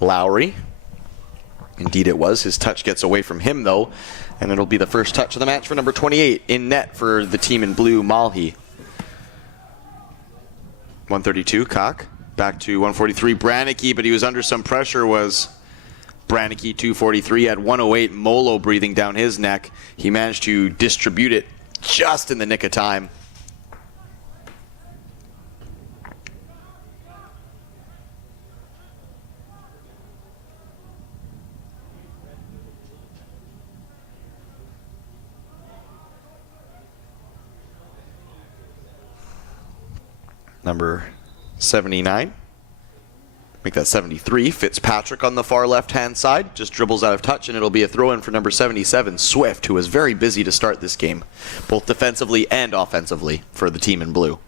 Lowry. Indeed it was. His touch gets away from him, though, and it'll be the first touch of the match for number 28 in net for the team in blue, Malhi. 132, Cock. Back to 143, Branicki, but he was under some pressure, was Branicki. 243 at 108, Molo breathing down his neck. He managed to distribute it just in the nick of time. Number 79, make that 73, Fitzpatrick on the far left-hand side, just dribbles out of touch, and it'll be a throw-in for number 77, Swift, who was very busy to start this game, both defensively and offensively for the team in blue.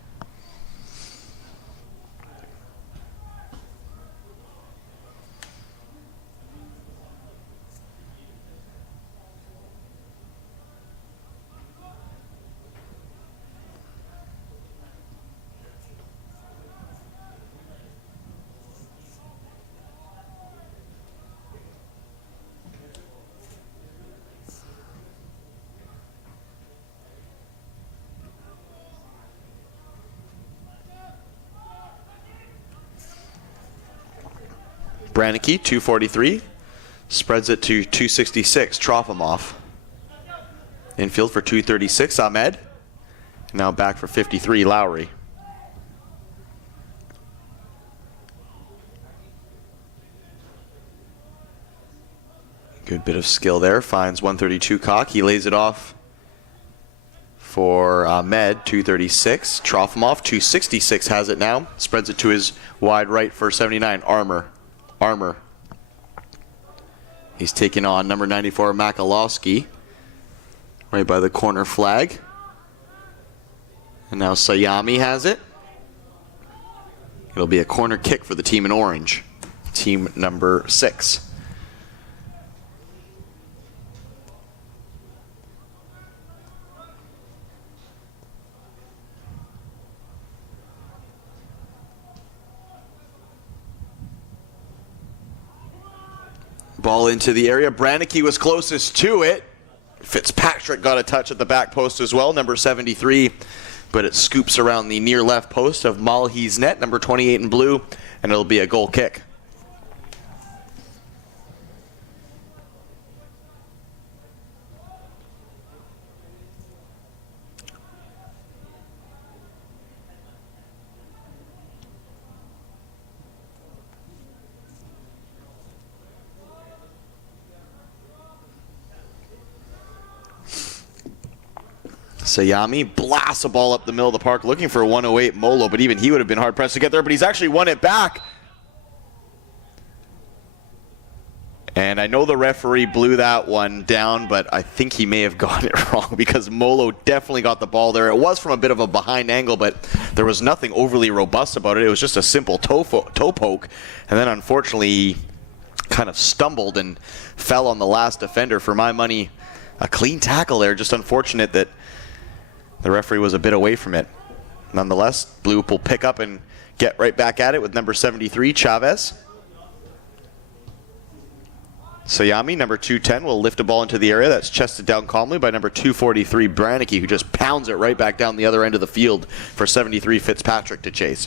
Branicki, 243, spreads it to 266, Trofimov. Infield for 236, Ahmed. Now back for 53, Lowry. Good bit of skill there, finds 132, Cock. He lays it off for Ahmed, 236. Trofimov, 266, has it now. Spreads it to his wide right for 79, Armour. He's taking on number 94, Makalowski, right by the corner flag. And now Sayami has it. It'll be a corner kick for the team in orange, team number 6. Ball into the area. Branicki was closest to it. Fitzpatrick got a touch at the back post as well, number 73. But it scoops around the near left post of Malhi's net, number 28 in blue, and it'll be a goal kick. Sayami blasts a ball up the middle of the park looking for a 108 Molo, but even he would have been hard-pressed to get there, but he's actually won it back. And I know the referee blew that one down, but I think he may have gotten it wrong because Molo definitely got the ball there. It was from a bit of a behind angle, but there was nothing overly robust about it. It was just a simple toe poke, and then unfortunately he kind of stumbled and fell on the last defender. For my money, a clean tackle there. Just unfortunate that the referee was a bit away from it. Nonetheless, blue will pick up and get right back at it with number 73, Chavez. Sayami, number 210, will lift a ball into the area. That's chested down calmly by number 243, Branicki, who just pounds it right back down the other end of the field for 73, Fitzpatrick to chase.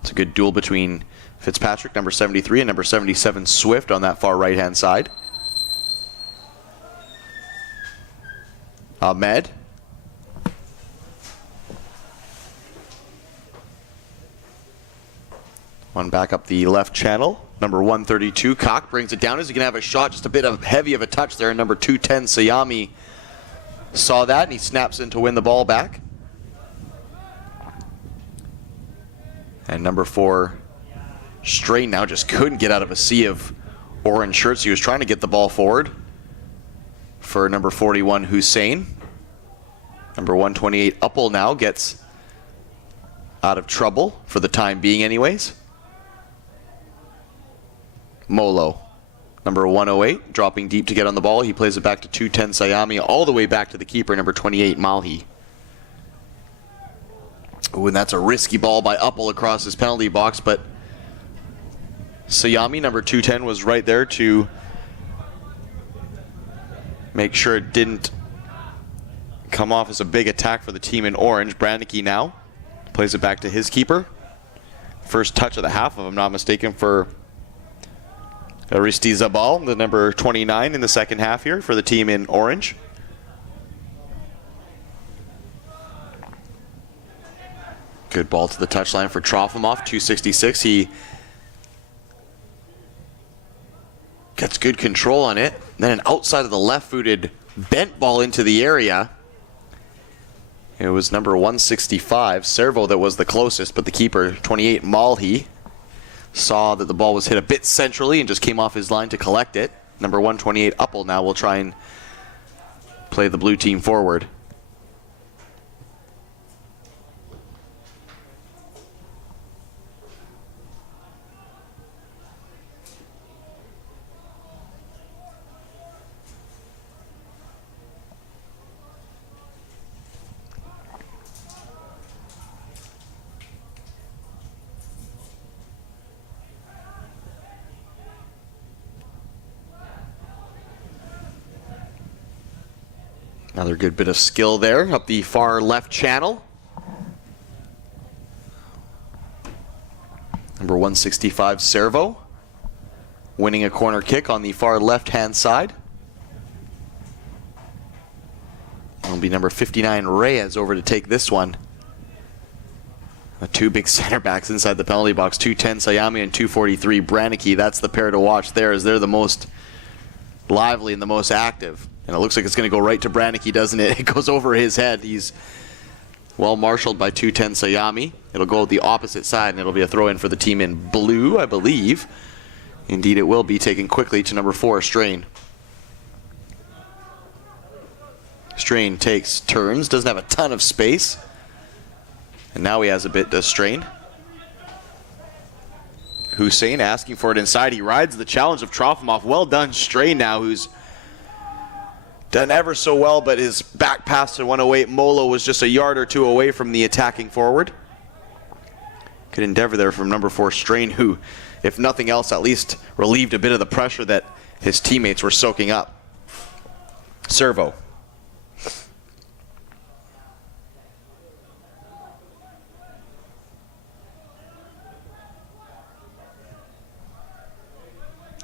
It's a good duel between Fitzpatrick, number 73, and number 77, Swift on that far right-hand side. Ahmed. One back up the left channel. Number 132, Cock brings it down. Is he going to have a shot? Just a bit of heavy of a touch there. Number 210, Sayami saw that, and he snaps in to win the ball back. And number 4, Strain now just couldn't get out of a sea of orange shirts. He was trying to get the ball forward for number 41, Hussein. Number 128, Uppel now gets out of trouble for the time being anyways. Molo, number 108, dropping deep to get on the ball. He plays it back to 210 Sayami, all the way back to the keeper, number 28 Malhi. Ooh, and that's a risky ball by Uppel across his penalty box, but Sayami, number 210, was right there to make sure it didn't come off as a big attack for the team in orange. Brandicki now plays it back to his keeper. First touch of the half, if I'm not mistaken, for Aristizabal, the number 29 in the second half here for the team in orange. Good ball to the touchline for Trofimov, 266. He gets good control on it. Then an outside of the left-footed bent ball into the area. It was number 165, Servo, that was the closest, but the keeper, 28, Malhi, saw that the ball was hit a bit centrally and just came off his line to collect it. Number 128, Uppel, now will try and play the blue team forward. Another good bit of skill there up the far left channel. Number 165, Servo, winning a corner kick on the far left-hand side. It'll be number 59, Reyes, over to take this one. Two big center backs inside the penalty box, 210 Sayami and 243 Brandicki. That's the pair to watch there, as they're the most lively and the most active. And it looks like it's going to go right to Brandicki, doesn't it? It goes over his head. He's well marshaled by 210 Sayami. It'll go the opposite side, and it'll be a throw-in for the team in blue, I believe. Indeed, it will be, taken quickly to number 4, Strain. Strain takes turns, doesn't have a ton of space. And now he has a bit to Strain. Hussein asking for it inside. He rides the challenge of Trofimov. Well done, Strain now, who's done ever so well, but his back pass to 108 Molo was just a yard or two away from the attacking forward. Good endeavor there from number 4 Strain, who, if nothing else, at least relieved a bit of the pressure that his teammates were soaking up. Servo.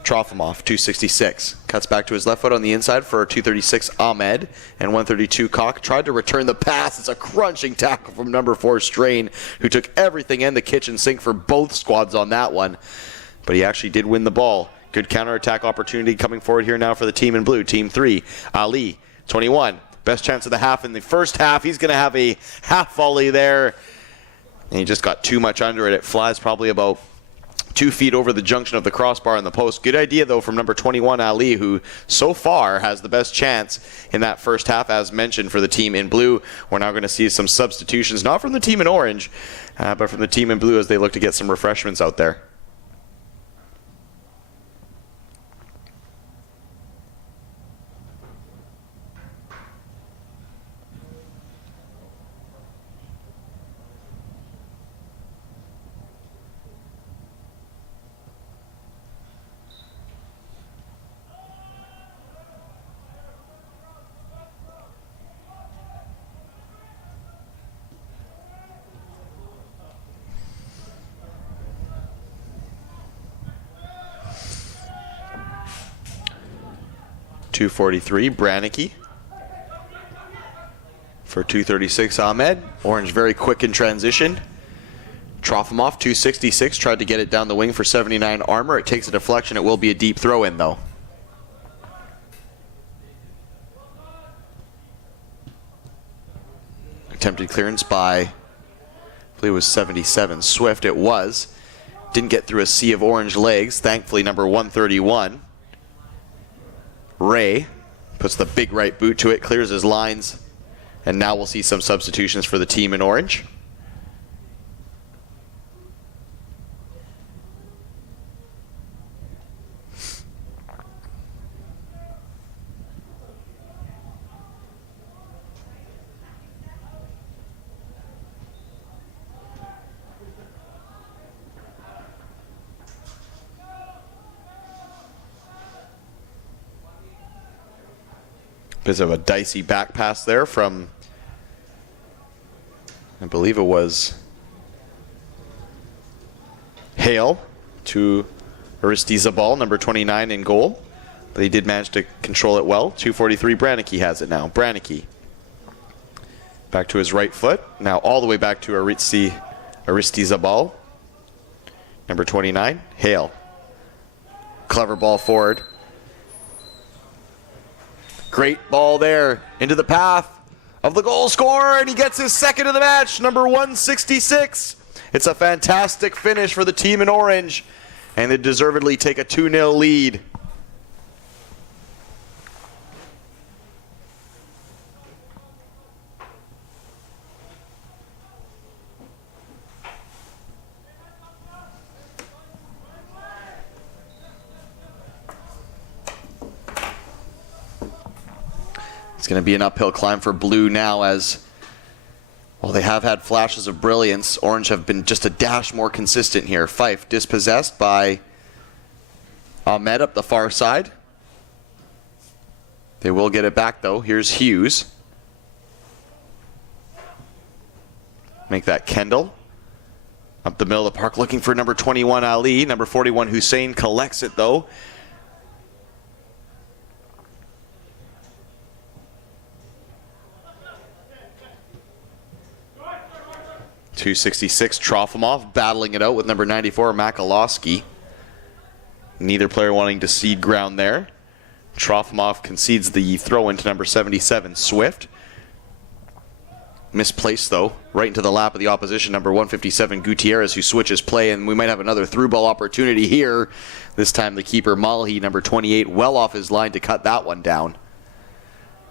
Trofimov, 266. Cuts back to his left foot on the inside for 236 Ahmed. And 132 Koch tried to return the pass. It's a crunching tackle from number 4 Strain, who took everything in the kitchen sink for both squads on that one. But he actually did win the ball. Good counterattack opportunity coming forward here now for the team in blue. Team 3, Ali, 21. Best chance of the half in the first half. He's going to have a half volley there. And he just got too much under it. It flies probably about 2 feet over the junction of the crossbar and the post. Good idea, though, from number 21, Ali, who so far has the best chance in that first half, as mentioned, for the team in blue. We're now going to see some substitutions, not from the team in orange, but from the team in blue as they look to get some refreshments out there. .243 Brandicki for 236 Ahmed. Orange very quick in transition. Trofimov, 266, tried to get it down the wing for 79 Armour. It takes a deflection. It will be a deep throw-in, though. Attempted clearance by, I believe it was 77 Swift. It was. Didn't get through a sea of orange legs. Thankfully, number 131. Ray puts the big right boot to it, clears his lines, and now we'll see some substitutions for the team in orange. Bit of a dicey back pass there from, I believe it was Hale to Aristizabal, number 29 in goal. But he did manage to control it well. 243, Branicki has it now. Branicki back to his right foot. Now all the way back to Aristizabal, number 29, Hale. Clever ball forward. Great ball there into the path of the goal scorer, and he gets his second of the match, number 166. It's a fantastic finish for the team in orange, and they deservedly take a 2-0 lead. It's going to be an uphill climb for Blue now, as while they have had flashes of brilliance, Orange have been just a dash more consistent here. Fife dispossessed by Ahmed up the far side. They will get it back though. Here's Hughes. Make that Kendall. Up the middle of the park looking for number 21 Ali. Number 41 Hussein collects it though. .266, Trofimov battling it out with number 94, Makalowski. Neither player wanting to cede ground there. Trofimov concedes the throw into number 77, Swift. Misplaced though, right into the lap of the opposition, number 157, Gutierrez, who switches play, and we might have another through ball opportunity here. This time the keeper, Malhi, number 28, well off his line to cut that one down.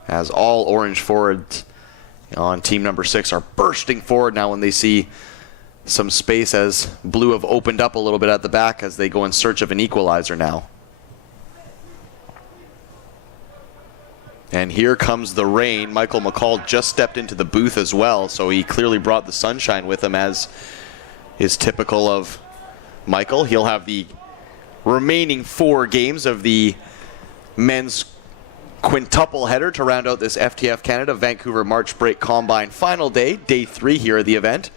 As all Orange forwards on team number 6 are bursting forward now when they see some space, as Blue have opened up a little bit at the back as they go in search of an equalizer now. And here comes the rain. Michael McCall just stepped into the booth as well, so he clearly brought the sunshine with him, as is typical of Michael. He'll have the remaining 4 games of the men's quintuple header to round out this FTF Canada Vancouver March Break Combine final day, day 3 here at the event.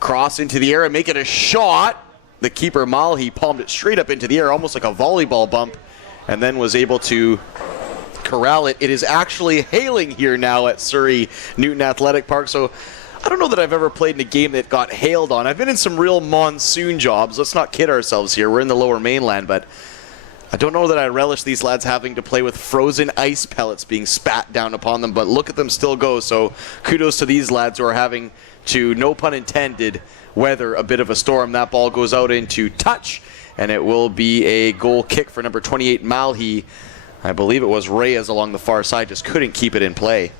Cross into the air and make it a shot. The keeper Malhi palmed it straight up into the air, almost like a volleyball bump, and then was able to corral it. It is actually hailing here now at Surrey Newton Athletic Park, so I don't know that I've ever played in a game that got hailed on. I've been in some real monsoon jobs. Let's not kid ourselves here. We're in the Lower Mainland, but I don't know that I relish these lads having to play with frozen ice pellets being spat down upon them, but look at them still go. So kudos to these lads who are having to, no pun intended, weather a bit of a storm. That ball goes out into touch, and it will be a goal kick for number 28, Malhi. I believe it was Reyes along the far side, just couldn't keep it in play.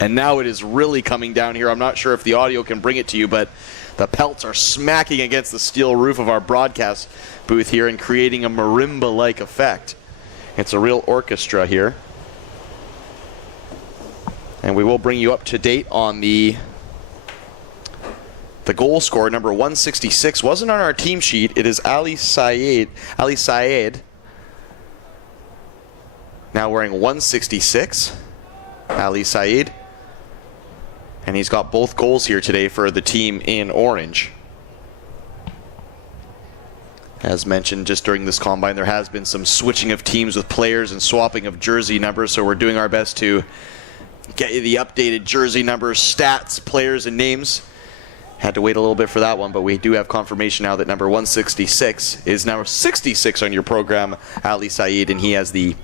And now it is really coming down here. I'm not sure if the audio can bring it to you, but the pelts are smacking against the steel roof of our broadcast booth here and creating a marimba-like effect. It's a real orchestra here. And we will bring you up to date on the goal scorer. Number 166 wasn't on our team sheet. It is Ali Sayed. Now wearing 166. Ali Sayed. And he's got both goals here today for the team in orange. As mentioned just during this combine, there has been some switching of teams with players and swapping of jersey numbers, so we're doing our best to get you the updated jersey numbers, stats, players, and names. Had to wait a little bit for that one, but we do have confirmation now that number 166 is now 66 on your program, Ali Sayed, and he has the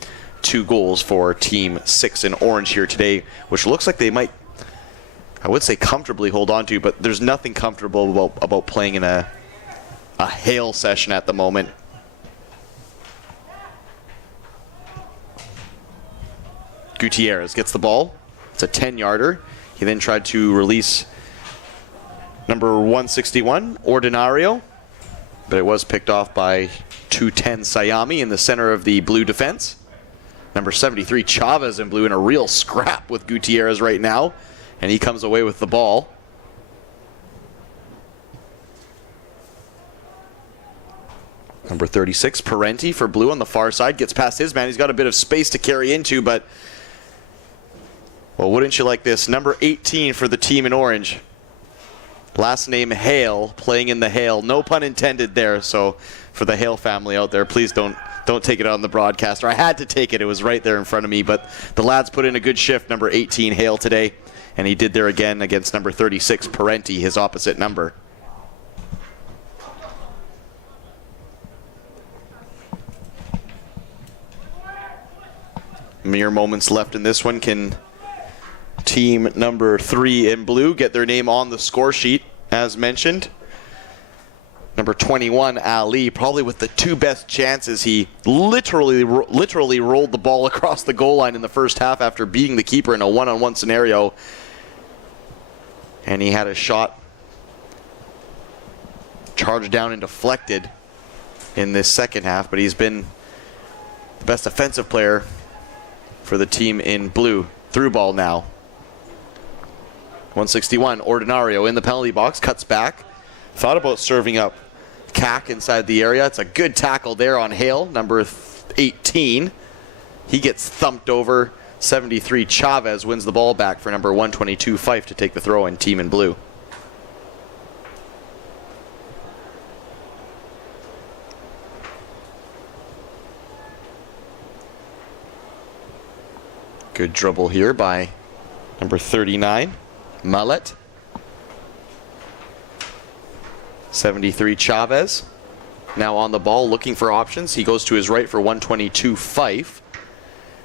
2 goals for Team 6 in orange here today, which looks like they might, I would say, comfortably hold on to, but there's nothing comfortable about playing in a hail session at the moment. Gutierrez gets the ball. It's a 10-yarder. He then tried to release number 161, Ordinario, but it was picked off by 210 Sayami in the center of the Blue defense. Number 73, Chavez in Blue, in a real scrap with Gutierrez right now, and he comes away with the ball. Number 36, Parenti for Blue on the far side. Gets past his man. He's got a bit of space to carry into, but, well, wouldn't you like this? Number 18 for the team in orange. Last name Hale, playing in the Hale. No pun intended there, so for the Hale family out there, please don't take it on the broadcaster. I had to take it. It was right there in front of me, but the lads put in a good shift, number 18 Hale today, and he did there again against number 36 Parenti, his opposite number. Mere moments left in this one. Can team number 3 in blue get their name on the score sheet, as mentioned? Number 21, Ali, probably with the 2 best chances. He literally rolled the ball across the goal line in the first half after beating the keeper in a one-on-one scenario. And he had a shot charged down and deflected in this second half, but he's been the best offensive player for the team in blue. Through ball now. 161, Ordinario in the penalty box, cuts back. Thought about serving up Cack inside the area. It's a good tackle there on Hale, number 18. He gets thumped over. 73, Chavez wins the ball back for number 122, Fife, to take the throw in, team in blue. Good dribble here by number 39, Mullet. 73, Chavez. Now on the ball, looking for options. He goes to his right for 122, Fife.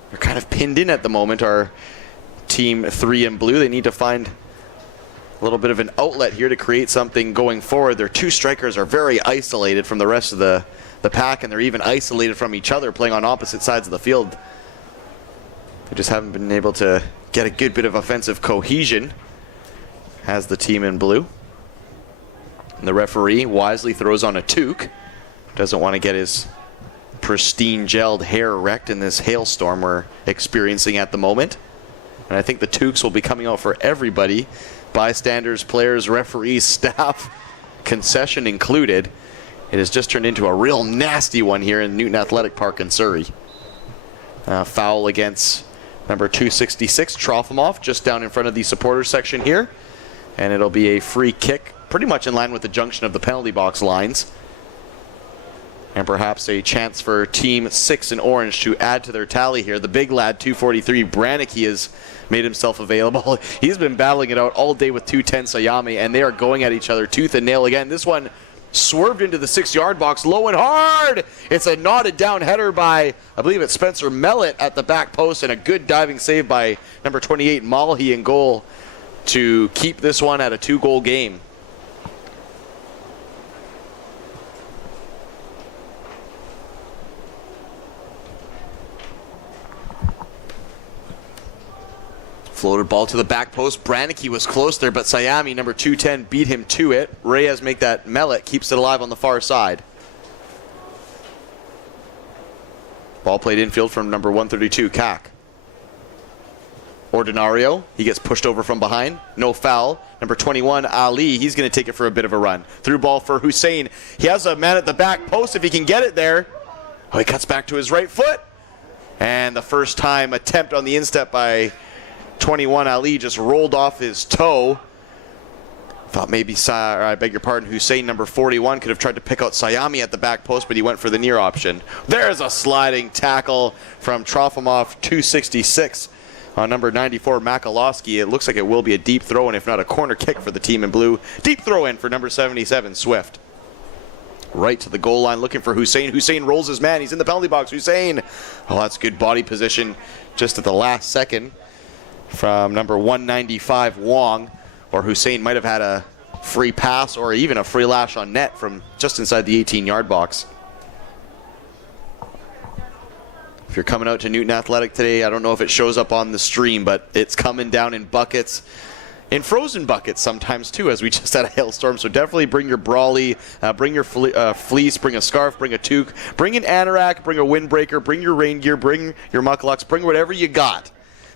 They're kind of pinned in at the moment, our team 3 in blue. They need to find a little bit of an outlet here to create something going forward. Their 2 strikers are very isolated from the rest of the pack, and they're even isolated from each other, playing on opposite sides of the field. They just haven't been able to get a good bit of offensive cohesion as the team in blue. And the referee wisely throws on a toque. Doesn't want to get his pristine gelled hair wrecked in this hailstorm we're experiencing at the moment. And I think the toques will be coming out for everybody. Bystanders, players, referees, staff, concession included. It has just turned into a real nasty one here in Newton Athletic Park in Surrey. Foul against number 266, Trofimov, just down in front of the supporters section here. And it'll be a free kick, pretty much in line with the junction of the penalty box lines. And perhaps a chance for Team 6 in orange to add to their tally here. The big lad, 243, Branicki, has made himself available. He's been battling it out all day with 210 Sayami, and they are going at each other tooth and nail again. This one swerved into the 6-yard box, low and hard. It's a knotted down header by, I believe it's Spencer Mellett at the back post, and a good diving save by number 28, Malhi, in goal to keep this one at a 2-goal game. Floated ball to the back post. Branicki was close there, but Sayami, number 210, beat him to it. Reyes make that Mellett, keeps it alive on the far side. Ball played infield from number 132, Cack. Ordinario, he gets pushed over from behind. No foul. Number 21, Ali, he's going to take it for a bit of a run. Through ball for Hussein. He has a man at the back post if he can get it there. Oh, he cuts back to his right foot. And the first time attempt on the instep by 21, Ali just rolled off his toe. Thought maybe, I beg your pardon, Hussein, number 41, could have tried to pick out Sayami at the back post, but he went for the near option. There's a sliding tackle from Trofimov, 266 on number 94, Makalowski. It looks like it will be a deep throw-in, if not a corner kick for the team in blue. Deep throw-in for number 77, Swift. Right to the goal line, looking for Hussein. Hussein rolls his man. He's in the penalty box. Hussein. Oh, that's good body position just at the last second from number 195, Wong, or Hussein might have had a free pass or even a free lash on net from just inside the 18-yard box. If you're coming out to Newton Athletic today, I don't know if it shows up on the stream, but it's coming down in buckets, in frozen buckets sometimes too, as we just had a hailstorm. So definitely bring your brolly, bring your fleece, bring a scarf, bring a toque, bring an anorak, bring a windbreaker, bring your rain gear, bring your mucklucks, bring whatever you got,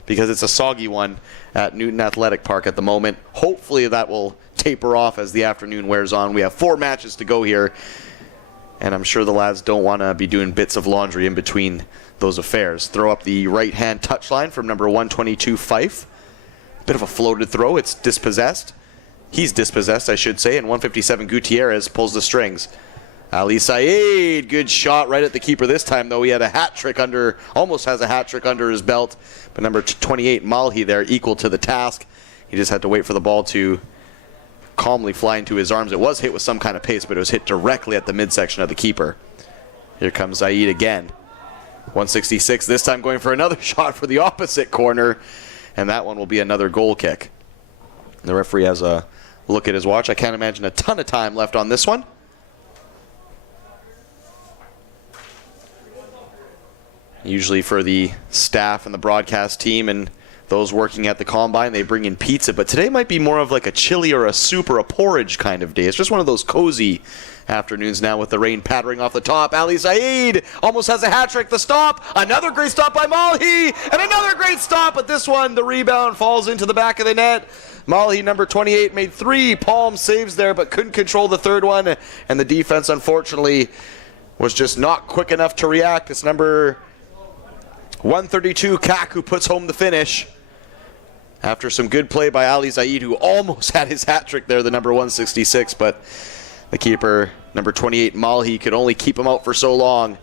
because it's a soggy one at Newton Athletic Park at the moment. Hopefully that will taper off as the afternoon wears on. We have 4 matches to go here, And I'm sure the lads don't want to be doing bits of laundry in between those affairs. Throw up the right-hand touchline from number 122, Fife. Bit of a floated throw. It's dispossessed. He's dispossessed, I should say. And 157, Gutierrez pulls the strings. Ali Saeed, good shot right at the keeper this time, though. He had a hat trick under, almost has a hat trick under his belt. But number 28, Malhi there, equal to the task. He just had to wait for the ball to calmly fly into his arms. It was hit with some kind of pace, but it was hit directly at the midsection of the keeper. Here comes Zaid again. 166, this time going for another shot for the opposite corner, and that one will be another goal kick. The referee has a look at his watch. I can't imagine a ton of time left on this one. Usually for the staff and the broadcast team and those working at the Combine, they bring in pizza, but today might be more of like a chili or a soup or a porridge kind of day. It's just one of those cozy afternoons now with the rain pattering off the top. Ali Saeed almost has a hat trick. The stop, another great stop by Malhi, and another great stop, but this one, the rebound falls into the back of the net. Malhi, number 28, made 3 palm saves there, but couldn't control the third one, and the defense, unfortunately, was just not quick enough to react. It's number 132, Kak, who puts home the finish after some good play by Ali Zaid, who almost had his hat trick there, the number 166, but the keeper, number 28, Malhi, could only keep him out for so long.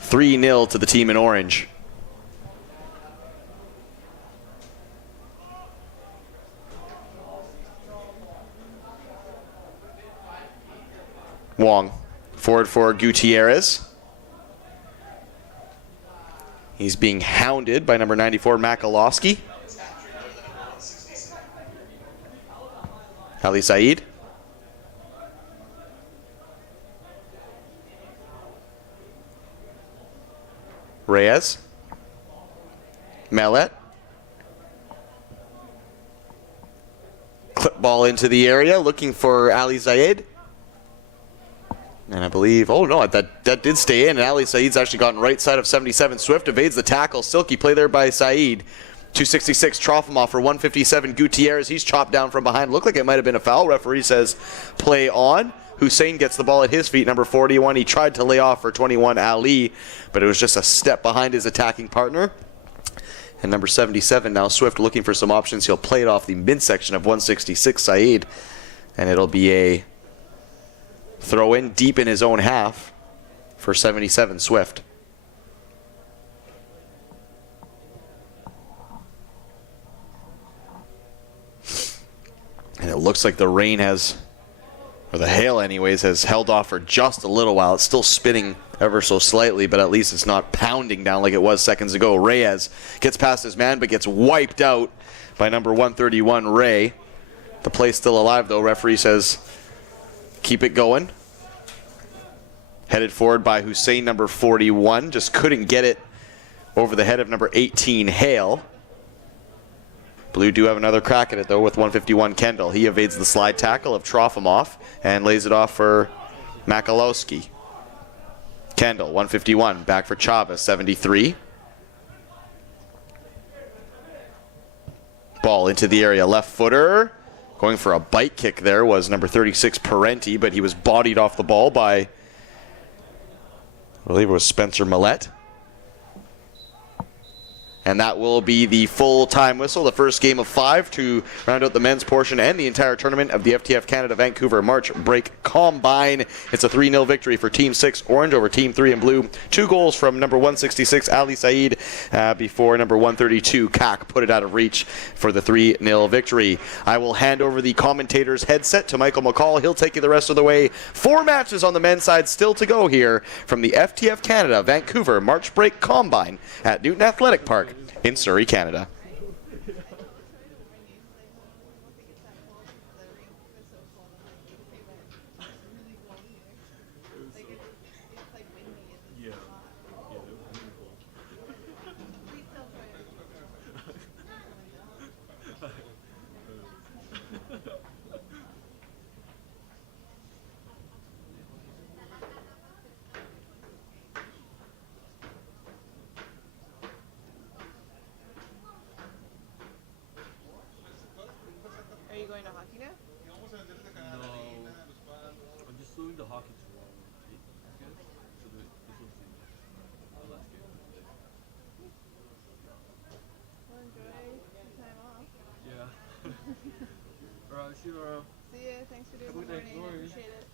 3-0 to the team in orange. Wong, forward for Gutierrez. He's being hounded by number 94, Makalowski. Ali Saeed. Reyes. Mellet. Clip ball into the area, looking for Ali Saeed. And I believe, oh no, that did stay in. And Ali Saeed's actually gotten right side of 77. Swift evades the tackle. Silky play there by Saeed. 266, Trofimov for 157. Gutierrez, he's chopped down from behind. Looked like it might have been a foul. Referee says play on. Hussein gets the ball at his feet, number 41. He tried to lay off for 21, Ali, but it was just a step behind his attacking partner. And number 77, now Swift looking for some options. He'll play it off the midsection of 166, Saeed. And it'll be a throw in deep in his own half for 77, Swift. And it looks like the rain has, or the hail anyways, has held off for just a little while. It's still spinning ever so slightly, but at least it's not pounding down like it was seconds ago. Reyes gets past his man, but gets wiped out by number 131, Ray. The play's still alive, though. Referee says keep it going. Headed forward by Hussein, number 41. Just couldn't get it over the head of number 18, Hale. Blue do have another crack at it, though, with 151, Kendall. He evades the slide tackle of Trofimov and lays it off for Makalowski. Kendall, 151, back for Chavez, 73. Ball into the area, left footer. Going for a bite kick there was number 36, Parenti, but he was bodied off the ball by, I believe it was Spencer Millette. And that will be the full-time whistle, the first game of 5 to round out the men's portion and the entire tournament of the FTF Canada Vancouver March Break Combine. It's a 3-0 victory for Team 6 Orange over Team 3 in Blue. 2 goals from number 166, Ali Saeed, before number 132, Kak, put it out of reach for the 3-0 victory. I will hand over the commentator's headset to Michael McCall. He'll take you the rest of the way. 4 matches on the men's side still to go here from the FTF Canada Vancouver March Break Combine at Newton Athletic Park in Surrey, Canada. See ya. Thanks for doing the morning. I appreciate it.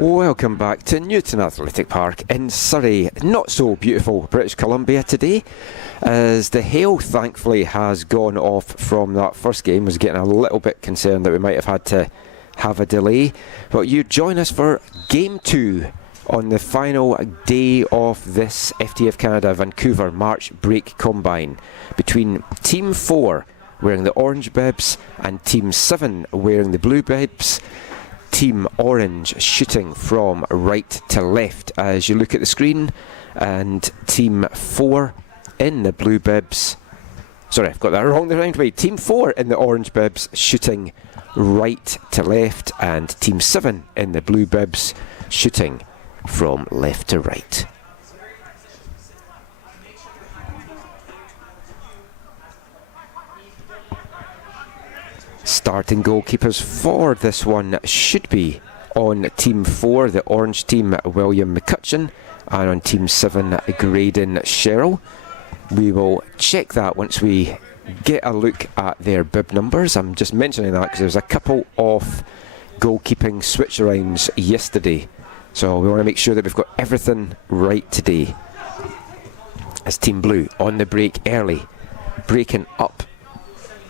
Welcome back to Newton Athletic Park in Surrey. Not so beautiful British Columbia today, as the hail thankfully has gone off from that first game. I was getting a little bit concerned that we might have had to have a delay. But you join us for Game 2 on the final day of this FTF Canada Vancouver March Break Combine between Team 4 wearing the orange bibs and Team 7 wearing the blue bibs. Team Orange shooting from right to left as you look at the screen, and Team 4 in the blue bibs. Sorry, I've got that wrong the round way. Team 4 in the orange bibs shooting right to left, and Team 7 in the blue bibs shooting from left to right. Starting goalkeepers for this one should be on Team 4, the orange team, William McCutcheon, and on Team 7, Graydon Sherrill. We will check that once we get a look at their bib numbers. I'm just mentioning that because there was a couple of goalkeeping switch arounds yesterday, so we want to make sure that we've got everything right today. As Team Blue on the break early, breaking up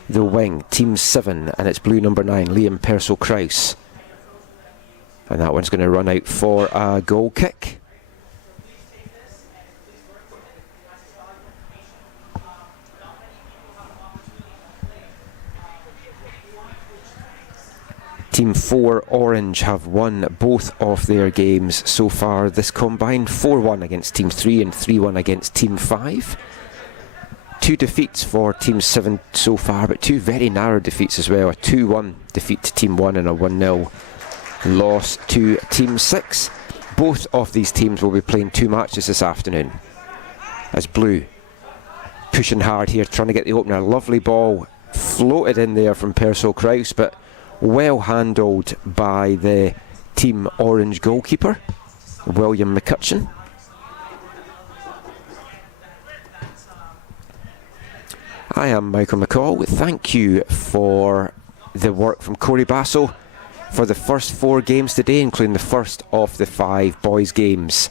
the wing, Team 7, and it's blue number 9, Liam Purcell-Krause. And that one's going to run out for a goal kick. Team 4 Orange have won both of their games so far this combine, 4-1 against Team 3 and 3-1 against Team 5. 2 defeats for Team 7 so far, but 2 very narrow defeats as well. A 2-1 defeat to Team 1 and a 1-0 loss to Team 6. Both of these teams will be playing 2 matches this afternoon. As Blue pushing hard here, trying to get the opener. Lovely ball floated in there from Purcell-Krause, but well handled by the Team Orange goalkeeper, William McCutcheon. I am Michael McCall. Thank you for the work from Corey Basso for the first 4 games today, including the first of the 5 boys games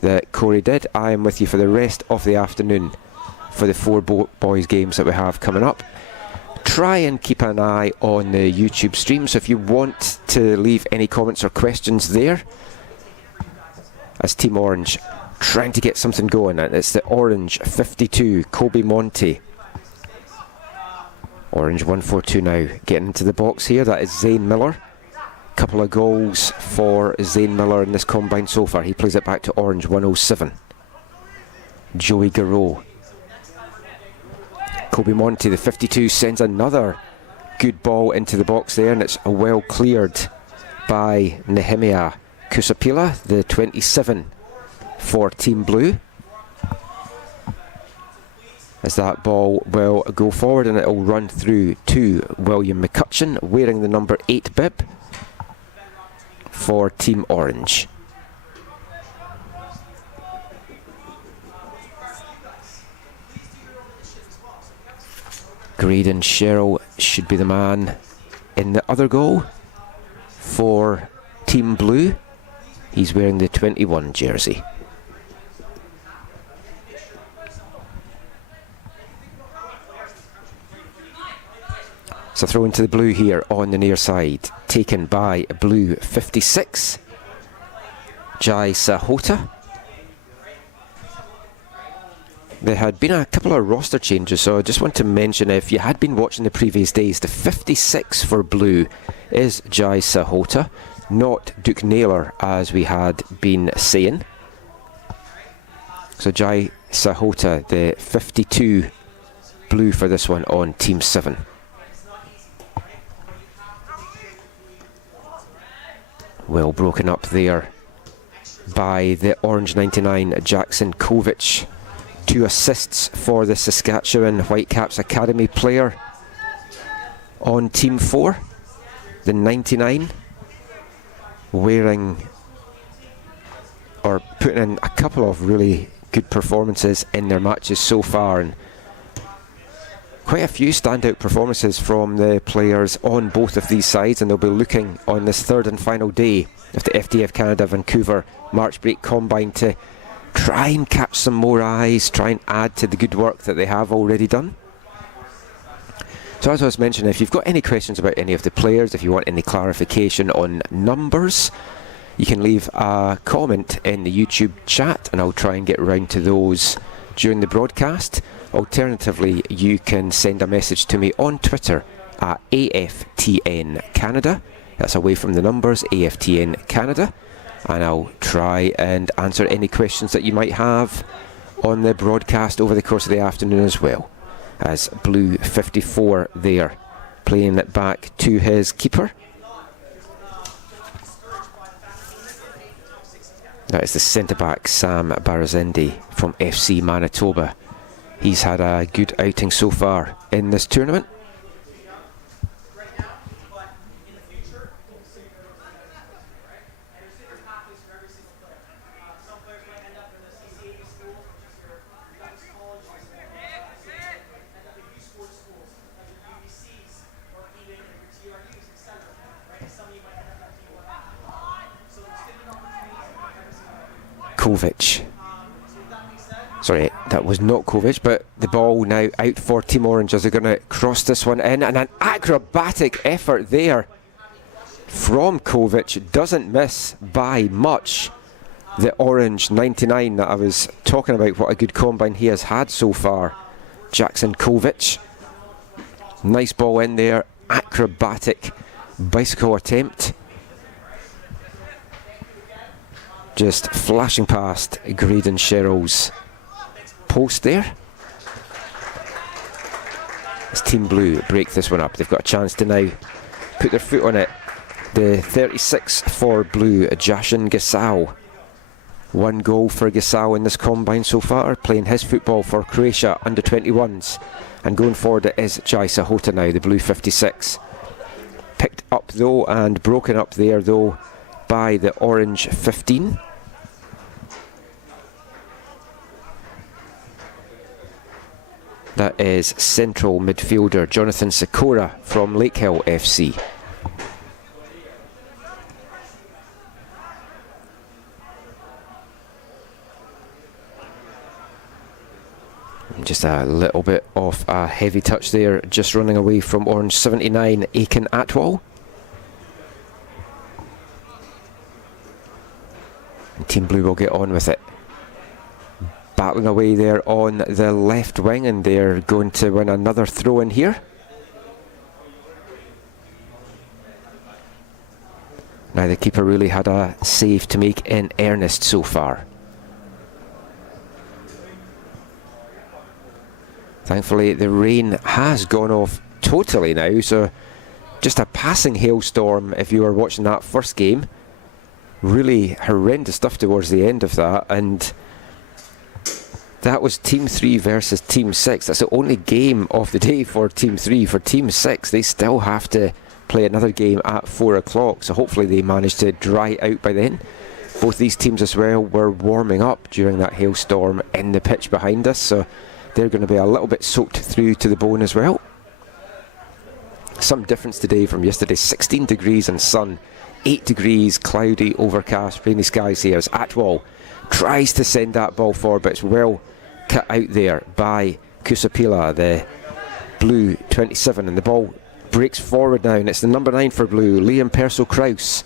that Corey did. I am with you for the rest of the afternoon for the 4 boys games that we have coming up. Try and keep an eye on the YouTube stream, so if you want to leave any comments or questions there, as Team Orange trying to get something going, and it's the Orange 52, Kobe Monte. Orange 1-4-2 now, getting into the box here. That is Zane Miller. Couple of goals for Zane Miller in this combine so far. He plays it back to Orange 107. Joey Garreau. Kobe Monte, the 52, sends another good ball into the box there, and it's well cleared by Nehemiah Kusapila, the 27 for Team Blue. As that ball will go forward, and it will run through to William McCutcheon wearing the number 8 bib for Team Orange. Graydon Sherrill should be the man in the other goal for Team Blue. He's wearing the 21 jersey. So throw into the blue here on the near side, taken by blue 56, Jai Sahota. There had been a couple of roster changes, so I just want to mention, if you had been watching the previous days, the 56 for blue is Jai Sahota, not Duke Naylor as we had been saying. So Jai Sahota, the 52 blue for this one on Team 7. Well broken up there by the Orange 99, Jackson Kovic. 2 assists for the Saskatchewan Whitecaps Academy player on Team 4. The 99 wearing, or putting in a couple of really good performances in their matches so far, and quite a few standout performances from the players on both of these sides, and they'll be looking on this third and final day of the FTF Canada Vancouver March Break Combine to try and catch some more eyes, try and add to the good work that they have already done. So as I was mentioning, if you've got any questions about any of the players, if you want any clarification on numbers, you can leave a comment in the YouTube chat and I'll try and get round to those during the broadcast. Alternatively, you can send a message to me on Twitter at AFTN Canada. That's away from the numbers, AFTN Canada. And I'll try and answer any questions that you might have on the broadcast over the course of the afternoon as well. As Blue 54 there, playing it back to his keeper. That is the centre-back Sam Barazendi from FC Manitoba. He's had a good outing so far in this tournament. Kovic. Sorry, that was not Kovic, but the ball now out for Team Orange as they're going to cross this one in, and an acrobatic effort there from Kovic. Doesn't miss by much. The Orange 99 that I was talking about, what a good combine he has had so far. Jackson Kovic. Nice ball in there, acrobatic bicycle attempt. Just flashing past Graydon Sherrill's post there. As Team Blue break this one up, they've got a chance to now put their foot on it. The 36 for Blue, Jashin Gasau. One goal for Gasau in this combine so far, playing his football for Croatia under 21s. And going forward it is Jai Sahota now, the Blue 56. Picked up though and broken up there though by the Orange 15. That is central midfielder Jonathan Sikora from Lakehill FC. Just a little bit of a heavy touch there, just running away from Orange 79, Aiken Atwell. And Team Blue will get on with it. Battling away there on the left wing, and they're going to win another throw in here. Now the keeper really had a save to make in earnest so far. Thankfully the rain has gone off totally now, so just a passing hailstorm if you were watching that first game. Really horrendous stuff towards the end of that, and that was Team 3 versus Team 6. That's the only game of the day for Team 3. For Team 6, they still have to play another game at 4 o'clock, so hopefully they manage to dry out by then. Both these teams as well were warming up during that hailstorm in the pitch behind us, so they're going to be a little bit soaked through to the bone as well. Some difference today from yesterday. 16 degrees and sun, 8 degrees, cloudy, overcast, rainy skies here as Atwell tries to send that ball forward, but it's well cut out there by Kusapila, the Blue 27, and the ball breaks forward now, and it's the number 9 for Blue, Liam Perso-Kraus.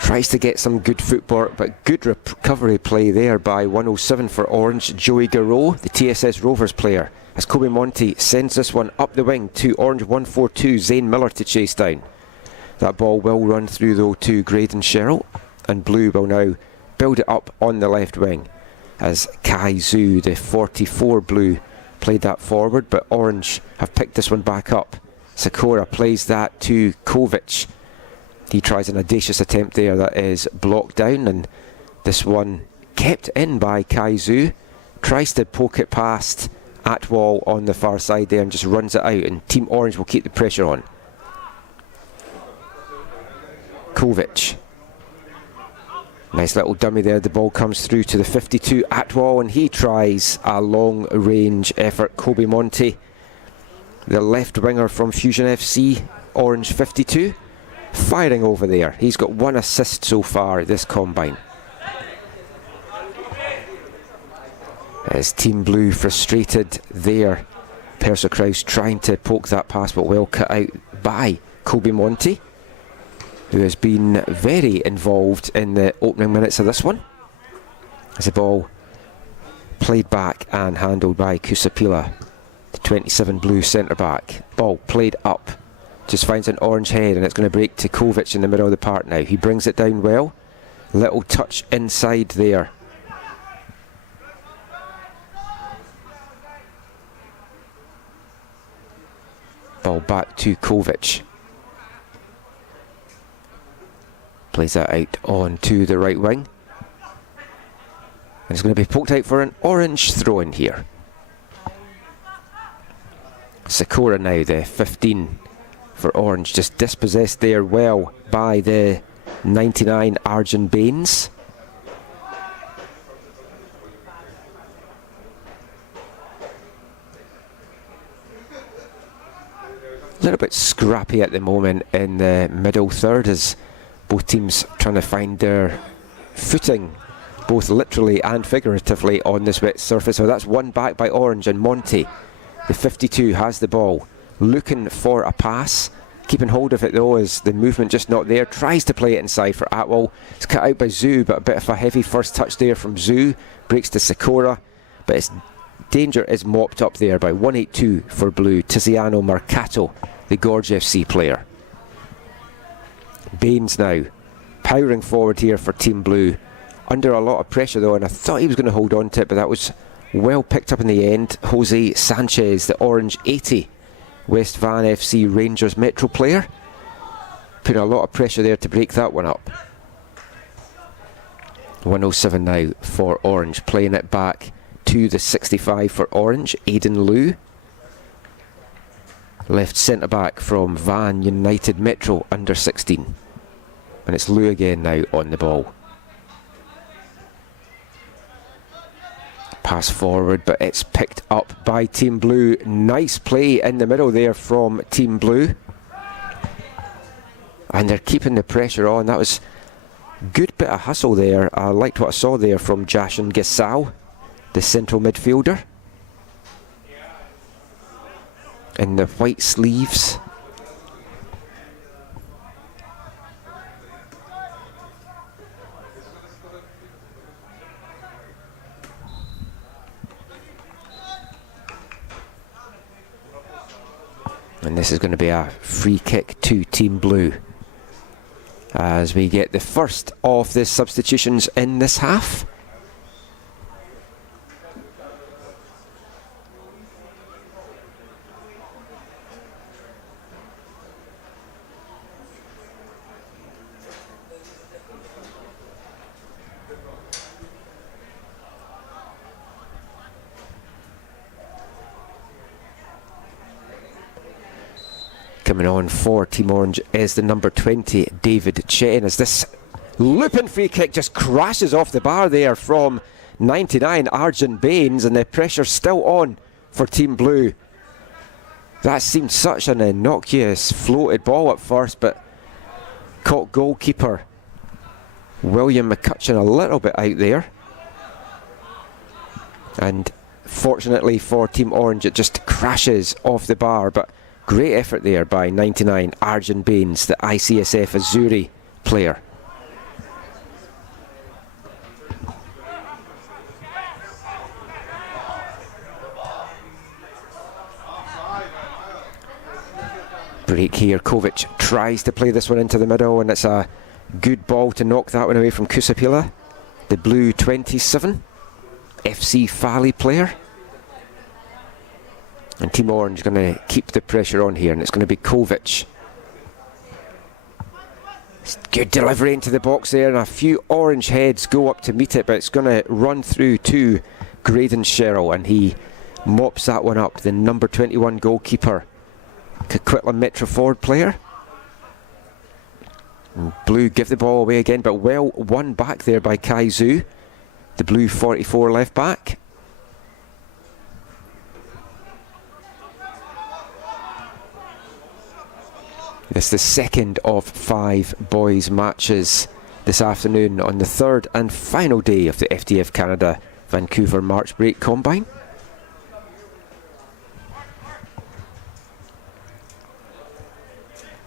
Tries to get some good footwork, but good recovery play there by 107 for Orange, Joey Garreau, the TSS Rovers player, as Kobe Monty sends this one up the wing to Orange 142, Zane Miller to chase down. That ball will run through though to Graydon Sherrill, and Blue will now build it up on the left wing as Kai Zhu, the 44 Blue, played that forward, but Orange have picked this one back up. Sikora plays that to Kovic. He tries an audacious attempt there that is blocked down, and this one kept in by Kai Zhu. Tries to poke it past Atwell on the far side there and just runs it out, and Team Orange will keep the pressure on. Kovic. Nice little dummy there. The ball comes through to the 52 Atwell, and he tries a long range effort. Kobe Monty, the left winger from Fusion FC, Orange 52, firing over there. He's got 1 assist so far this combine. As Team Blue frustrated there. Persa Kraus trying to poke that pass, but well cut out by Kobe Monty, who has been very involved in the opening minutes of this one. As the ball played back and handled by Kusapila, the 27 Blue centre back. Ball played up, just finds an orange head, and it's going to break to Kovic in the middle of the park now. He brings it down well. Little touch inside there. Ball back to Kovic. Plays that out on to the right wing. And it's going to be poked out for an orange throw in here. Sikora now, the 15 for Orange, just dispossessed there well by the 99 Arjun Baines. A little bit scrappy at the moment in the middle third, as both teams trying to find their footing, both literally and figuratively, on this wet surface. So that's one back by Orange, and Monty, the 52, has the ball, looking for a pass, keeping hold of it though, as the movement just not there. Tries to play it inside for Atwell. It's cut out by Zhu, but a bit of a heavy first touch there from Zhu. Breaks to Sikora, but its danger is mopped up there by 182 for Blue, Tiziano Mercato, the Gorge FC player. Baines now powering forward here for Team Blue, under a lot of pressure though, and I thought he was going to hold on to it, but that was well picked up in the end. Jose Sanchez, the Orange 80 West Van FC Rangers Metro player, putting a lot of pressure there to break that one up. 107 now for Orange, playing it back to the 65 for Orange, Aidan Liu. Left centre back from Van United Metro under 16. And it's Liu again now on the ball. Pass forward, but it's picked up by Team Blue. Nice play in the middle there from Team Blue. And they're keeping the pressure on. That was a good bit of hustle there. I liked what I saw there from Jashin Gasau, the central midfielder, in the white sleeves. And this is going to be a free kick to Team Blue, as we get the first of the substitutions in this half. Coming on for Team Orange is the number 20, David Chen, as this looping free kick just crashes off the bar there from 99 Arjun Baines, and the pressure's still on for Team Blue. That seemed such an innocuous floated ball at first, but caught goalkeeper William McCutcheon a little bit out there. And fortunately for Team Orange, it just crashes off the bar, but great effort there by 99 Arjun Baines, the ICSF Azzurri player. Break here. Kovic tries to play this one into the middle, and it's a good ball to knock that one away from Kusapila, the Blue 27 FC Fali player. And Team Orange going to keep the pressure on here, and it's going to be Kovic. Good delivery into the box there, and a few Orange heads go up to meet it, but it's going to run through to Graydon Sherrill, and he mops that one up, the number 21 goalkeeper, Coquitlam Metro forward player. Blue give the ball away again, but well won back there by Kai Zhu, the blue 44 left back. It's the second of 5 boys matches this afternoon on the third and final day of the FTF Canada Vancouver March Break Combine.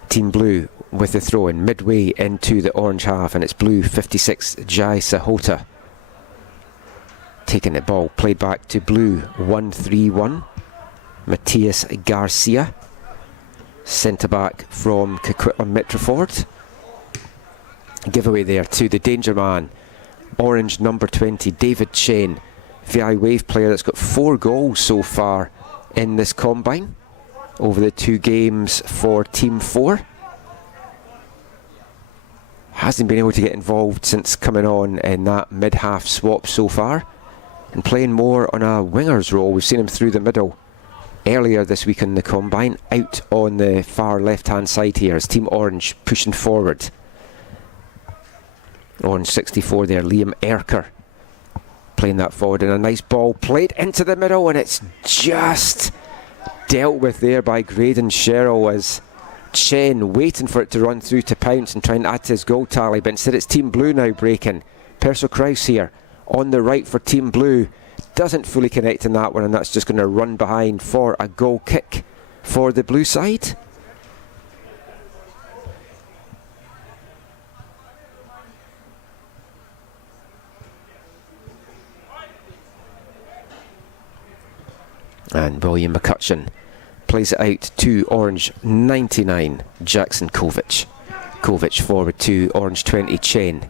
Team Blue with the throw in midway into the orange half, and it's blue 56 Jai Sahota taking the ball, played back to blue 131 Matthias Garcia, centre back from Coquitlam Metroford. Giveaway there to the danger man, orange number 20 David Chen, VI Wave player that's got 4 goals so far in this combine over the 2 games for Team 4. Hasn't been able to get involved since coming on in that mid-half swap so far, and playing more on a winger's role. We've seen him through the middle earlier this week in the combine, out on the far left-hand side here as Team Orange pushing forward. Orange 64 there, Liam Erker playing that forward, and a nice ball played into the middle, and it's just dealt with there by Graydon Sherrill as Chen waiting for it to run through to pounce and try and add to his goal tally, but instead it's Team Blue now breaking. Perso Kraus here on the right for Team Blue, doesn't fully connect in that one, and that's just going to run behind for a goal kick for the blue side. And William McCutcheon plays it out to Orange 99 Jackson Kovic. Kovic forward to Orange 20 Chen.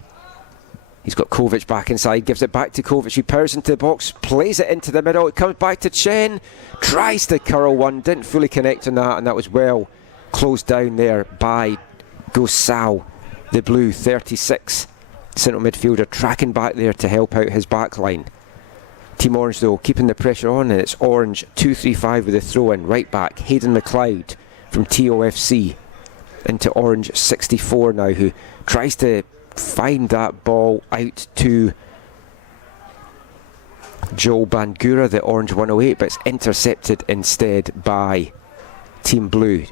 He's got Kovic back inside, gives it back to Kovic, he powers into the box, plays it into the middle, it comes back to Chen, tries to curl one, didn't fully connect on that, and that was well closed down there by Gosau, the blue 36 central midfielder, tracking back there to help out his back line. Team Orange though keeping the pressure on, and it's Orange 235 with a throw in, right back Hayden McLeod from TOFC into Orange 64 now, who tries to find that ball out to Joel Bangura, the Orange 108, but it's intercepted instead by Team Blue.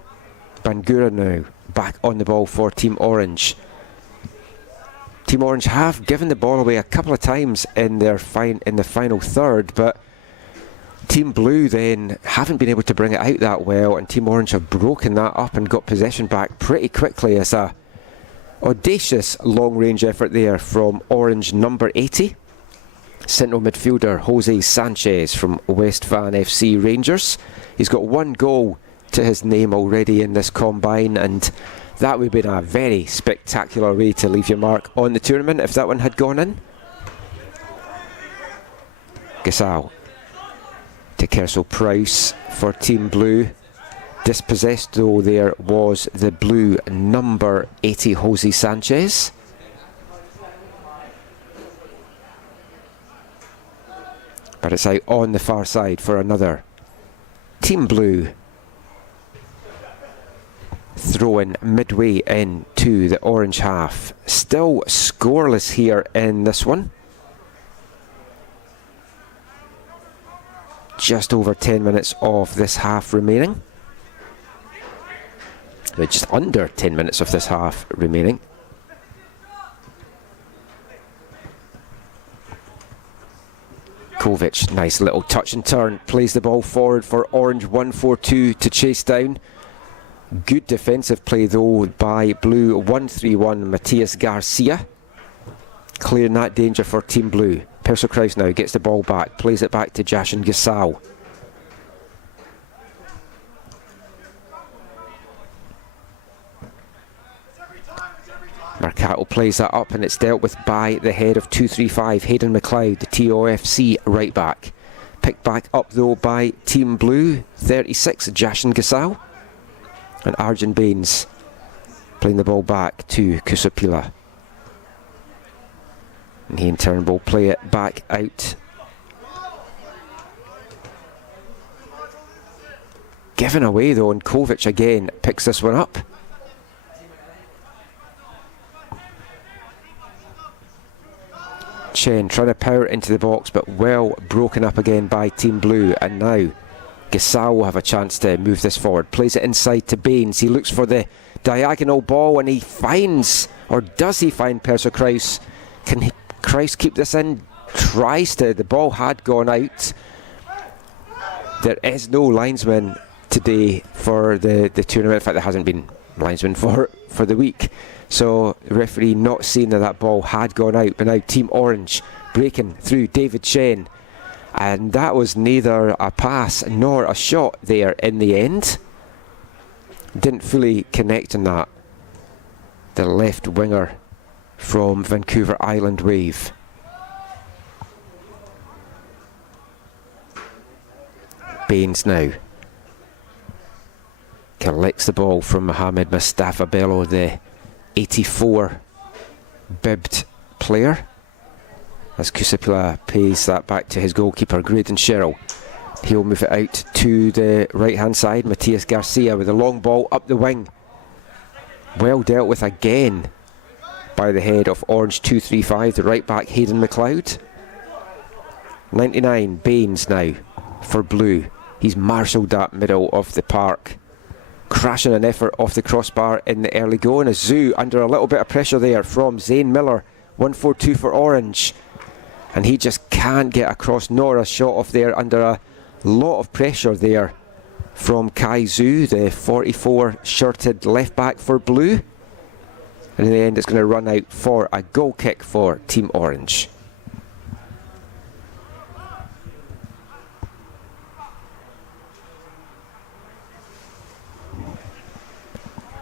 Bangura now back on the ball for Team Orange. Team Orange have given the ball away a couple of times in their in the final third, but Team Blue then haven't been able to bring it out that well, and Team Orange have broken that up and got possession back pretty quickly as a audacious long-range effort there from Orange number 80, central midfielder Jose Sanchez from West Van FC Rangers. He's got 1 goal to his name already in this combine, and that would have been a very spectacular way to leave your mark on the tournament if that one had gone in. Gasal to Kersel Price for Team Blue. Dispossessed though there was the blue number 80 Jose Sanchez. But it's out on the far side for another Team Blue throw-in midway into the orange half. Still scoreless here in this one. Just over 10 minutes of this half remaining. Just under 10 minutes of this half remaining. Kovic, nice little touch and turn, plays the ball forward for Orange 142 to chase down. Good defensive play though by Blue 131 Matthias Garcia, clearing that danger for Team Blue. Perso Kraus now gets the ball back, plays it back to Jashin Gasal. Mercato plays that up, and it's dealt with by the head of 235 Hayden McLeod, the TOFC right back. Picked back up though by Team Blue 36 Jashin Gasal, and Arjun Baines playing the ball back to Kusapila, and he in turn will play it back out. Given away though, and Kovic again picks this one up. Chen trying to power it into the box, but well broken up again by Team Blue. And now Gasol will have a chance to move this forward. Plays it inside to Baines. He looks for the diagonal ball and he finds, or does he find Perso Kraus? Can Kraus keep this in? Tries to. The ball had gone out. There is no linesman today for the tournament. In fact, there hasn't been linesman for the week. So the referee not seeing that ball had gone out. But now Team Orange breaking through David Chen. And that was neither a pass nor a shot there in the end. Didn't fully connect on that. The left winger from Vancouver Island Wave. Baines now collects the ball from Mohamed Mustafa Bello, the 84 bibbed player, as Kusapila pays that back to his goalkeeper Graydon Sherrill. He'll move it out to the right hand side. Matias Garcia with a long ball up the wing, well dealt with again by the head of Orange 235, the right back Hayden McLeod. 99 Baines now for Blue. He's marshalled that middle of the park, crashing an effort off the crossbar in the early go, and a Zoo under a little bit of pressure there from Zane Miller. 1-4-2 for Orange, and he just can't get across, nor a shot off there under a lot of pressure there from Kai Zhu, the 44 shirted left back for Blue. And in the end it's going to run out for a goal kick for Team Orange.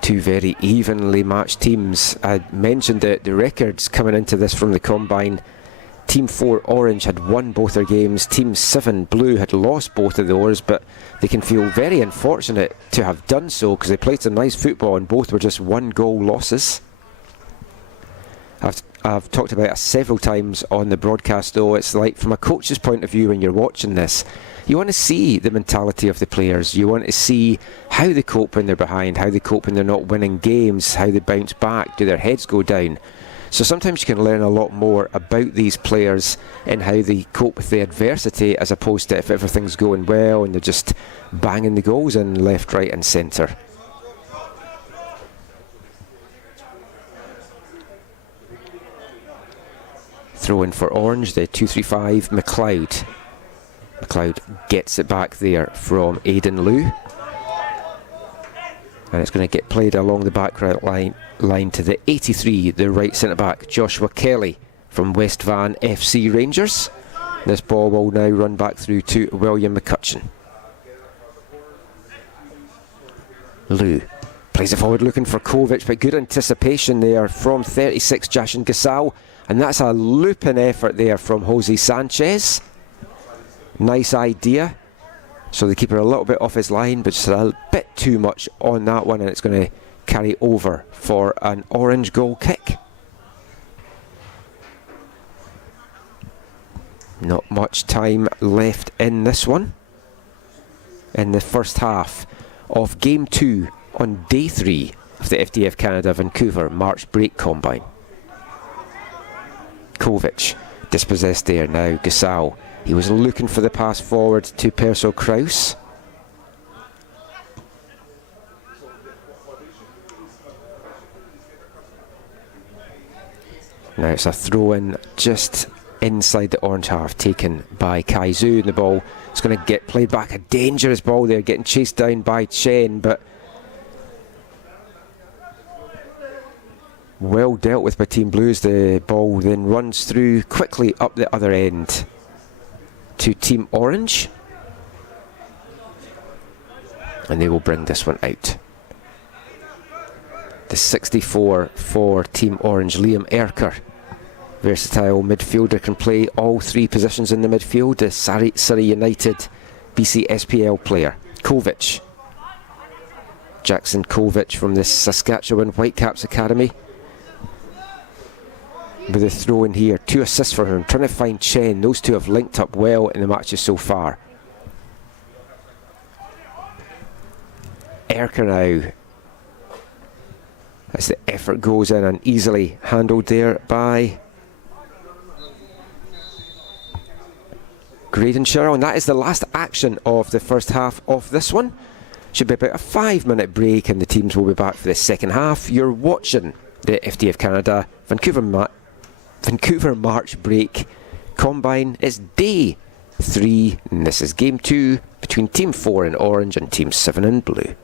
Two very evenly matched teams. I mentioned the records coming into this from the Combine. Team 4 Orange had won both their games. Team 7 Blue had lost both of those, but they can feel very unfortunate to have done so because they played some nice football and both were just 1-goal losses. I've talked about it several times on the broadcast though. It's like, from a coach's point of view when you're watching this, you want to see the mentality of the players. You want to see how they cope when they're behind, how they cope when they're not winning games, how they bounce back, do their heads go down. So sometimes you can learn a lot more about these players and how they cope with the adversity, as opposed to if everything's going well and they're just banging the goals in left, right and centre. Throw in for Orange, the 235 McLeod. McLeod gets it back there from Aidan Liu. And it's going to get played along the back right line to the 83, the right centre-back, Joshua Kelly from West Van FC Rangers. This ball will now run back through to William McCutcheon. Liu plays it forward looking for Kovic, but good anticipation there from 36 Jashin Gasol. And that's a looping effort there from Jose Sanchez. Nice idea. So the keeper a little bit off his line, but just a bit too much on that one, and it's going to carry over for an Orange goal kick. Not much time left in this one. In the first half of Game 2 on Day 3 of the FTF Canada Vancouver March Break Combine. Kovic dispossessed there now. Gasol. He was looking for the pass forward to Perso Kraus. Now it's a throw-in just inside the orange half, taken by Kai Zhu, and the ball is going to get played back. A dangerous ball there, getting chased down by Chen, but well dealt with by Team Blues. The ball then runs through quickly up the other end to Team Orange, and they will bring this one out. The 64 for Team Orange, Liam Erker, versatile midfielder, can play all three positions in the midfield. The Surrey United BCSPL player. Kovic, Jackson Kovic from the Saskatchewan Whitecaps Academy, with a throw in here. 2 assists for him, trying to find Chen. Those two have linked up well in the matches so far. Erker now, as the effort goes in, and easily handled there by Graydon Sherrill, and that is the last action of the first half of this one. Should be about a 5-minute break and the teams will be back for the second half. You're watching the FTF Canada Vancouver March break combine. It's day 3 and this is game 2 between Team 4 in orange and Team 7 in blue.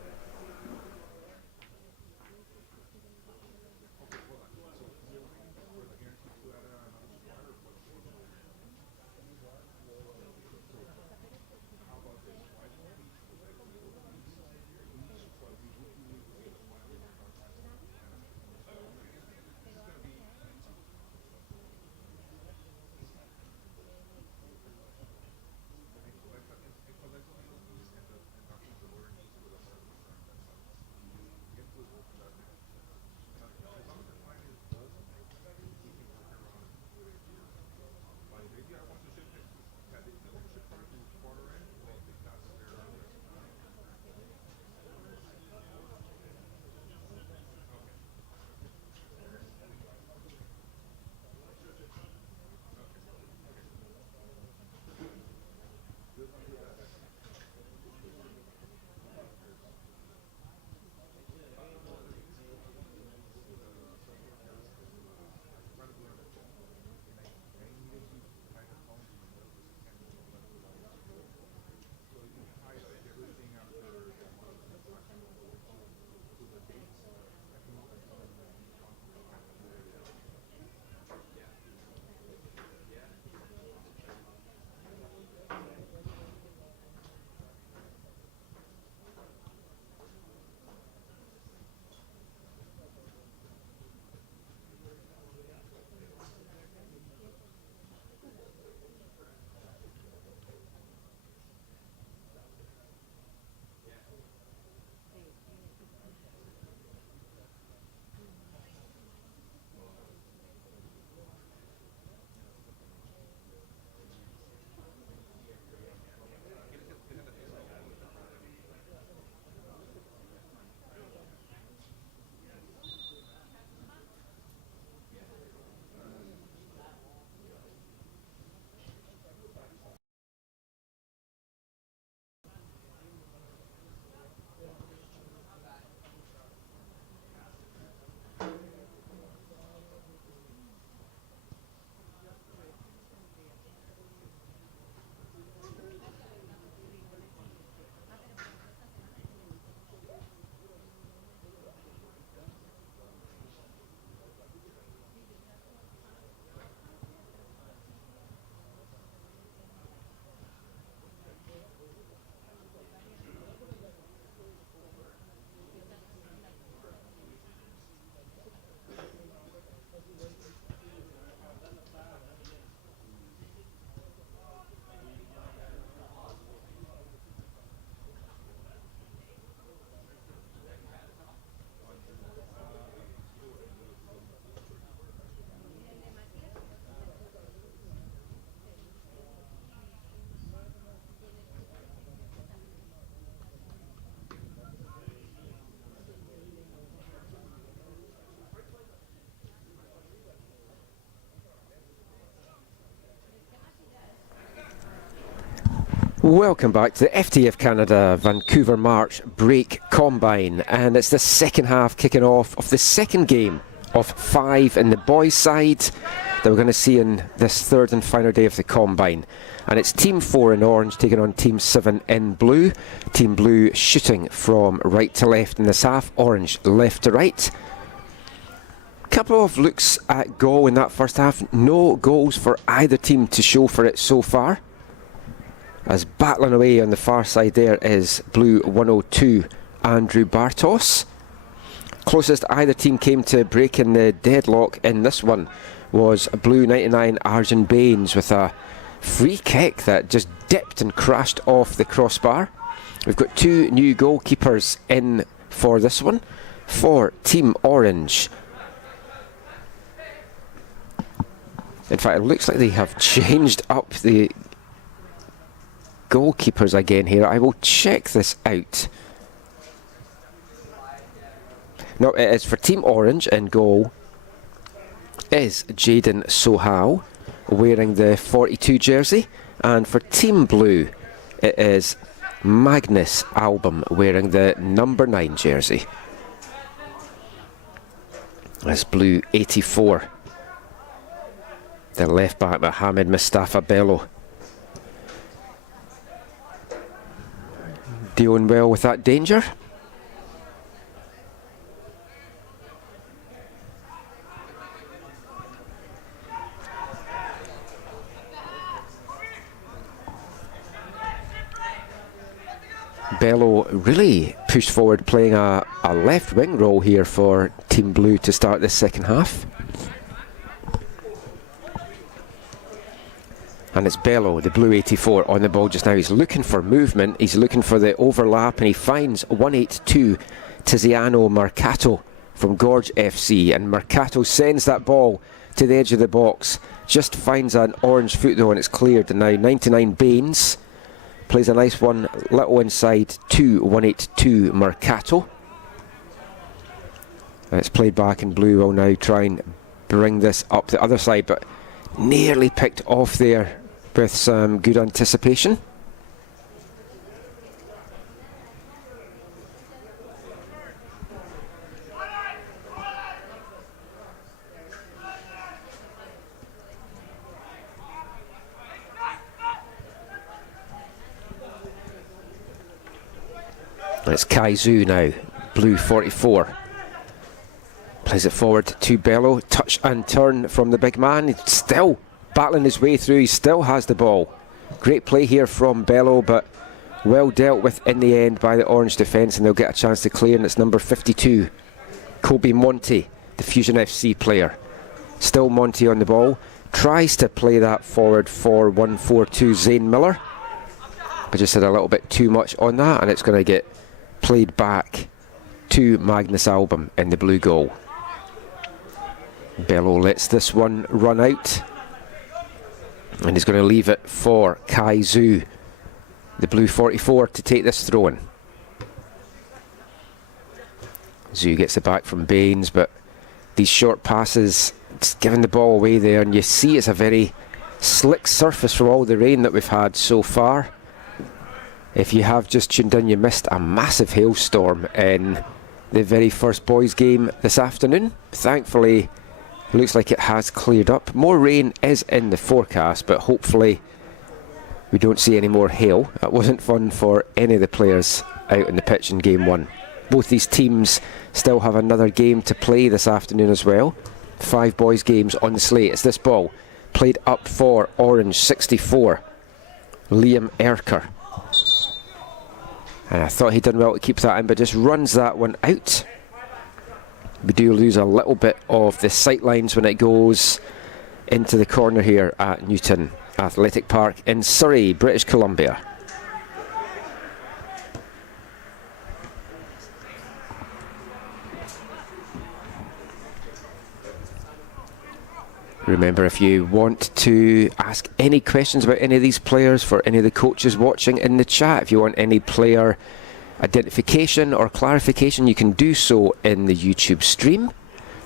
Welcome back to the FTF Canada Vancouver March break combine, and it's the second half kicking off of the second game of 5 in the boys side that we're going to see in this third and final day of the combine. And it's Team 4 in orange taking on Team 7 in blue. Team blue shooting from right to left in this half, orange left to right. Couple of looks at goal in that first half, no goals for either team to show for it so far. As battling away on the far side there is blue 102 Andrew Bartos. Closest either team came to breaking the deadlock in this one was blue 99 Arjun Baines with a free kick that just dipped and crashed off the crossbar. We've got 2 new goalkeepers in for this one for Team Orange. In fact, it looks like they have changed up the goalkeepers again here. I will check this out. No, it is for Team Orange in goal is Jaden Sohal wearing the 42 jersey, And for Team Blue, it is Magnus Album wearing the number 9 jersey. That's Blue 84. The left back, Mohamed Mustafa Bello. Dealing well with that danger. Bello really pushed forward, playing a left wing role here for Team Blue to start this second half. And it's Bello, the Blue 84, on the ball just now. He's looking for movement, he's looking for the overlap, and he finds 182 Tiziano Mercato from Gorge FC. And Mercato sends that ball to the edge of the box, just finds an orange foot though, and it's cleared. And now 99 Baines plays a nice one, little inside to 182 Mercato. And it's played back, and Blue will now try and bring this up the other side, but nearly picked off there with some good anticipation. It's Kaizu now, Blue 44. Plays it forward to Bello, touch and turn from the big man. He's still battling his way through, he still has the ball. Great play here from Bello, but well dealt with in the end by the Orange defence, and they'll get a chance to clear, and it's number 52, Kobe Monty, the Fusion FC player. Still Monty on the ball, tries to play that forward for 142 Zane Miller, but just had a little bit too much on that, and it's going to get played back to Magnus Album in the blue goal. Bello lets this one run out, and he's going to leave it for Kaizu, the Blue 44, to take this throw in. Zhu gets it back from Baines, but these short passes, it's giving the ball away there, and you see it's a very slick surface from all the rain that we've had so far. If you have just tuned in, you missed a massive hailstorm in the very first boys game this afternoon. Thankfully, it looks like it has cleared up. More rain is in the forecast, but hopefully we don't see any more hail. That wasn't fun for any of the players out on the pitch in game one. Both these teams still have another game to play this afternoon as well. 5 boys games on the slate. It's this ball played up for Orange 64, Liam Erker. And I thought he'd done well to keep that in, but just runs that one out. We do lose a little bit of the sight lines when it goes into the corner here at Newton Athletic Park in Surrey, British Columbia. Remember, if you want to ask any questions about any of these players for any of the coaches watching in the chat, if you want any player identification or clarification, you can do so in the YouTube stream,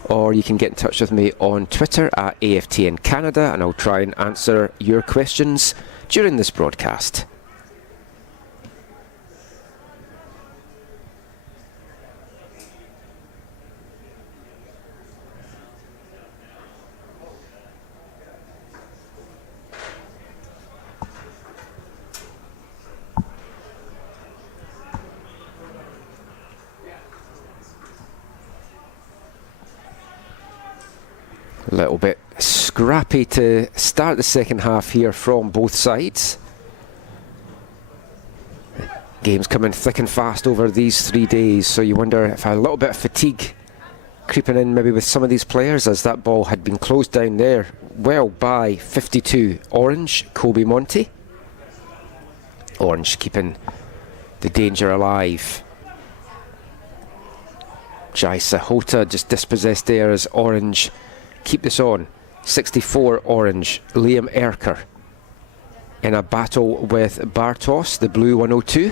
or you can get in touch with me on Twitter at AFTN Canada, and I'll try and answer your questions during this broadcast. A little bit scrappy to start the second half here from both sides. Games coming thick and fast over these 3 days, so you wonder if a little bit of fatigue creeping in maybe with some of these players, as that ball had been closed down there well by 52 Orange, Kobe Monty. Orange keeping the danger alive. Jai Sahota just dispossessed there as Orange keep this on. 64 Orange, Liam Erker in a battle with Bartos, the Blue 102.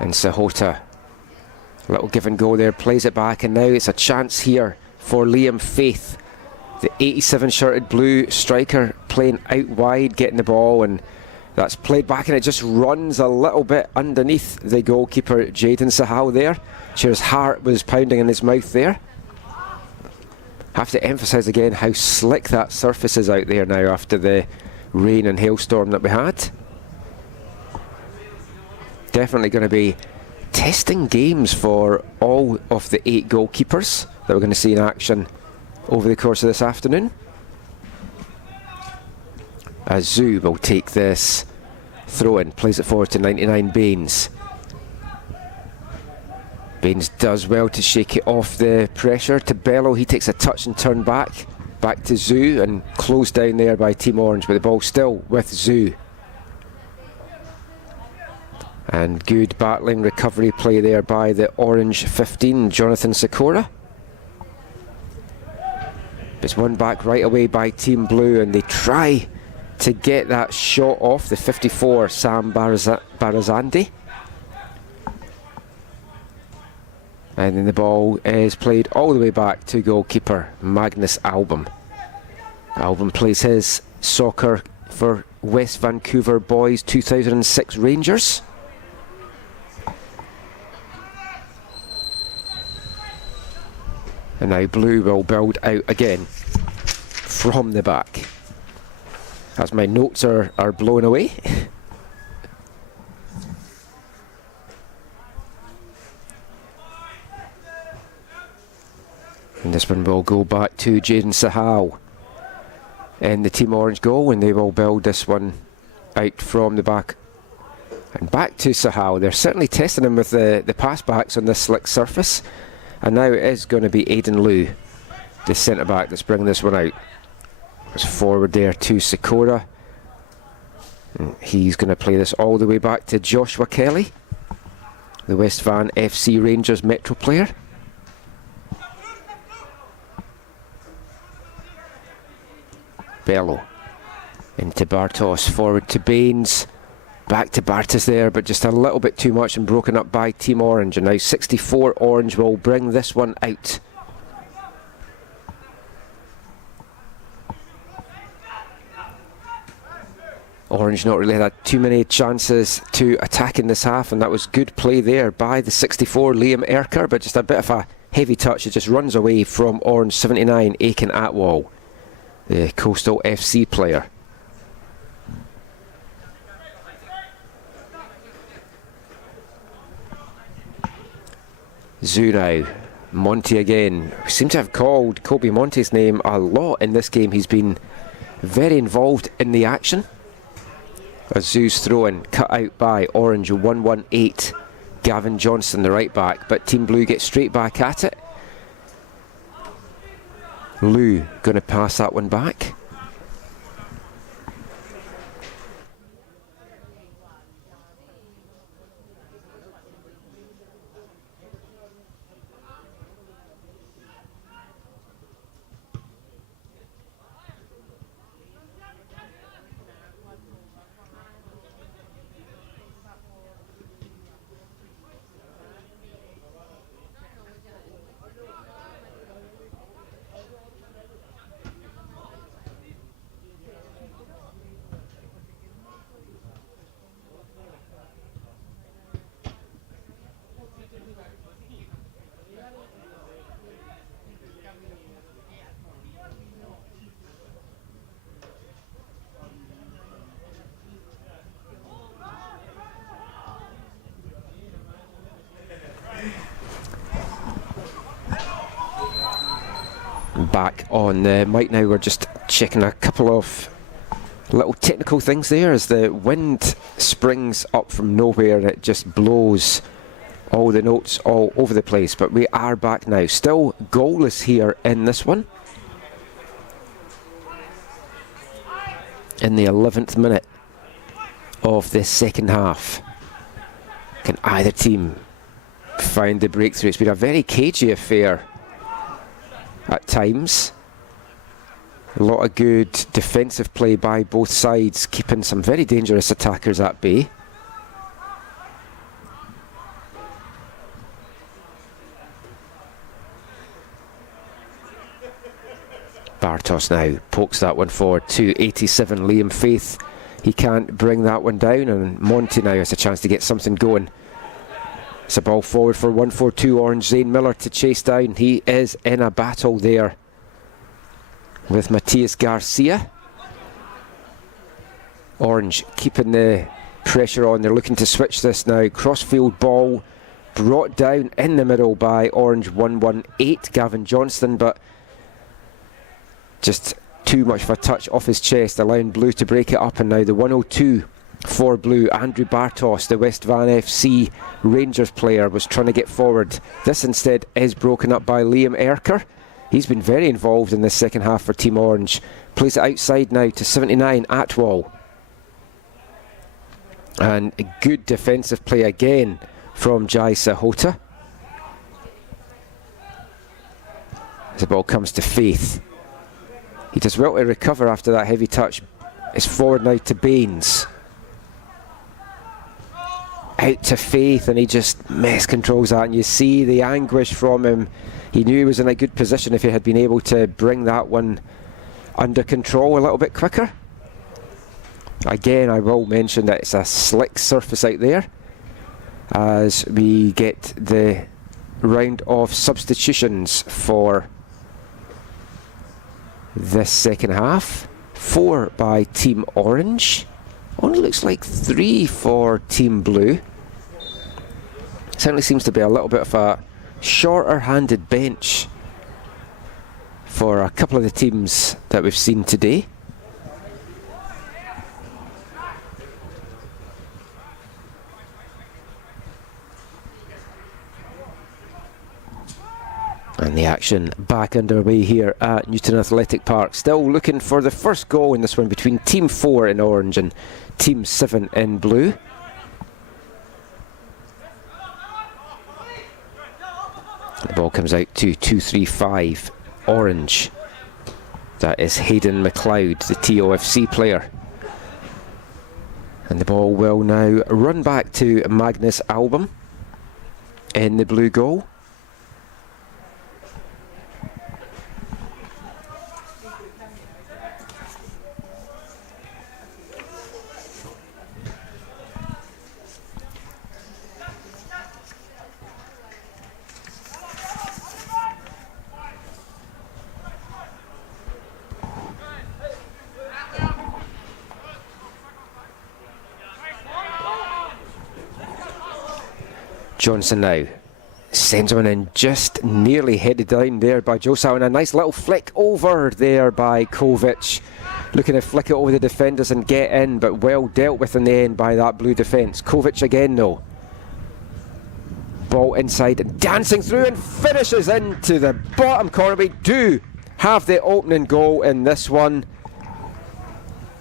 And Sahota, a little give and go there, plays it back, and now it's a chance here for Liam Faith The 87 shirted blue striker playing out wide, getting the ball, and that's played back, and it just runs a little bit underneath the goalkeeper, Jayden Sahal there. Sure, his heart was pounding in his mouth there. Have to emphasise again how slick that surface is out there now after the rain and hailstorm that we had. Definitely going to be testing games for all of the 8 goalkeepers that we're going to see in action over the course of this afternoon. As Zhu will take this throw in, plays it forward to 99 Baines. Baines does well to shake it off the pressure to Bello. He takes a touch and turn back to Zhu, and closed down there by Team Orange, but the ball still with Zhu. And good battling recovery play there by the Orange 15, Jonathan Sikora. It's won back right away by Team Blue, and they try to get that shot off the 54, Sam Barazandi. And then the ball is played all the way back to goalkeeper Magnus Album. Album plays his soccer for West Vancouver Boys 2006 Rangers. And now Blue will build out again from the back. As my notes are blown away. And this one will go back to Jayden Sahal in the Team Orange goal, and they will build this one out from the back. And back to Sahal. They're certainly testing him with the pass backs on this slick surface. And now it is going to be Aidan Liu, the centre back, that's bringing this one out. It's forward there to Sikora. And he's going to play this all the way back to Joshua Kelly, the West Van FC Rangers Metro player. Bello into Bartos, forward to Baines, back to Bartos there, but just a little bit too much and broken up by Team Orange. And now 64 Orange will bring this one out. Orange not really had too many chances to attack in this half, and that was good play there by the 64 Liam Erker, but just a bit of a heavy touch. It just runs away from Orange 79 Aiken Atwall, the Coastal FC player. Zhu now, Monty again. We seem to have called Kobe Monty's name a lot in this game. He's been very involved in the action. As Zhu's throw-in cut out by Orange 118 Gavin Johnson, the right back, but Team Blue gets straight back at it. Liu going to pass that one back. Back on the mic now, we're just checking a couple of little technical things there as the wind springs up from nowhere and it just blows all the notes all over the place. But we are back now, still goalless here in this one. In the 11th minute of this second half, can either team find the breakthrough? It's been a very cagey affair at times. A lot of good defensive play by both sides, keeping some very dangerous attackers at bay. Bartos now pokes that one forward to 87, Liam Faith. He can't bring that one down, and Monty now has a chance to get something going. It's a ball forward for 1-4-2 Orange. Zane Miller to chase down. He is in a battle there with Matthias Garcia. Orange keeping the pressure on. They're looking to switch this now. Crossfield ball brought down in the middle by Orange 118 Gavin Johnston, but just too much of a touch off his chest, allowing Blue to break it up. And now the 102 for Blue, Andrew Bartos, the West Van FC Rangers player, was trying to get forward. This instead is broken up by Liam Erker. He's been very involved in this second half for Team Orange. Plays it outside now to 79 Atwell. And a good defensive play again from Jai Sahota. As the ball comes to Faith. He does well to recover after that heavy touch. It's forward now to Baines. Out to Faith, and he just controls that, and you see the anguish from him. He knew he was in a good position if he had been able to bring that one under control a little bit quicker. Again, I will mention that it's a slick surface out there as we get the round of substitutions for this second half. 4 by Team Orange. Only looks like 3 for Team Blue. Certainly seems to be a little bit of a shorter-handed bench for a couple of the teams that we've seen today. And the action back underway here at Newton Athletic Park. Still looking for the first goal in this one between Team 4 in Orange and Team 7 in Blue. The ball comes out to 2-3-5 Orange. That is Hayden McLeod, the TOFC player. And the ball will now run back to Magnus Album in the Blue goal. Johnson now sends one in, just nearly headed down there by Josau, and a nice little flick over there by Kovic, looking to flick it over the defenders and get in, but well dealt with in the end by that Blue defence. Kovic again though. Ball inside and dancing through and finishes into the bottom corner. We do have the opening goal in this one.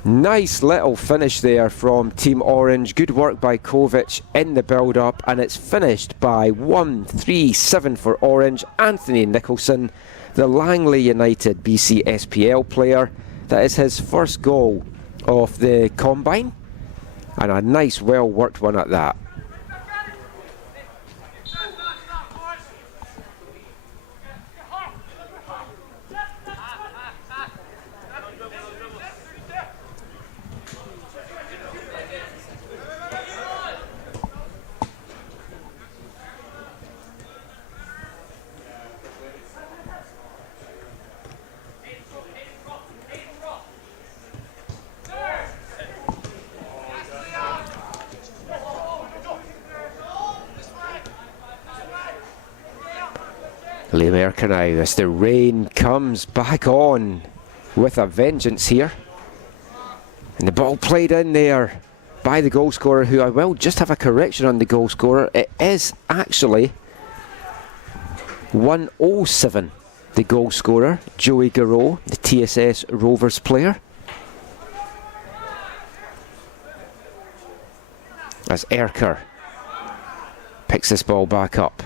Nice little finish there from Team Orange. Good work by Kovic in the build-up, and it's finished by 1-3-7 for Orange. Anthony Nicholson, the Langley United BC SPL player. That is his first goal of the combine, and a nice, well-worked one at that. Liam Erker now as the rain comes back on with a vengeance here. And the ball played in there by the goal scorer, who I will just have a correction on the goal scorer. It is actually 107, the goal scorer, Joey Garreau, the TSS Rovers player. As Erker picks this ball back up.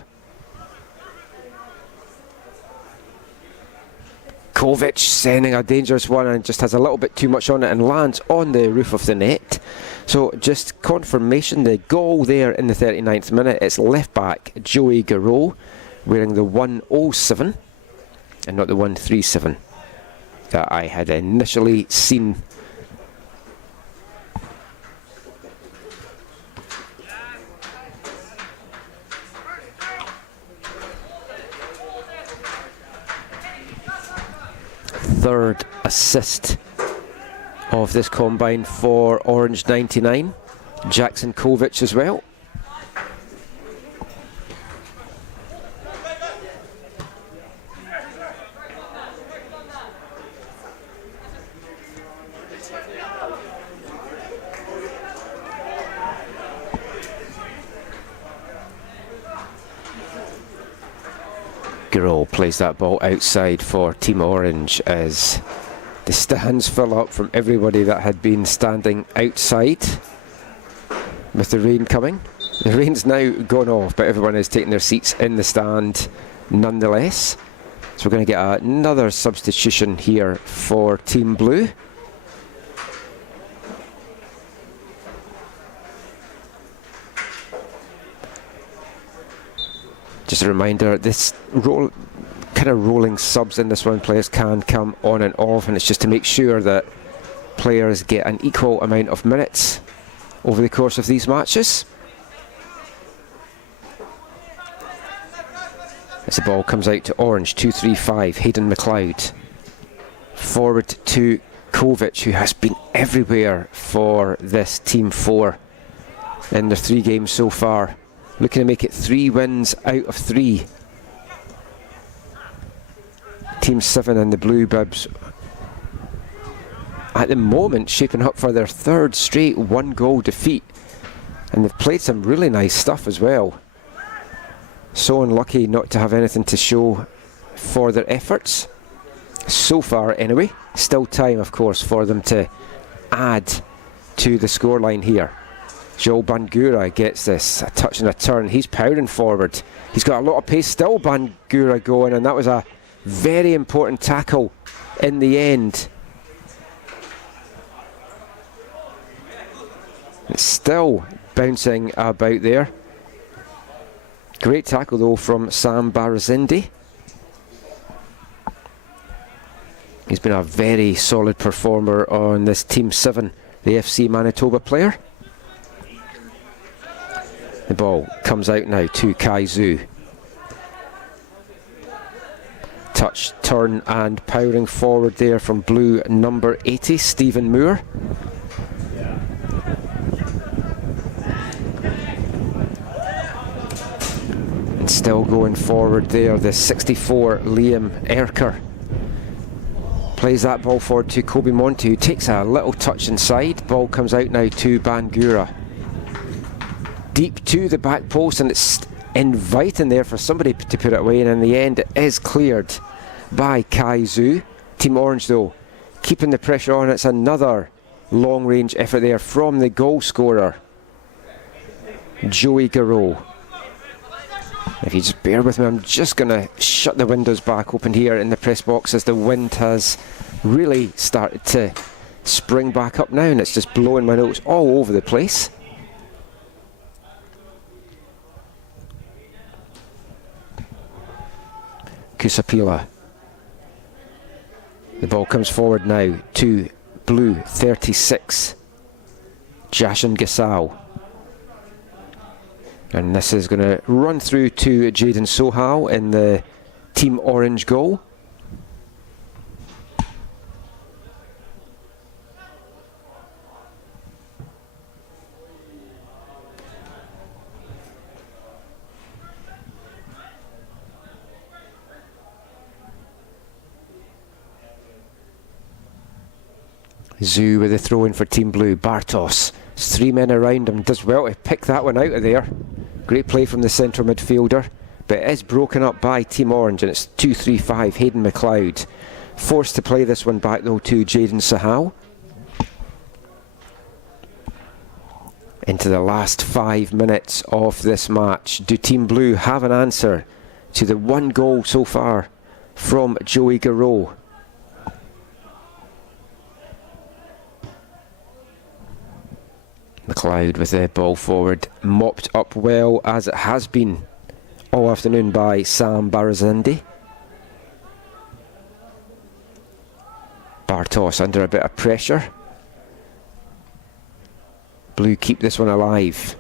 Kovic sending a dangerous one and just has a little bit too much on it and lands on the roof of the net. So just confirmation, the goal there in the 39th minute, it's left back Joey Garreau wearing the 107 and not the 137. that I had initially seen. Third assist of this combine for Orange 99. Jackson Kovic as well. Giro plays that ball outside for Team Orange as the stands fill up from everybody that had been standing outside with the rain coming. The rain's now gone off, but everyone is taking their seats in the stand nonetheless. So we're going to get another substitution here for Team Blue. Just a reminder, this kind of rolling subs in this one, players can come on and off, and it's just to make sure that players get an equal amount of minutes over the course of these matches. As the ball comes out to Orange, 2-3-5, Hayden McLeod. Forward to Kovic, who has been everywhere for this Team 4 in their 3 games so far. Looking to make it 3 wins out of 3. Team 7 and the Blue Bibs at the moment shaping up for their 3rd straight 1-goal defeat. And they've played some really nice stuff as well. So unlucky not to have anything to show for their efforts. So far anyway. Still time, of course, for them to add to the scoreline here. Joel Bangura gets this, a touch and a turn. He's powering forward. He's got a lot of pace. Still Bangura going, and that was a very important tackle in the end. It's still bouncing about there. Great tackle though from Sam Barazindi. He's been a very solid performer on this Team 7, the FC Manitoba player. The ball comes out now to Kai Zhu. Touch, turn and powering forward there from Blue number 80, Stephen Moore. And still going forward there, the 64, Liam Erker. Plays that ball forward to Kobe Monty, who takes a little touch inside. Ball comes out now to Bangura. Deep to the back post, and it's inviting there for somebody to put it away, and in the end it is cleared by Kai Zhu. Team Orange though keeping the pressure on. It's another long range effort there from the goal scorer Joey Garreau. If you just bear with me, I'm just going to shut the windows back open here in the press box as the wind has really started to spring back up now, and it's just blowing my nose all over the place. Kusapila. The ball comes forward now to Blue 36, Jashan Gasal. And this is going to run through to Jaden Sohal in the Team Orange goal. Zhu with the throw in for Team Blue. Bartos, there's 3 men around him, does well to pick that one out of there. Great play from the central midfielder, but it is broken up by Team Orange, and it's 2-3-5, Hayden McLeod. Forced to play this one back though to Jaden Sahal. Into the last 5 minutes of this match. Do Team Blue have an answer to the 1 goal so far from Joey Garreau? McLeod with the ball forward, mopped up well as it has been all afternoon by Sam Barazindi. Bartos under a bit of pressure. Blue keep this one alive.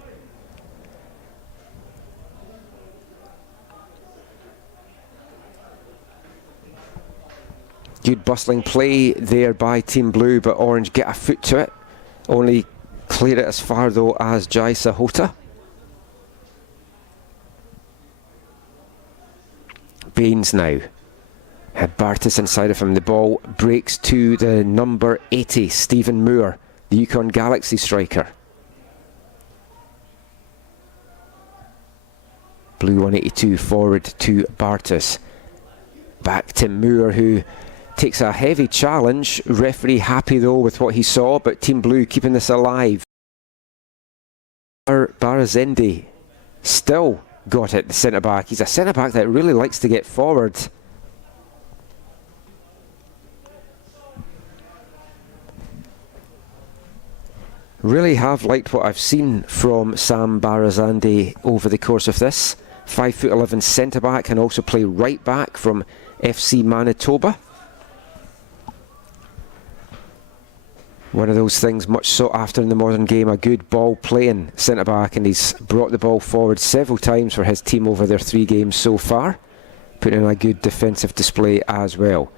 Good bustling play there by Team Blue, but Orange get a foot to it. Only clear it as far though as Jai Sahota. Baines now. Had Bartos inside of him. The ball breaks to the number 80, Stephen Moore, the Yukon Galaxy striker. Blue 182 forward to Bartos. Back to Moore, who takes a heavy challenge. Referee happy though with what he saw, but Team Blue keeping this alive. Barazendi still got it, the centre back. He's a centre back that really likes to get forward. Really have liked what I've seen from Sam Barazandi over the course of this. 5'11" centre back, can also play right back from FC Manitoba. One of those things much sought after in the modern game, a good ball playing centre back, and he's brought the ball forward several times for his team over their 3 games so far, putting in a good defensive display as well.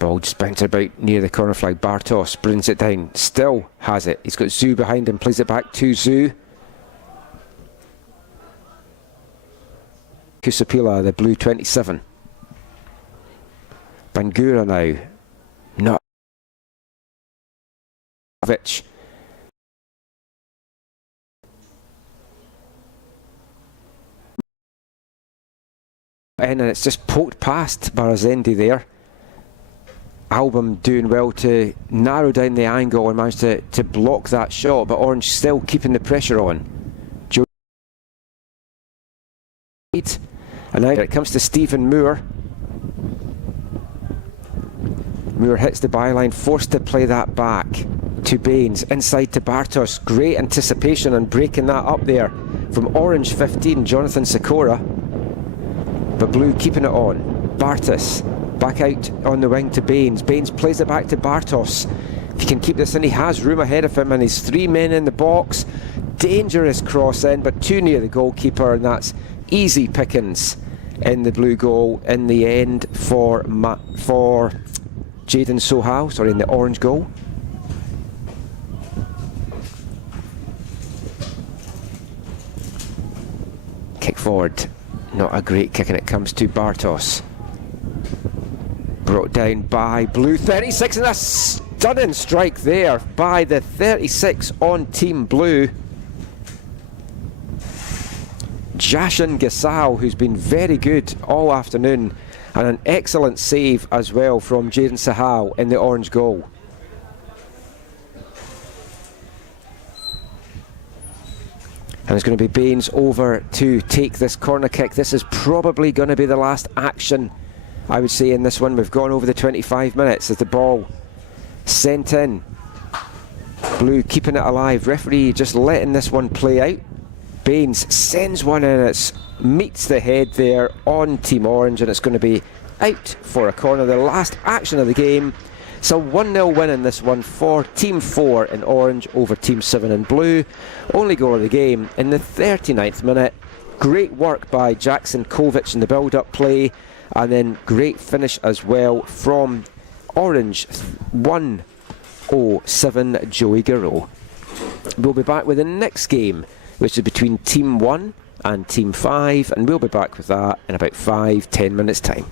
Ball just bounced about near the corner flag. Bartos brings it down, still has it. He's got Zhu behind him, plays it back to Zhu. Kusapila, the blue 27. Bangura now. Not Vich. And it's just poked past Barazendi there. Album doing well to narrow down the angle and manage to block that shot, but Orange still keeping the pressure on. And now it comes to Stephen Moore. Moore hits the byline, forced to play that back to Baines, inside to Bartos. Great anticipation and breaking that up there from Orange 15, Jonathan Sikora. But Blue keeping it on. Bartos back out on the wing to Baines. Baines plays it back to Bartos. If he can keep this in, he has room ahead of him, and he's 3 men in the box. Dangerous cross in, but too near the goalkeeper, and that's easy pickings in the Blue goal in the end for Jaden Sohao, sorry, in the Orange goal. Kick forward, not a great kick, and it comes to Bartos. Brought down by Blue 36, and a stunning strike there by the 36 on Team Blue. Jashin Gasal, who's been very good all afternoon, and an excellent save as well from Jaden Sahal in the Orange goal. And it's going to be Baines over to take this corner kick. This is probably going to be the last action, I would say, in this one. We've gone over the 25 minutes as the ball sent in. Blue keeping it alive. Referee just letting this one play out. Baines sends one in, it meets the head there on Team Orange, and it's going to be out for a corner. The last action of the game. It's a 1-0 win in this one for Team 4 in Orange over Team 7 in Blue. Only goal of the game in the 39th minute. Great work by Jackson Kovic in the build-up play, and then great finish as well from Orange 107 Joey Garreau. We'll be back with the next game, which is between Team 1 and Team 5, and we'll be back with that in about 5-10 minutes time.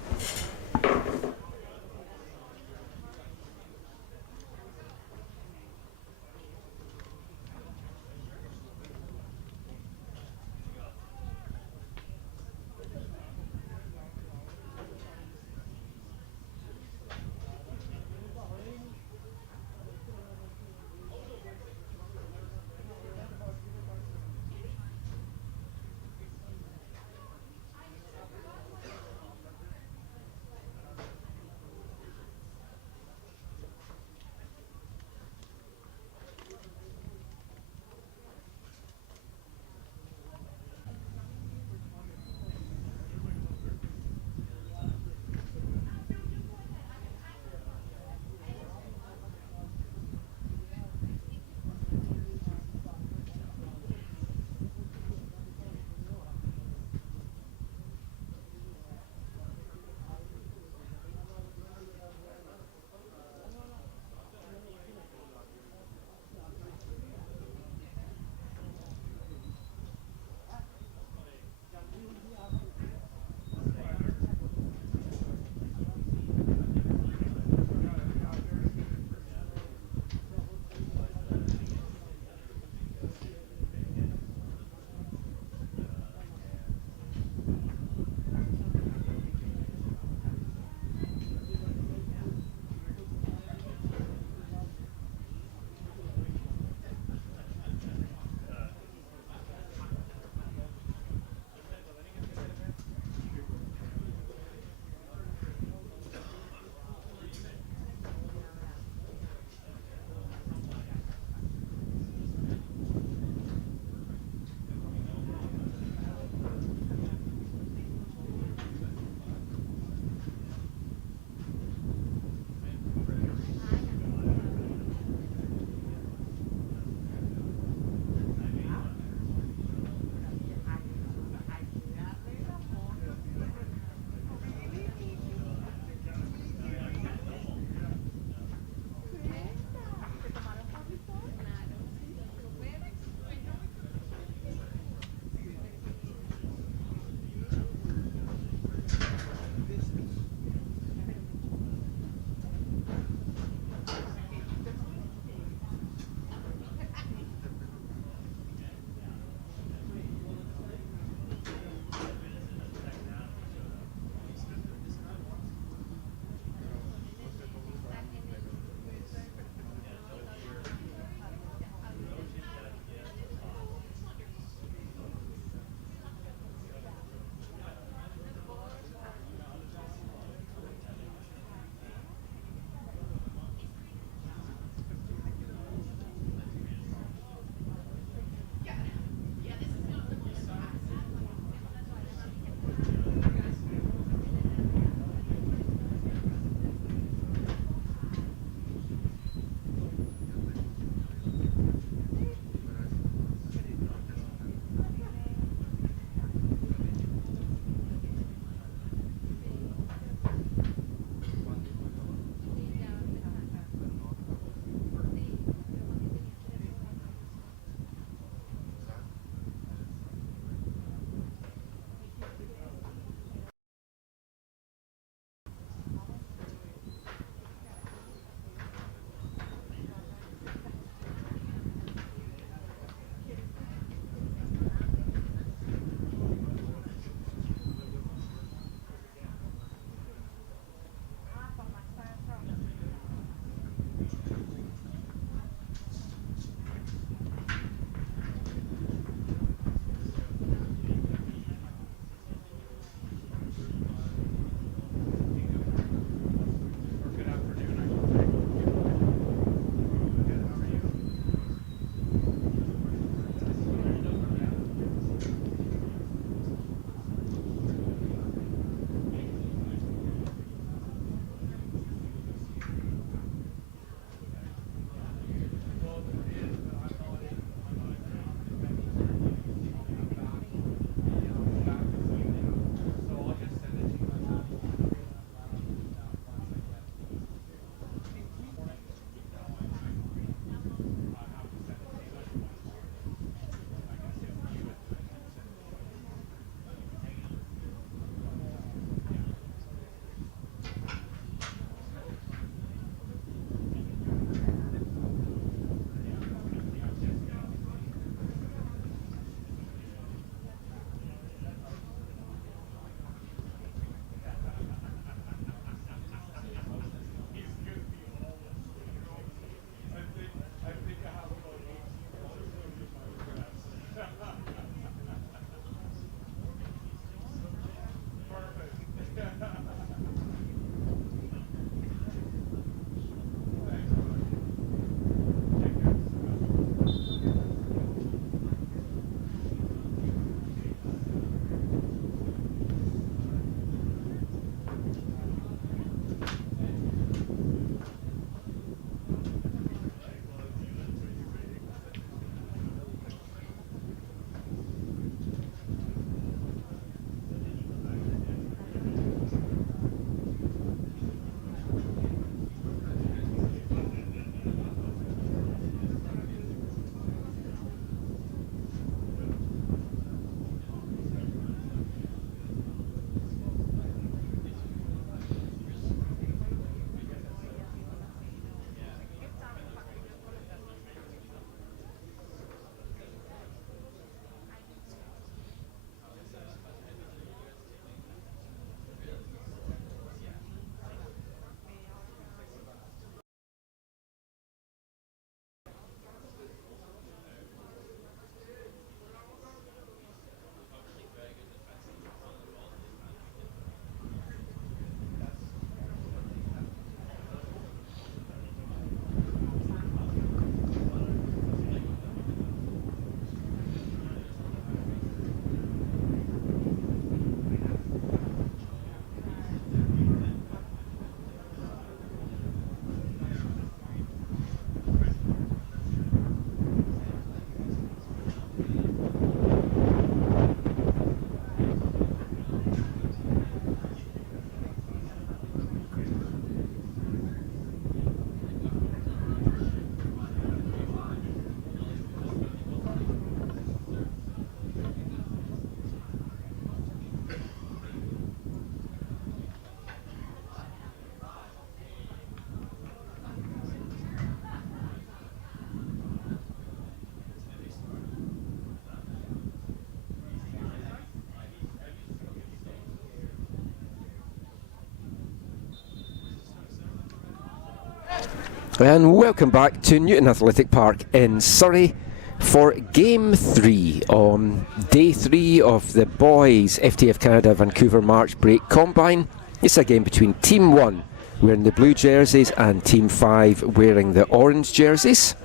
And welcome back to Newton Athletic Park in Surrey for Game 3 on Day 3 of the Boys FTF Canada Vancouver March Break Combine. It's a game between Team 1 wearing the blue jerseys and Team 5 wearing the orange jerseys.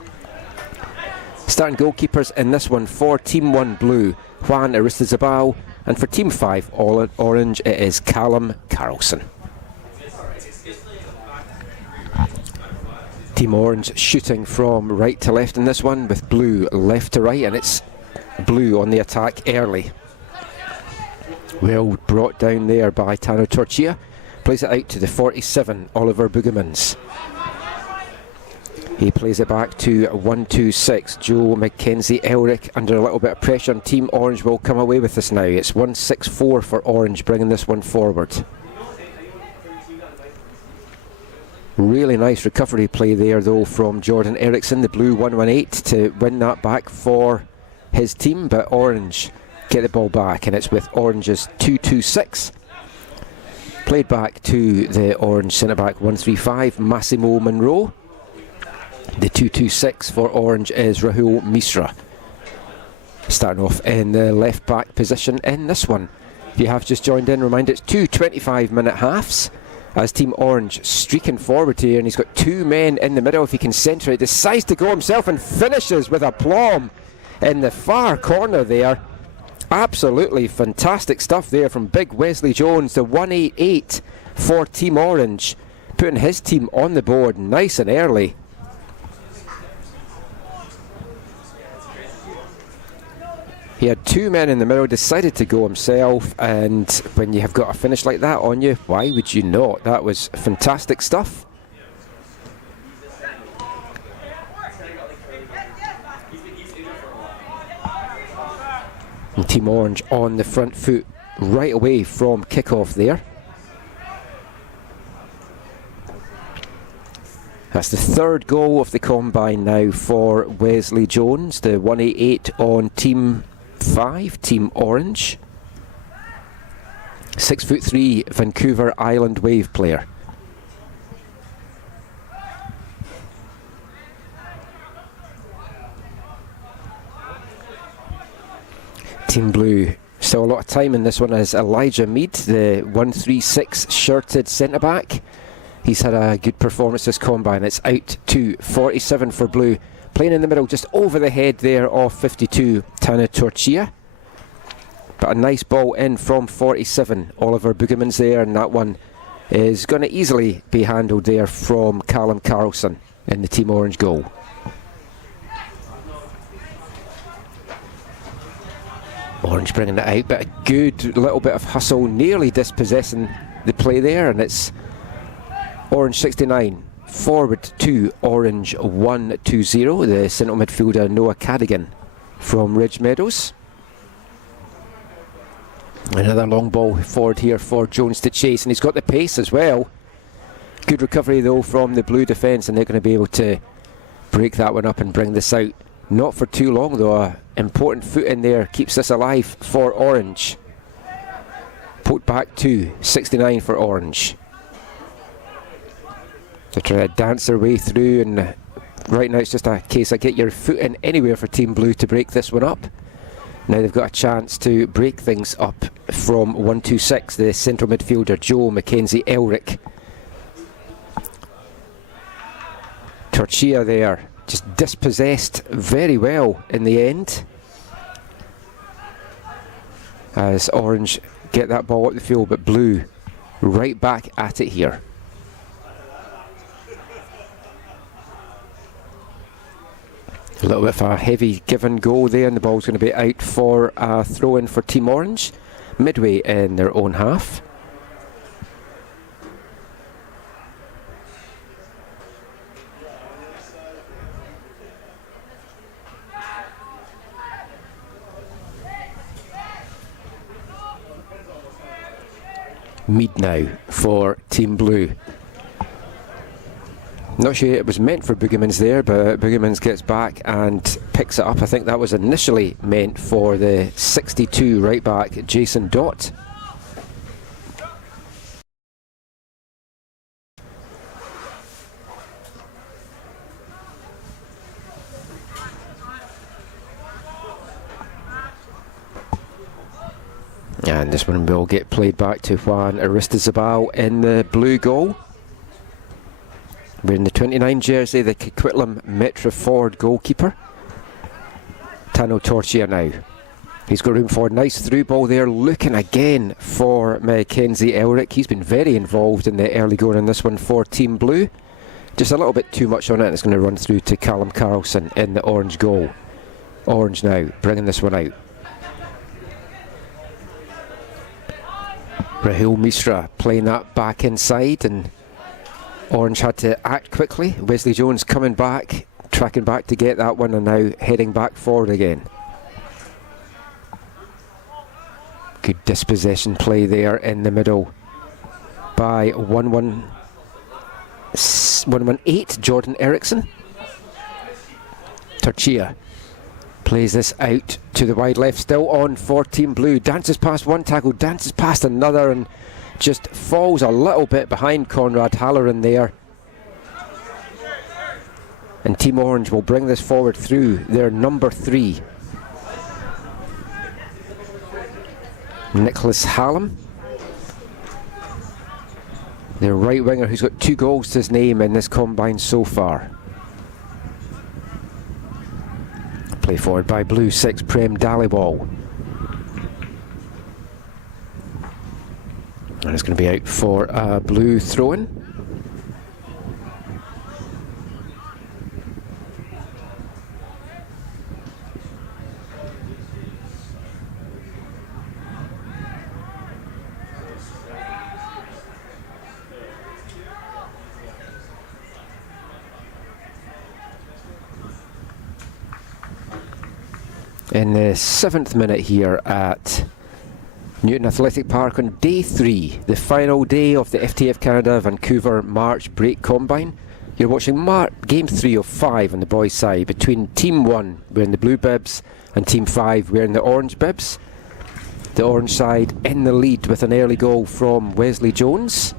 Starting goalkeepers in this one for Team 1 blue, Juan Aristizabal, and for Team 5 orange it is Callum Carlson. Team Orange shooting from right to left in this one, with blue left to right, and it's blue on the attack early. Well brought down there by Tano Torchia. Plays it out to the 47, Oliver Boogemans. He plays it back to 1-2-6, Joe Mackenzie Elric under a little bit of pressure, and Team Orange will come away with this now. It's 1-6-4 for Orange, bringing this one forward. Really nice recovery play there though from Jordan Eriksson, the blue 118, to win that back for his team, but Orange get the ball back, and it's with Orange's 2-2-6. Played back to the Orange centre-back 135, Massimo Monroe. The 2-2-6 for Orange is Rahul Misra. Starting off in the left-back position in this one. If you have just joined in, remind it's 2 25-minute halves. As Team Orange streaking forward here, and he's got two men in the middle. If he can centre it, decides to go himself and finishes with aplomb in the far corner there. Absolutely fantastic stuff there from big Wesley Jones, the 188 for Team Orange, putting his team on the board nice and early. He had two men in the middle, decided to go himself, and when you have got a finish like that on you, why would you not? That was fantastic stuff. And Team Orange on the front foot right away from kick-off there. That's the third goal of the combine now for Wesley Jones, the 188 on Team 5, Team Orange. 6'3" Vancouver Island Wave player. Team Blue, still a lot of time in this one, as Elijah Mead, the 136 shirted centre-back. He's had a good performance this combine. It's out to 47 for Blue. Playing in the middle, just over the head there of 52, Tana Torchia. But a nice ball in from 47, Oliver Boogemans there, and that one is going to easily be handled there from Callum Carlson in the Team Orange goal. Orange bringing it out, but a good little bit of hustle, nearly dispossessing the play there, and it's Orange 69. Forward to Orange 1-2-0, the central midfielder Noah Cadigan from Ridge Meadows. Another long ball forward here for Jones to chase, and he's got the pace as well. Good recovery though from the Blue defence, and they're going to be able to break that one up and bring this out. Not for too long though, an important foot in there keeps this alive for Orange. Put back to 69 for Orange. They're trying to dance their way through, and right now it's just a case of get your foot in anywhere for Team Blue to break this one up. Now they've got a chance to break things up from 1-2-6, the central midfielder Joe Mackenzie Elric. Torchia there, just dispossessed very well in the end, as Orange get that ball up the field, but Blue right back at it here. A little bit of a heavy give and go there, and the ball's going to be out for a throw in for Team Orange, midway in their own half. Mead now for Team Blue. Not sure it was meant for Boogemans there, but Boogemans gets back and picks it up. I think that was initially meant for the 62 right back Jason Dott. And this one will get played back to Juan Aristizabal in the blue goal. Wearing the 29 jersey, the Coquitlam Metro Ford goalkeeper. Tano Torchia now. He's got room for a nice through ball there, looking again for Mackenzie Elric. He's been very involved in the early going in this one for Team Blue. Just a little bit too much on it. It's going to run through to Callum Carlson in the orange goal. Orange now, bringing this one out. Rahul Misra playing that back inside, and Orange had to act quickly. Wesley Jones coming back, tracking back to get that one, and now heading back forward again. Good dispossession play there in the middle by 118 Jordan Eriksson. Torchia plays this out to the wide left, still on for Team Blue. Dances past one tackle, dances past another, and just falls a little bit behind Conrad Halloran there. And Team Orange will bring this forward through their number 3. Nicholas Hallam, their right winger, who's got 2 goals to his name in this combine so far. Play forward by Blue 6, Prem Dalibal. And it's going to be out for a Blue throw-in. In the 7th minute here at Newton Athletic Park on day 3, the final day of the FTF Canada Vancouver March Break Combine. You're watching game 3 of 5 on the boys' side between Team 1 wearing the blue bibs and Team 5 wearing the orange bibs. The orange side in the lead with an early goal from Wesley Jones.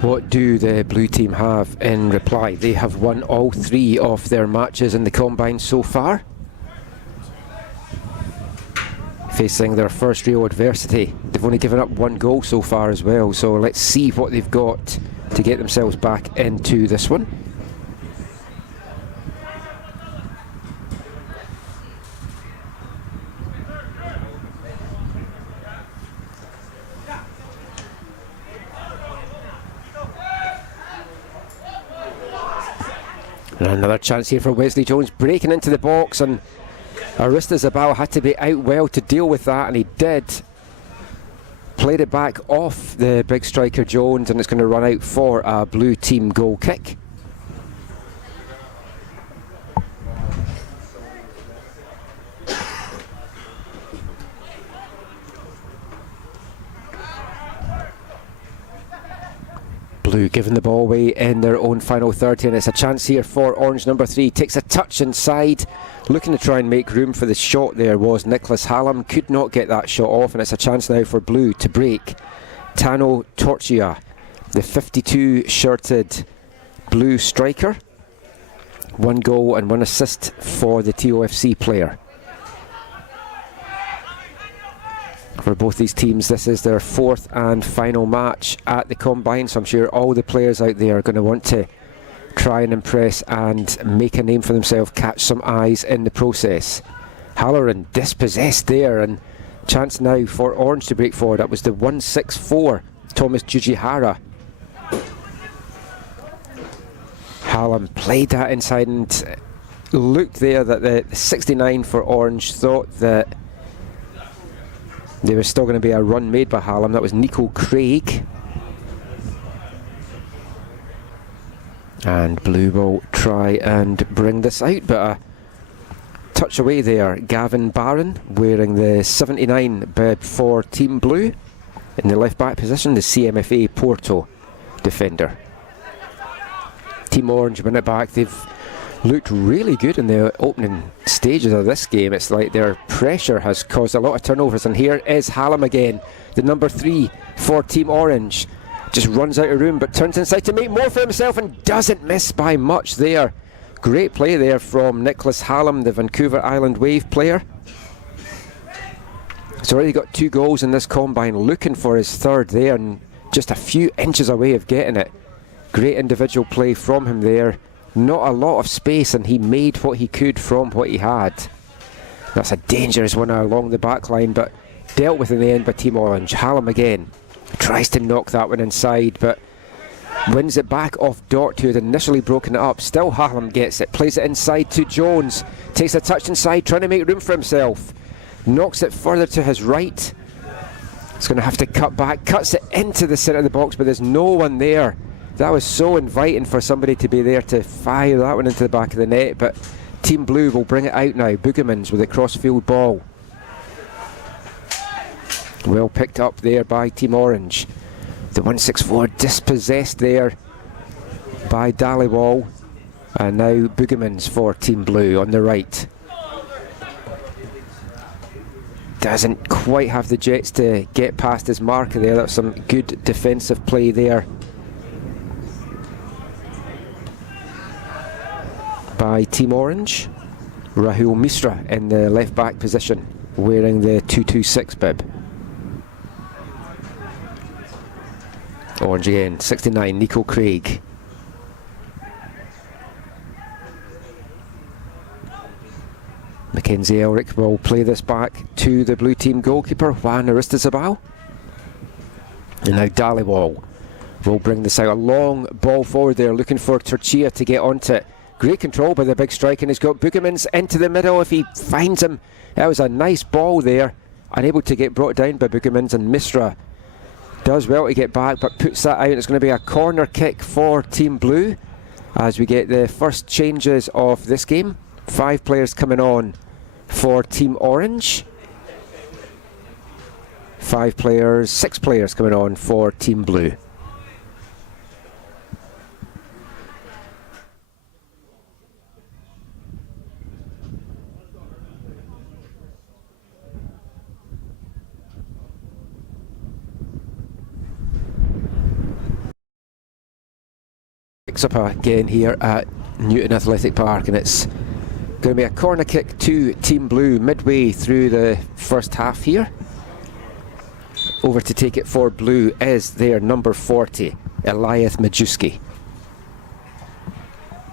What do the blue team have in reply? They have won all 3 of their matches in the combine so far. Facing their first real adversity. They've only given up 1 goal so far as well, so let's see what they've got to get themselves back into this one. And another chance here for Wesley Jones, breaking into the box, and Aristizabal had to be out well to deal with that, and he did. Played it back off the big striker Jones, and it's going to run out for a blue team goal kick. Blue giving the ball away in their own final 30, and it's a chance here for Orange number 3. Takes a touch inside, looking to try and make room for the shot there was Nicholas Hallam. Could not get that shot off, and it's a chance now for Blue to break. Tano Torchia, the 52 shirted Blue striker. 1 goal and 1 assist for the TOFC player. For both these teams, this is their 4th and final match at the Combine, so I'm sure all the players out there are going to want to try and impress and make a name for themselves, catch some eyes in the process. Halloran dispossessed there, and chance now for Orange to break forward. That was the 164 Thomas Jujihara. Hallam played that inside, and looked there that the 69 for Orange thought that there was still going to be a run made by Hallam. That was Nico Craig. And Blue will try and bring this out, but a touch away there. Gavin Barron wearing the 79 bib for Team Blue. In the left back position, the CMFA Porto defender. Team Orange win it back. They've looked really good in the opening stages of this game. It's like their pressure has caused a lot of turnovers, and here is Hallam again, the number 3 for Team Orange. Just runs out of room but turns inside to make more for himself and doesn't miss by much there. Great play there from Nicholas Hallam, the Vancouver Island Wave player. He's already got 2 goals in this combine, looking for his third there and just a few inches away of getting it. Great individual play from him there. Not a lot of space, and he made what he could from what he had. That's a dangerous one along the back line, but dealt with in the end by Team Orange. Hallam again tries to knock that one inside, but wins it back off Dort, who had initially broken it up. Still Hallam gets it, plays it inside to Jones, takes a touch inside, trying to make room for himself. Knocks it further to his right. He's going to have to cut back, cuts it into the centre of the box, but there's no one there. That was so inviting for somebody to be there to fire that one into the back of the net, but Team Blue will bring it out now. Boogermans with a crossfield ball. Well picked up there by Team Orange. The 164 dispossessed there by Dhaliwal, and now Boogermans for Team Blue on the right. Doesn't quite have the jets to get past his marker there. That's some good defensive play there by Team Orange. Rahul Misra in the left back position, wearing the 226 bib. Orange again, 69, Nico Craig. Mackenzie Elric will play this back to the blue team goalkeeper, Juan Aristizabal. And now Dhaliwal will bring this out. A long ball forward there, looking for Turchia to get onto it. Great control by the big strike, and he's got Boogermans into the middle if he finds him. That was a nice ball there, unable to get brought down by Boogermans, and Misra does well to get back but puts that out. It's going to be a corner kick for Team Blue as we get the first changes of this game. 5 players coming on for Team Orange. 6 players coming on for Team Blue. Picks up again here at Newton Athletic Park, and it's going to be a corner kick to Team Blue midway through the first half here. Over to take it for Blue is their number 40, Eliath Majewski.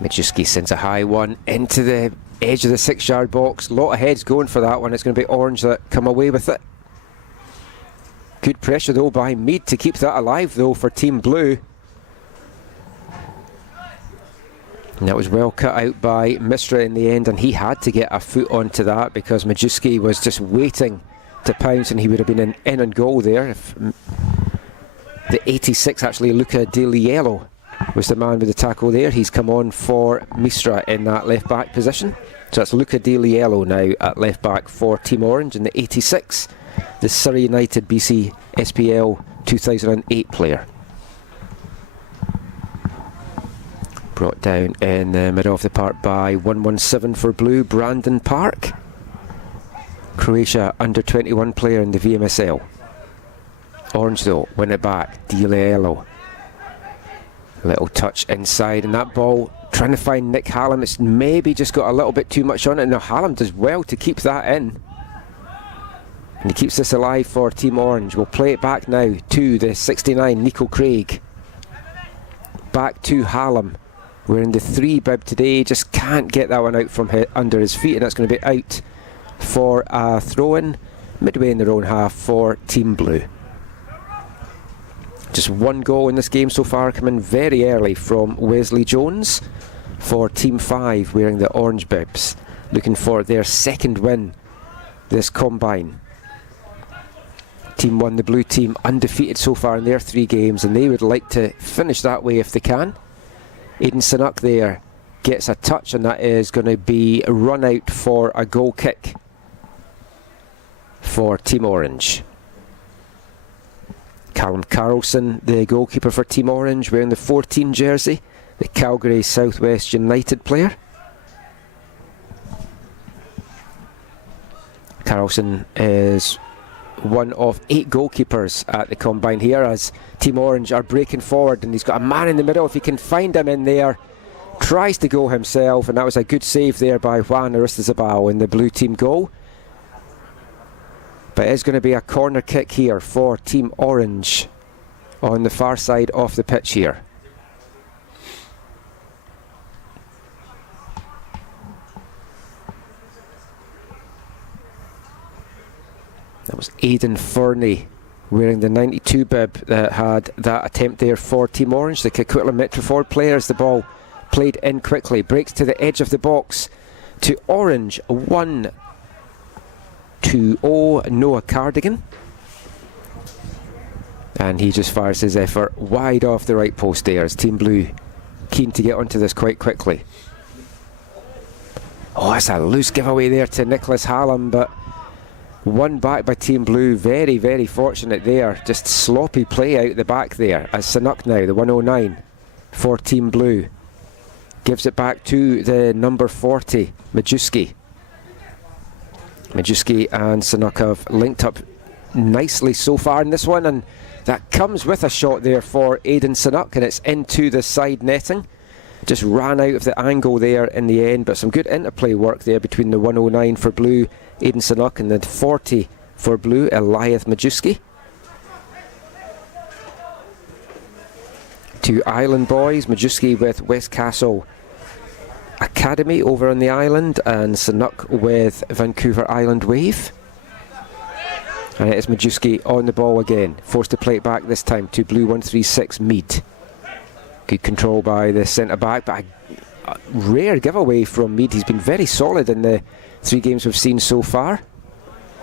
Majewski sends a high one into the edge of the 6-yard box. A lot of heads going for that one. It's going to be Orange that come away with it. Good pressure though by Mead to keep that alive though for Team Blue. And that was well cut out by Misra in the end, and he had to get a foot onto that because Majewski was just waiting to pounce, and he would have been in and goal there. If the 86, actually, Luca Diliello was the man with the tackle there. He's come on for Misra in that left back position. So that's Luca Diliello now at left back for Team Orange, and the 86, the Surrey United BC SPL 2008 player. Brought down in the middle of the park by 117 for Blue, Brandon Park. Croatia under 21 player in the VMSL. Orange though, win it back. Diliello. Little touch inside, and that ball trying to find Nick Hallam. It's maybe just got a little bit too much on it. Now Hallam does well to keep that in. And he keeps this alive for Team Orange. We'll play it back now to the 69, Nico Craig. Back to Hallam. We're in the 3 bib today, just can't get that one out from under his feet, and that's going to be out for a throw-in midway in their own half for Team Blue. Just 1 goal in this game so far, coming very early from Wesley Jones for Team 5, wearing the orange bibs, looking for their 2nd win this combine. Team 1, the blue team, undefeated so far in their 3 games, and they would like to finish that way if they can. Aidan Sanuk there gets a touch, and that is going to be a run out for a goal kick for Team Orange. Callum Carlson, the goalkeeper for Team Orange, wearing the 14 jersey, the Calgary Southwest United player. Carlson is one of 8 goalkeepers at the combine here as Team Orange are breaking forward, and he's got a man in the middle. If he can find him in there, tries to go himself, and that was a good save there by Juan Aristizabal in the blue team goal. But it's going to be a corner kick here for Team Orange on the far side of the pitch here. That was Aidan Fernie wearing the 92 bib that had that attempt there for Team Orange. The Coquitlam Metro player, as the ball played in quickly, breaks to the edge of the box to Orange. 1-2-0, Noah Cardigan. And he just fires his effort wide off the right post there, as Team Blue keen to get onto this quite quickly. Oh, that's a loose giveaway there to Nicholas Hallam, but won back by Team Blue. Very, very fortunate there. Just sloppy play out the back there, as Sanuk now, the 109 for Team Blue, gives it back to the number 40, Majewski. Majewski and Sanuk have linked up nicely so far in this one, and that comes with a shot there for Aidan Sanuk, and it's into the side netting. Just ran out of the angle there in the end, but some good interplay work there between the 109 for Blue, Aidan Sanuk, and the 40 for Blue, Eliath Majewski. Two Island boys, Majewski with Westcastle Academy over on the island, and Sanuk with Vancouver Island Wave. And it is Majewski on the ball again, forced to play it back this time to Blue 136 Mead. Good control by the centre-back, but a rare giveaway from Mead. He's been very solid in the 3 games we've seen so far.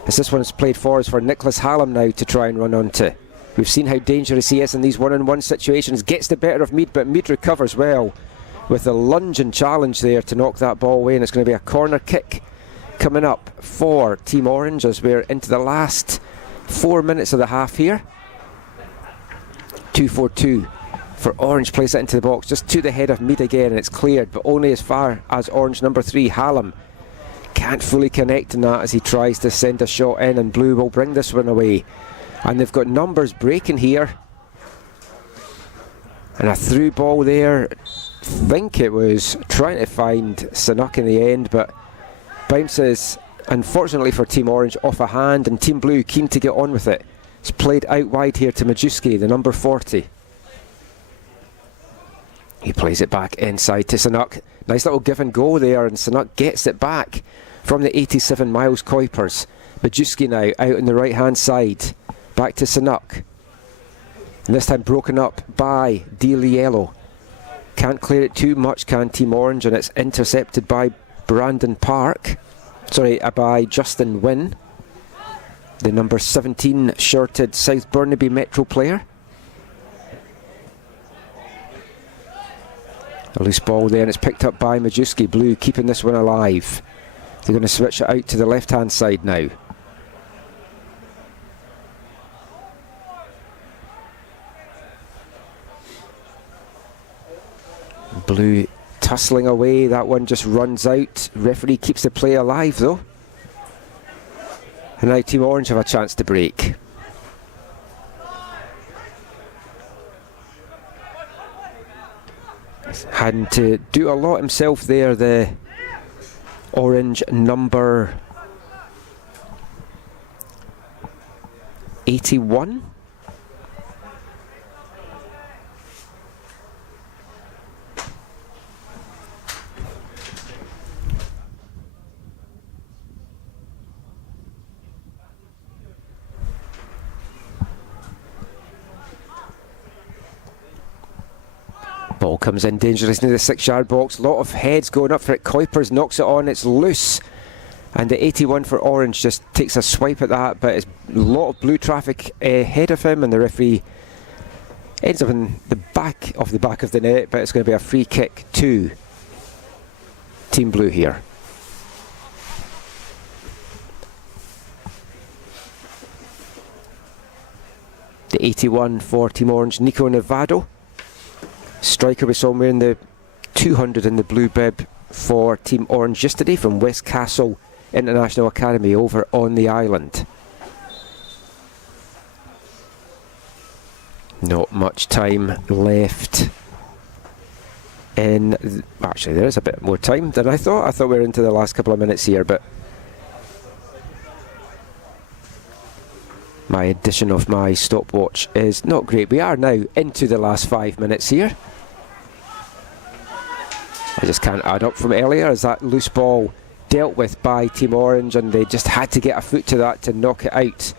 As this one's played forwards for Nicholas Hallam now to try and run onto. We've seen how dangerous he is in these one-on-one situations. Gets the better of Mead, but Mead recovers well with a lunge and challenge there to knock that ball away, and it's going to be a corner kick coming up for Team Orange as we're into the last 4 minutes of the half here. 2-4-2 for Orange, plays it into the box just to the head of Mead again, and it's cleared, but only as far as Orange number 3 Hallam can't fully connect in that as he tries to send a shot in, and Blue will bring this one away. And they've got numbers breaking here, and a through ball there. I think it was trying to find Sanuk in the end, but bounces, unfortunately for Team Orange, off a hand, and Team Blue keen to get on with it. It's played out wide here to Majewski, the number 40. He plays it back inside to Sanuk. Nice little give and go there, and Sanuk gets it back from the 87 Miles Kuipers. Majewski now out on the right hand side, back to Sanuk, and this time broken up by D'Liello. Can't clear it too much, can Team Orange, and it's intercepted by Brandon Park. Sorry, by Justin Wynn, the number 17 shirted South Burnaby Metro player. A loose ball there, and it's picked up by Majewski. Blue keeping this one alive. They're going to switch it out to the left hand side now. Blue tussling away, that one just runs out. Referee keeps the play alive though. And now Team Orange have a chance to break. Had to do a lot himself there, the Orange number 81. Ball comes in dangerous into the 6-yard box. Lot of heads going up for it. Kuipers knocks it on. It's loose. And the 81 for Orange just takes a swipe at that, but it's a lot of Blue traffic ahead of him, and the referee ends up in the back of the net, but it's going to be a free kick to Team Blue here. The 81 for Team Orange, Nico Nevado. Striker we saw wearing the 200 in the blue bib for Team Orange yesterday from Westcastle International Academy over on the island. Not much time left Actually, there is a bit more time than I thought. I thought we were into the last couple of minutes here, but my edition of my stopwatch is not great. We are now into the last 5 minutes here. I just can't add up from earlier as that loose ball dealt with by Team Orange, and they just had to get a foot to that to knock it out.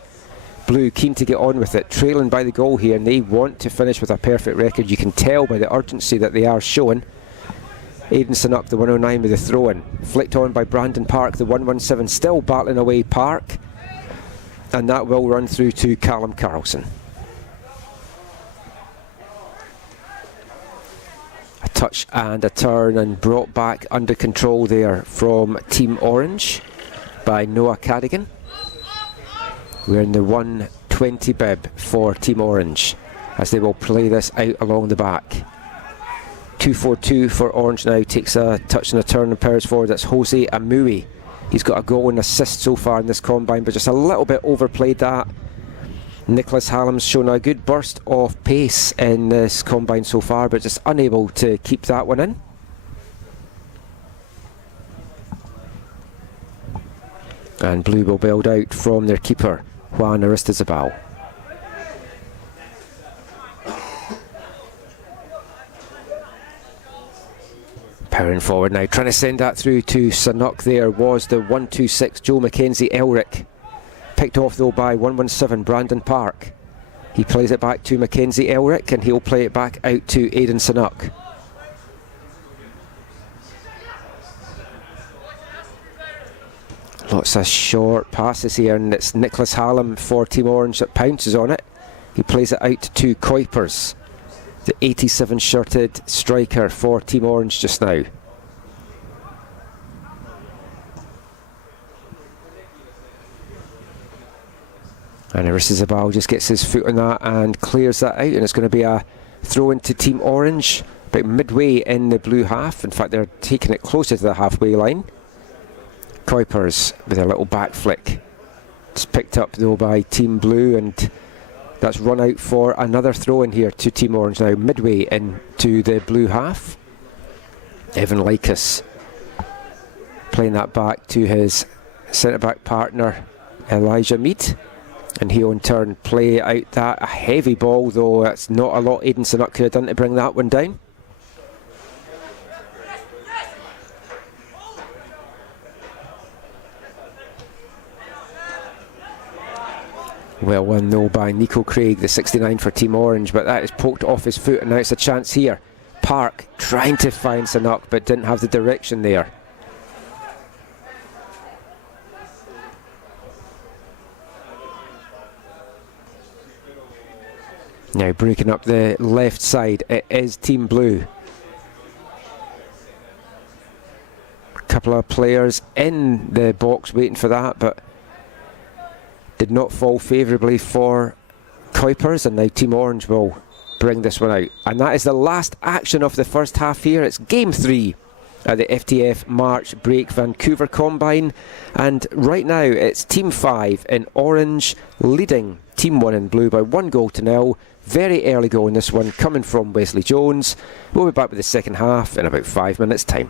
Blue keen to get on with it, trailing by the goal here, and they want to finish with a perfect record. You can tell by the urgency that they are showing. Aidan Sanuk, the 109 with the throw-in. Flicked on by Brandon Park, the 117, still battling away Park. And that will run through to Callum Carlson. A touch and a turn and brought back under control there from Team Orange by Noah Cadigan. We're in the 120 bib for Team Orange as they will play this out along the back. 2-4-2 for Orange now. Takes a touch and a turn and powers forward. That's Jose Amui. He's got a goal and assist so far in this combine, but just a little bit overplayed that. Nicholas Hallam's shown a good burst of pace in this combine so far, but just unable to keep that one in. And Blue will build out from their keeper, Juan Aristizabal. Powering forward now, trying to send that through to Sanuk. There was the 126 Joe Mackenzie Elric. Picked off though by 117 Brandon Park. He plays it back to Mackenzie Elric, and he'll play it back out to Aidan Sanuk. Lots of short passes here, and it's Nicholas Hallam for Team Orange that pounces on it. He plays it out to Kuipers, the 87 shirted striker for Team Orange just now. And Aristizabal just gets his foot on that and clears that out, and it's going to be a throw into Team Orange about midway in the blue half. In fact, they're taking it closer to the halfway line. Kuipers with a little back flick. It's picked up though by Team Blue, and that's run out for another throw in here to Team Orange now, midway into the blue half. Evan Lycus playing that back to his centre-back partner Elijah Mead, and he'll in turn play out that a heavy ball, though that's not a lot Aidan Sanuk could have done to bring that one down. Well won though by Nico Craig, the 69 for Team Orange, but that is poked off his foot, and now it's a chance here. Park trying to find Sanuk but didn't have the direction there. Now breaking up the left side, it is Team Blue. A couple of players in the box waiting for that, but did not fall favourably for Kuipers, and now Team Orange will bring this one out. And that is the last action of the first half here. It's Game 3 at the FTF March Break Vancouver Combine, and right now it's Team 5 in Orange leading Team 1 in Blue by 1-0. Very early goal in this one coming from Wesley Jones. We'll be back with the second half in about 5 minutes time.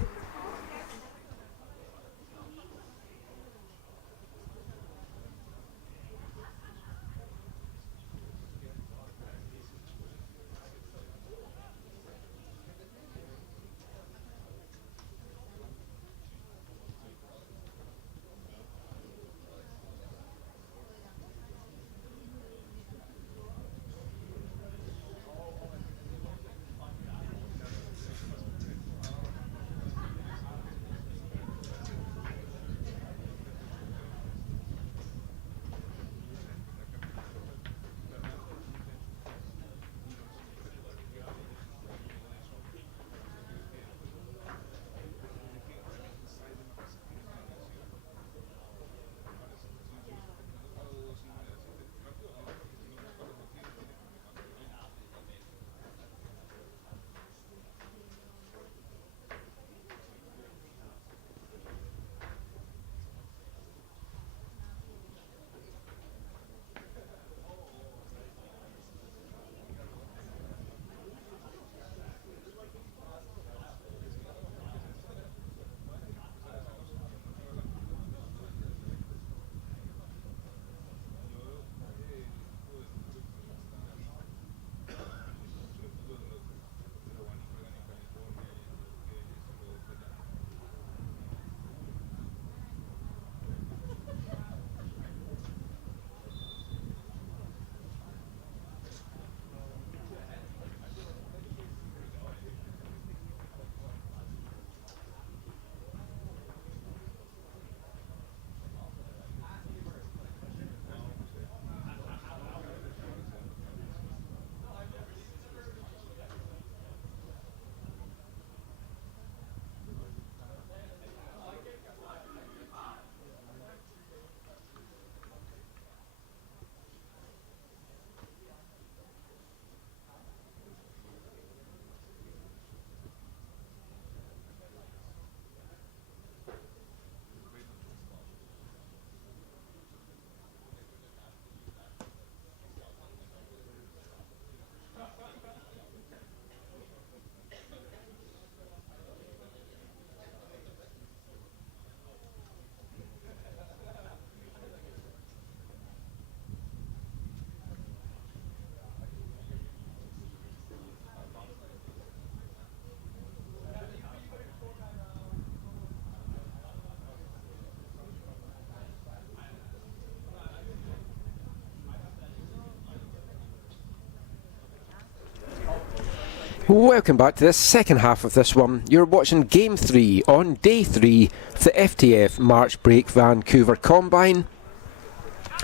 Welcome back to the second half of this one. You're watching Game 3 on Day 3 of the FTF March Break Vancouver Combine.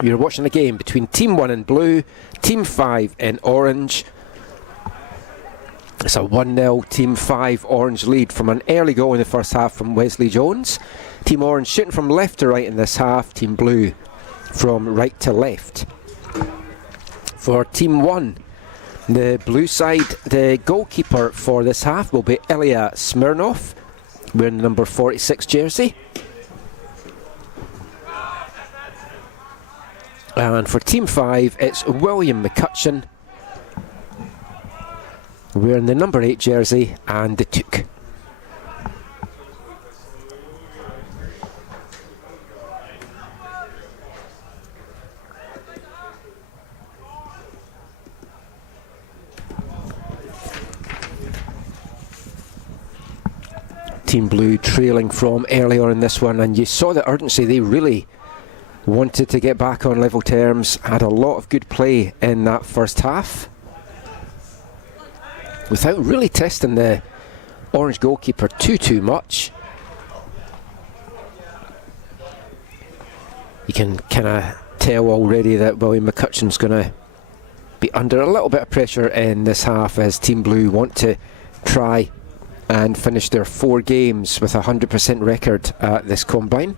You're watching the game between Team 1 in blue, Team 5 in orange. It's a 1-0 Team 5 orange lead from an early goal in the first half from Wesley Jones. Team Orange shooting from left to right in this half, Team Blue from right to left. For Team 1, the blue side, the goalkeeper for this half will be Ilya Smirnov, wearing the number 46 jersey. And for Team 5, it's William McCutcheon, wearing the number 8 jersey and the toque. Team Blue trailing from earlier in this one, and you saw the urgency. They really wanted to get back on level terms, had a lot of good play in that first half without really testing the orange goalkeeper too much. You can kind of tell already that William McCutcheon's going to be under a little bit of pressure in this half, as Team Blue want to try and finish their 4 games with a 100% record at this combine.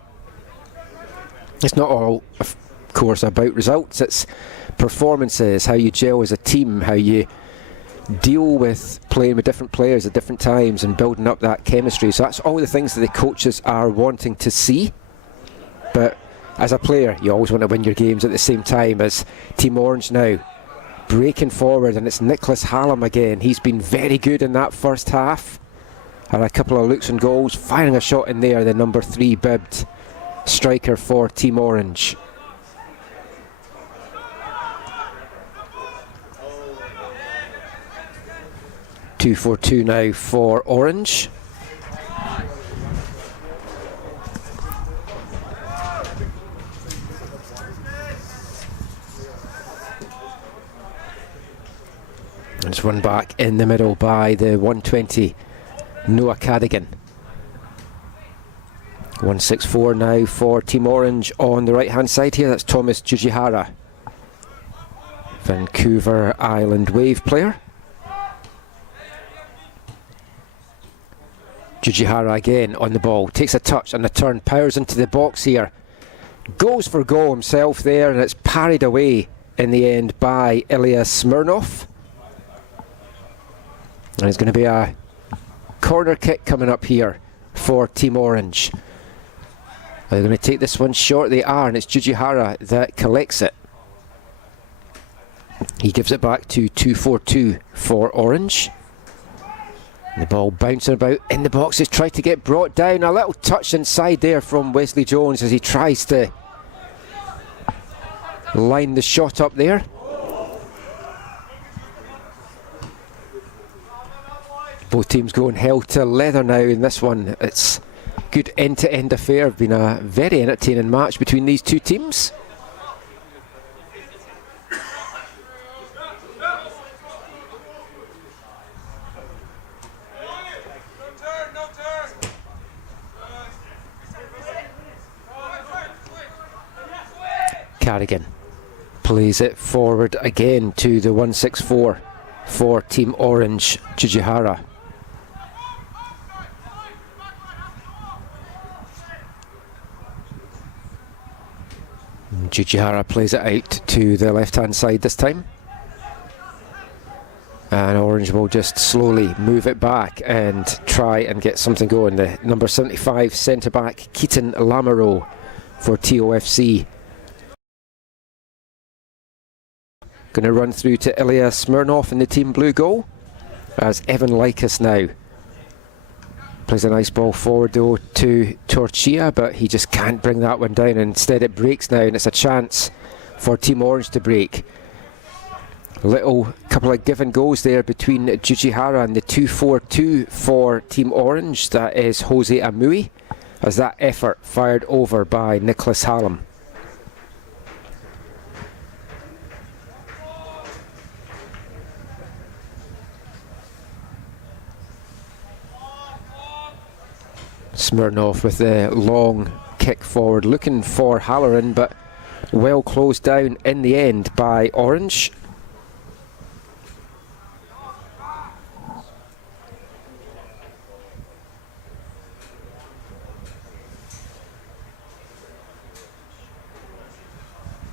It's not all, of course, about results. It's performances, how you gel as a team, how you deal with playing with different players at different times and building up that chemistry. So that's all the things that the coaches are wanting to see. But as a player, you always want to win your games at the same time. As Team Orange now breaking forward, and it's Nicholas Hallam again. He's been very good in that first half. Had a couple of looks and goals, firing a shot in there, the number 3 bibbed striker for Team Orange. Two for 2 now for Orange. It's run back in the middle by the 120 Noah Cadigan. 164 now for Team Orange on the right hand side here. That's Thomas Jujihara, Vancouver Island Wave player. Jujihara again on the ball, takes a touch and a turn, powers into the box here, goes for goal himself there, and it's parried away in the end by Ilya Smirnov. And it's going to be a corner kick coming up here for Team Orange. Are they going to take this one short? They are, and it's Jujihara that collects it. He gives it back to 2-4-2 for Orange. And the ball bouncing about in the box is tried to get brought down. A little touch inside there from Wesley Jones as he tries to line the shot up there. Both teams going hell to leather now in this one. It's good end-to-end affair. Been a very entertaining match between these two teams. Carrigan plays it forward again to the 164 for Team Orange, Jujihara. Jujihara plays it out to the left hand side this time, and Orange will just slowly move it back and try and get something going. The number 75 centre back Keaton Lamoureux for TOFC. Going to run through to Ilya Smirnov in the Team Blue goal, as Evan Lycus now plays a nice ball forward though to Torchia, but he just can't bring that one down, and instead it breaks now, and it's a chance for Team Orange to break. Little couple of give and goes there between Jujihara and the 2-4-2 for Team Orange. That is Jose Amui, as that effort fired over by Nicholas Hallam. Smirnoff with the long kick forward, looking for Halloran, but well closed down in the end by Orange.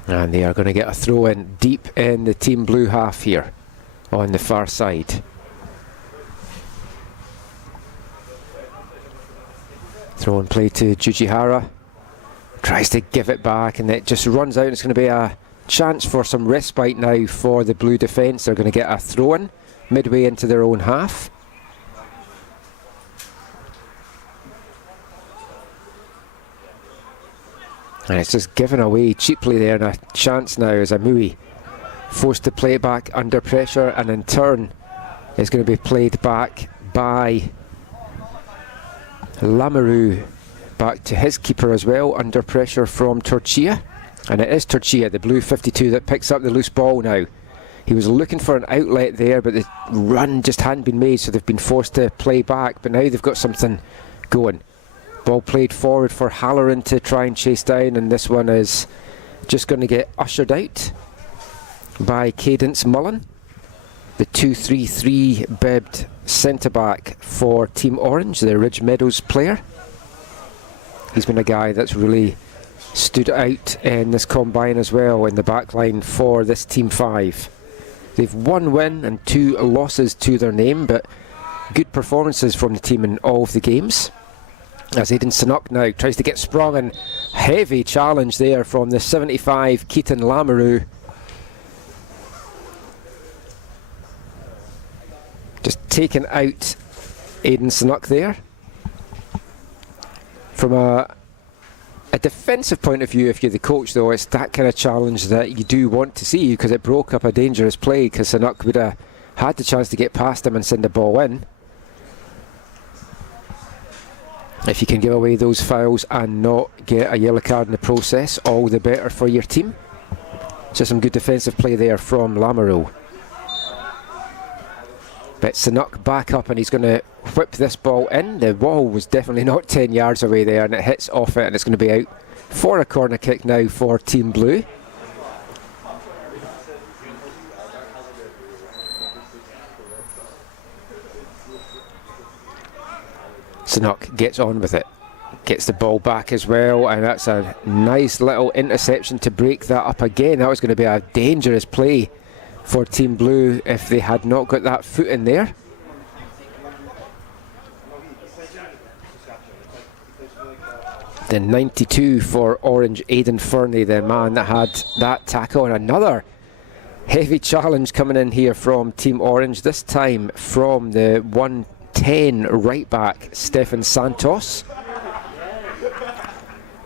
And they are going to get a throw in deep in the Team Blue half here on the far side. Throw and play to Jujihara. Tries to give it back and it just runs out. It's going to be a chance for some respite now for the Blue defence. They're going to get a throw in midway into their own half. And it's just given away cheaply there, and a chance now as Amui forced to play it back under pressure, and in turn is going to be played back by Lamoureux back to his keeper as well, under pressure from Torchia. And it is Torchia, the Blue 52, that picks up the loose ball now. He was looking for an outlet there, but the run just hadn't been made, so they've been forced to play back, but now they've got something going. Ball played forward for Halloran to try and chase down, and this one is just going to get ushered out by Cadence Mullen, the 2-3-3 bibbed centre-back for Team Orange, the Ridge Meadows player. He's been a guy that's really stood out in this combine as well in the back line for this Team 5. They've 1 win and 2 losses to their name, but good performances from the team in all of the games. As Aidan Sanuk now tries to get sprung, and heavy challenge there from the 75 Keaton Lamoureux. Just taken out Aidan Sanuk there. From a defensive point of view, if you're the coach though, it's that kind of challenge that you do want to see, because it broke up a dangerous play, because Sanuk would have had the chance to get past him and send the ball in. If you can give away those fouls and not get a yellow card in the process, all the better for your team. So some good defensive play there from Lamoureux. But Sanuk back up, and he's going to whip this ball in. The wall was definitely not 10 yards away there, and it hits off it, and it's going to be out for a corner kick now for Team Blue. Sanuk gets on with it, gets the ball back as well, and that's a nice little interception to break that up again. That was going to be a dangerous play for Team Blue if they had not got that foot in there. The 92 for Orange, Aidan Fernie, the man that had that tackle, and another heavy challenge coming in here from Team Orange, this time from the 110 right back Stefan Santos.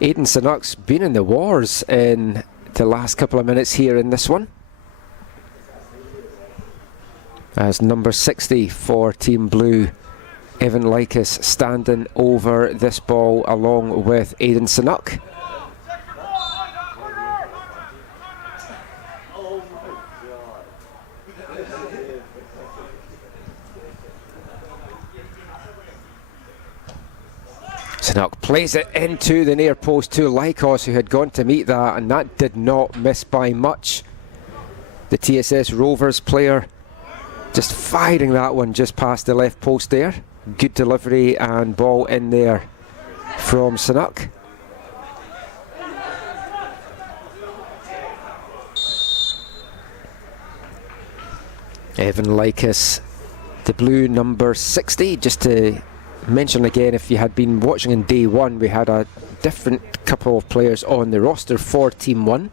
Aidan Sanuk's been in the wars in the last couple of minutes here in this one, as number 60 for Team Blue, Evan Lycus, standing over this ball along with Aidan Sanuk. Sanuk plays it into the near post to Lycos, who had gone to meet that, and that did not miss by much. The TSS Rovers player just firing that one just past the left post there. Good delivery and ball in there from Sanuk. Evan Lycus, the Blue number 60. Just to mention again, if you had been watching in day one, we had a different couple of players on the roster for Team 1.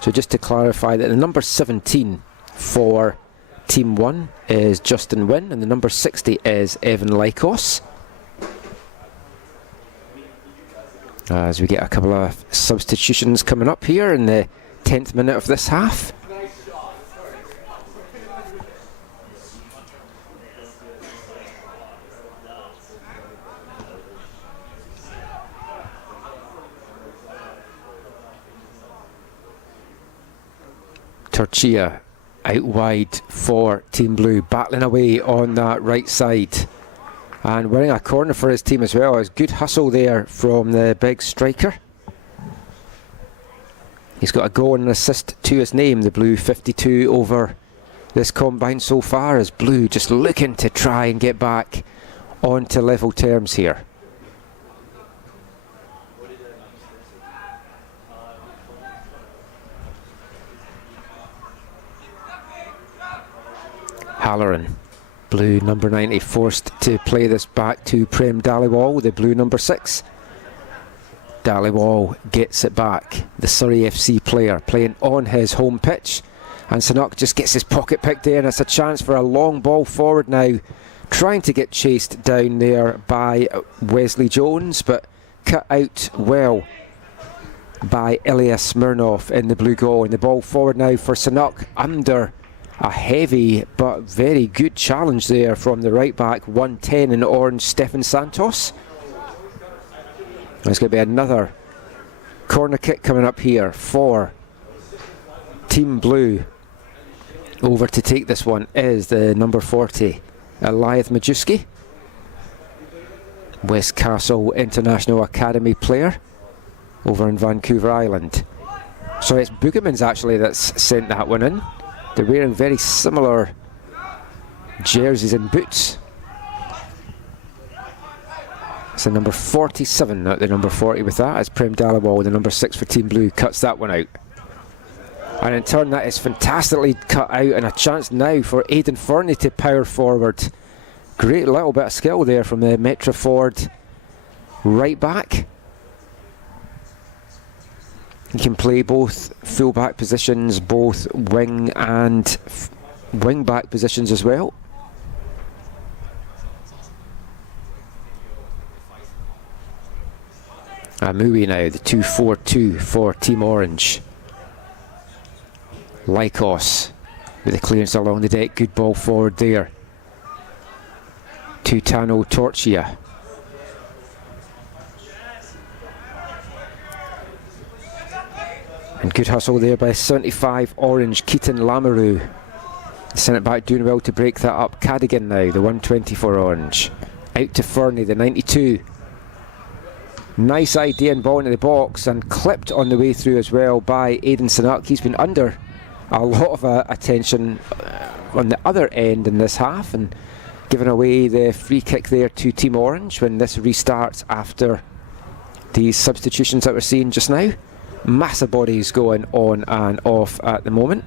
So just to clarify that the number 17 for Team 1 is Justin Wynn, and the number 60 is Evan Lycos. As we get a couple of substitutions coming up here in the 10th minute of this half. Torchia out wide for Team Blue, battling away on that right side. and winning a corner for his team as well. It's good hustle there from the big striker. He's got a goal and an assist to his name, the Blue 52 over this combine so far, as Blue just looking to try and get back onto level terms here. Halloran, Blue number 90, forced to play this back to Prem Dhaliwal, the Blue number 6. Dhaliwal gets it back, the Surrey FC player playing on his home pitch, and Sanok just gets his pocket picked there, and it's a chance for a long ball forward now, trying to get chased down there by Wesley Jones, but cut out well by Ilya Smirnov in the blue goal. And the ball forward now for Sanok under a heavy but very good challenge there from the right back, 110 in orange, Stefan Santos. There's going to be another corner kick coming up here for Team Blue. Over to take this one is the number 40, Eliath Majewski, Westcastle International Academy player over in Vancouver Island. So it's Boogermans actually that's sent that one in. They're wearing very similar jerseys and boots. It's the number 47, not the number 40 with that, as Prem Dhaliwal, the number 6 for Team Blue, cuts that one out. And in turn that is fantastically cut out, and a chance now for Aidan Fernie to power forward. Great little bit of skill there from the Metro Ford right back. He can play both full-back positions, both wing and wing-back positions as well. Amui now, the 2-4-2 for Team Orange. Lycos with the clearance along the deck, good ball forward there to Tano Torchia. And good hustle there by 75 Orange, Keaton Lamoureux. Sent it back, doing well to break that up. Cadigan now, the 120 for Orange. Out to Fernie, the 92. Nice idea and ball into the box, and clipped on the way through as well by Aidan Sanok. He's been under a lot of attention on the other end in this half, and giving away the free kick there to Team Orange when this restarts after these substitutions that we're seeing just now. Massive bodies going on and off at the moment.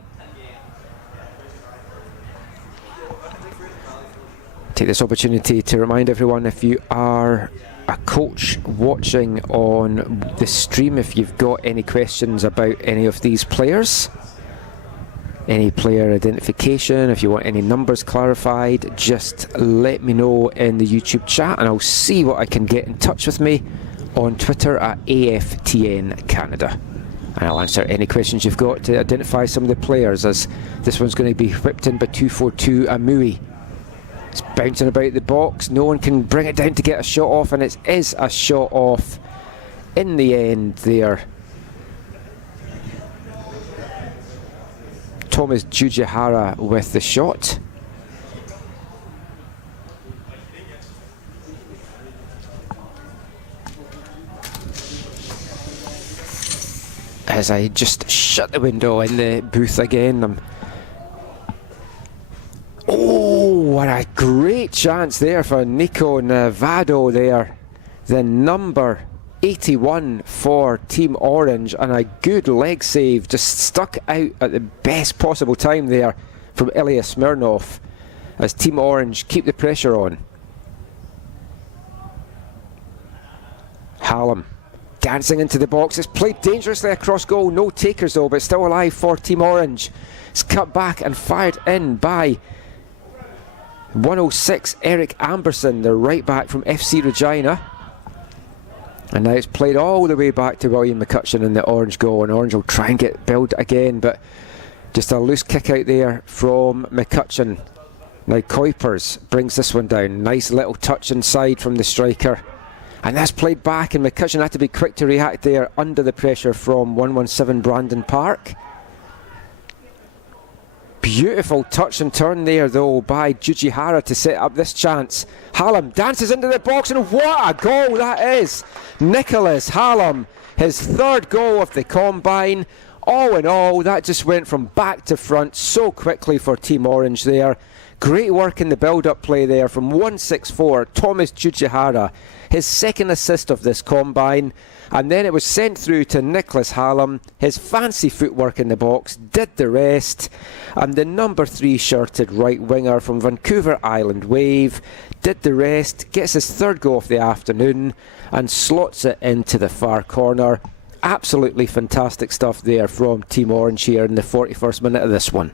Take this opportunity to remind everyone, if you are a coach watching on the stream, if you've got any questions about any of these players, any player identification, if you want any numbers clarified, just let me know in the YouTube chat and I'll see what I can get in touch with me on Twitter at AFTN Canada, and I'll answer any questions you've got to identify some of the players, as this one's going to be whipped in by 242 Amui. It's bouncing about the box, no one can bring it down to get a shot off, and it is a shot off in the end there. Thomas Jujihara with the shot. As I just shut the window in the booth again. Oh, what a great chance there for Nico Nevado there. The number 81 for Team Orange, and a good leg save, just stuck out at the best possible time there from Ilya Smirnov, as Team Orange keep the pressure on. Hallam dancing into the box, it's played dangerously across goal, no takers though, but still alive for Team Orange. It's cut back and fired in by 106 Eric Amberson, the right back from FC Regina. And now it's played all the way back to William McCutcheon in the Orange goal, and Orange will try and get built again, but just a loose kick out there from McCutcheon. Now Kuipers brings this one down, nice little touch inside from the striker, and that's played back, and McCutcheon had to be quick to react there under the pressure from 117 Brandon Park. Beautiful touch and turn there, though, by Jujihara to set up this chance. Hallam dances into the box, and what a goal that is! Nicholas Hallam, his third goal of the combine. All in all, that just went from back to front so quickly for Team Orange there. Great work in the build-up play there from 164, Thomas Jujihara, his second assist of this combine. And then it was sent through to Nicholas Hallam. His fancy footwork in the box did the rest. And the number 3 shirted right winger from Vancouver Island Wave did the rest, gets his third goal of the afternoon and slots it into the far corner. Absolutely fantastic stuff there from Team Orange here in the 41st minute of this one.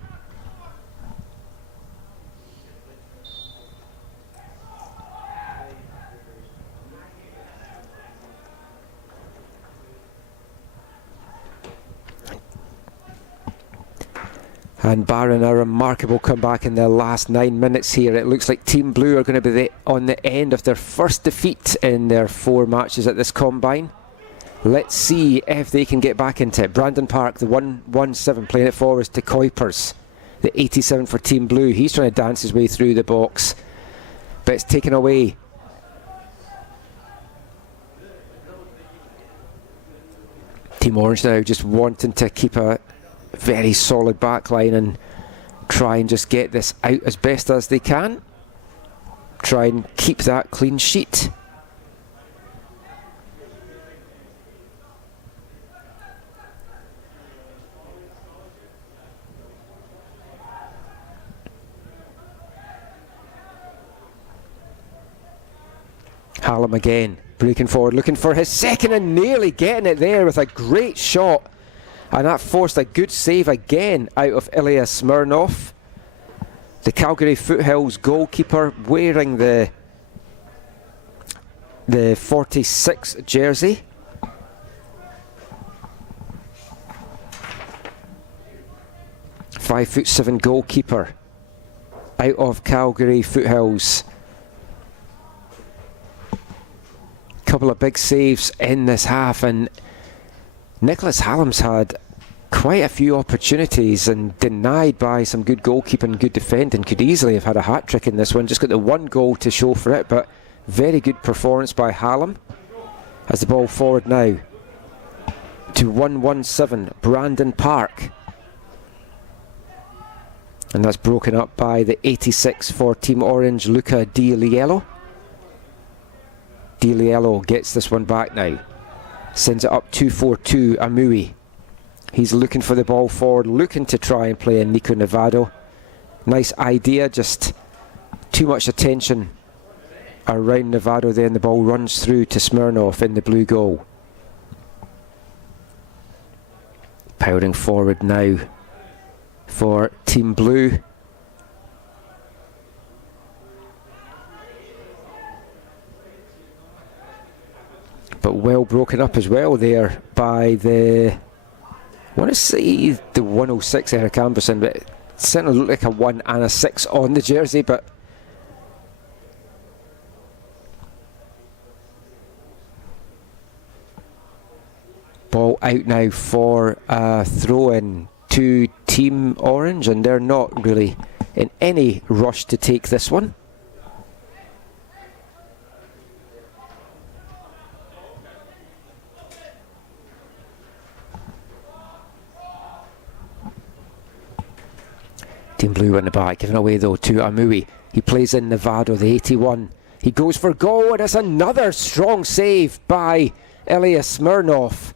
And barring a remarkable comeback in the last 9 minutes here, it looks like Team Blue are going to be on the end of their first defeat in their 4 matches at this combine. Let's see if they can get back into it. Brandon Park, the 117, playing it forwards to Kuipers, the 87 for Team Blue. He's trying to dance his way through the box, but it's taken away. Team Orange now just wanting to keep a very solid backline and try and just get this out as best as they can. Try and keep that clean sheet. Hallam again, breaking forward, looking for his second and nearly getting it there with a great shot. And that forced a good save again out of Ilya Smirnov. The Foothills goalkeeper wearing the 46 jersey. "5'7" goalkeeper out of Calgary Foothills. Couple of big saves in this half, and Nicholas Hallam's had quite a few opportunities and denied by some good goalkeeping, good defending. Could easily have had a hat-trick in this one. Just got the 1 goal to show for it, but very good performance by Hallam. As the ball forward now to 117, Brandon Park. And that's broken up by the 86 for Team Orange, Luca Di Liello. Di Liello gets this one back now. Sends it up 2-4-2, Amui. He's looking for the ball forward, looking to try and play in Nico Nevado. Nice idea, just too much attention around Nevado there, and the ball runs through to Smirnov in the blue goal. Powering forward now for Team Blue. But well broken up as well there by the, I want to say the 106 Eric Amberson, but it certainly looked like a 1 and a 6 on the jersey. But ball out now for a throw-in to Team Orange, and they're not really in any rush to take this one. Team Blue in the back, giving away though to Amui. He plays in Nevado, the 81. He goes for goal, and it's another strong save by Ilya Smirnov.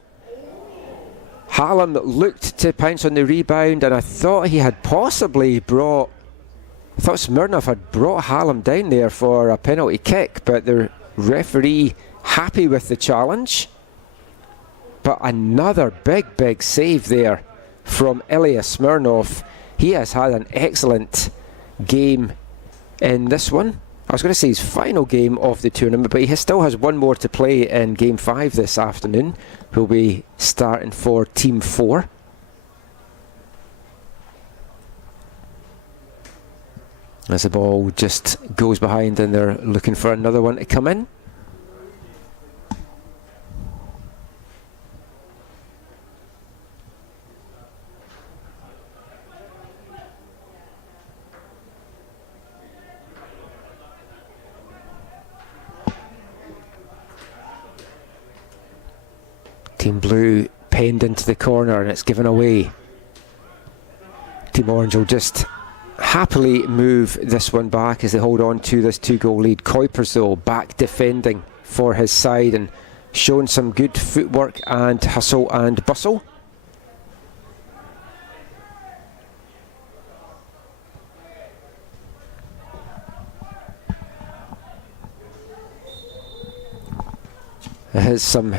Hallam looked to pounce on the rebound, and I thought he had possibly brought, I thought Smirnov had brought Hallam down there for a penalty kick, but the referee happy with the challenge. But another big save there from Ilya Smirnov. He has had an excellent game in this one. I was going to say his final game of the tournament, but he still has one more to play in Game 5 this afternoon. He'll be starting for Team 4. As the ball just goes behind and they're looking for another one to come in. Team Blue penned into the corner and it's given away. Team Orange will just happily move this one back as they hold on to this 2-goal lead. Kuipers though back defending for his side and showing some good footwork and hustle and bustle. There's some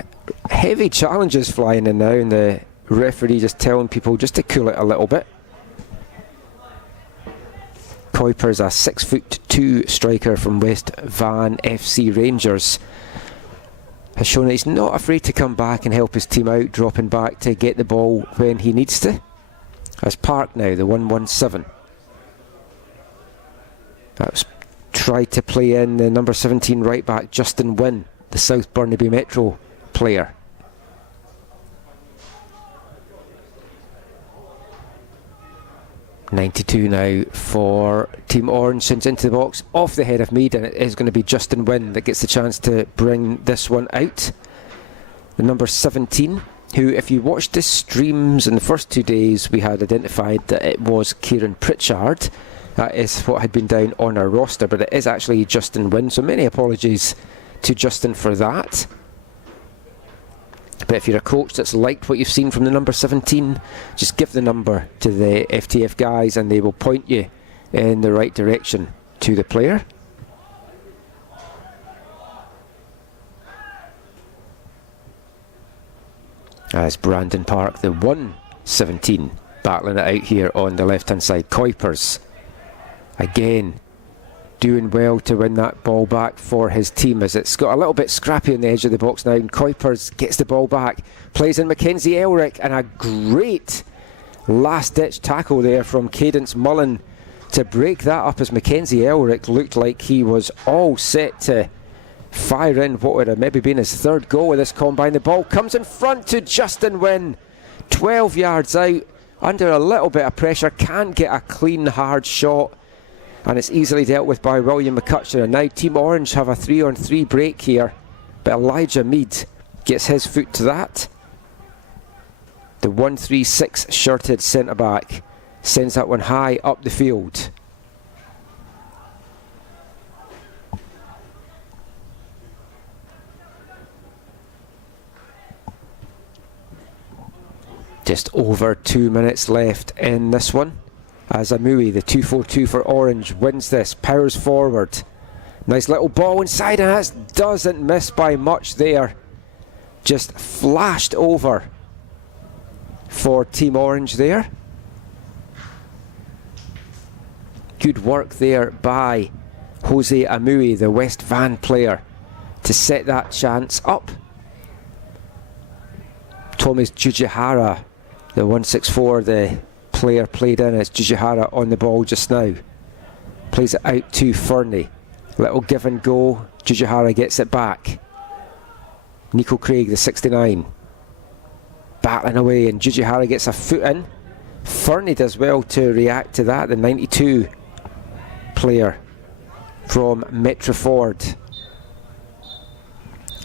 heavy challenges flying in now, and the referee just telling people just to cool it a little bit. Kuipers, a 6'2" striker from West Van FC Rangers, has shown that he's not afraid to come back and help his team out, dropping back to get the ball when he needs to. As Park now, the 117. That's tried to play in the number 17 right back, Justin Wynn, the South Burnaby Metro player. .92 now for Team Orange, sends into the box off the head of Mead, and it is going to be Justin Wynn that gets the chance to bring this one out. The number 17, who, if you watched the streams in the first 2 days, we had identified that it was Kieran Pritchard. That is what had been down on our roster, but it is actually Justin Wynn, so many apologies to Justin for that. But if you're a coach that's liked what you've seen from the number 17, just give the number to the FTF guys and they will point you in the right direction to the player. As Brandon Park, the 117, battling it out here on the left hand side. Kuipers again doing well to win that ball back for his team, as it's got a little bit scrappy on the edge of the box now, and Kuipers gets the ball back, plays in Mackenzie Elric, and a great last ditch tackle there from Cadence Mullen to break that up, as Mackenzie Elric looked like he was all set to fire in what would have maybe been his third goal of this combine. The ball comes in front to Justin Wynn, 12 yards out, under a little bit of pressure, can't get a clean hard shot, and it's easily dealt with by William McCutcheon. And now Team Orange have a 3-on-3 break here, but Elijah Mead gets his foot to that. The 136 shirted centre back sends that one high up the field. Just over 2 minutes left in this one, as Amui, the 2-4-2 for Orange, wins this, powers forward. Nice little ball inside, and that doesn't miss by much there. Just flashed over for Team Orange there. Good work there by Jose Amui, the West Van player, to set that chance up. Thomas Jujihara, the 164, the player played in, as Jujihara on the ball just now. Plays it out to Fernie. Little give and go. Jujihara gets it back. Nico Craig, the 69, battling away, and Jujihara gets a foot in. Fernie does well to react to that, the 92 player from Metroford.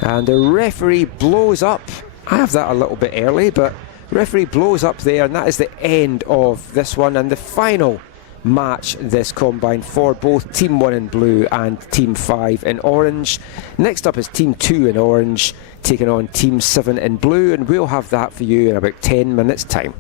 And the referee blows up. I have that a little bit early, but referee blows up there, and that is the end of this one and the final match this combine for both Team 1 in blue and Team 5 in orange. Next up is Team 2 in orange taking on Team 7 in blue, and we'll have that for you in about 10 minutes time.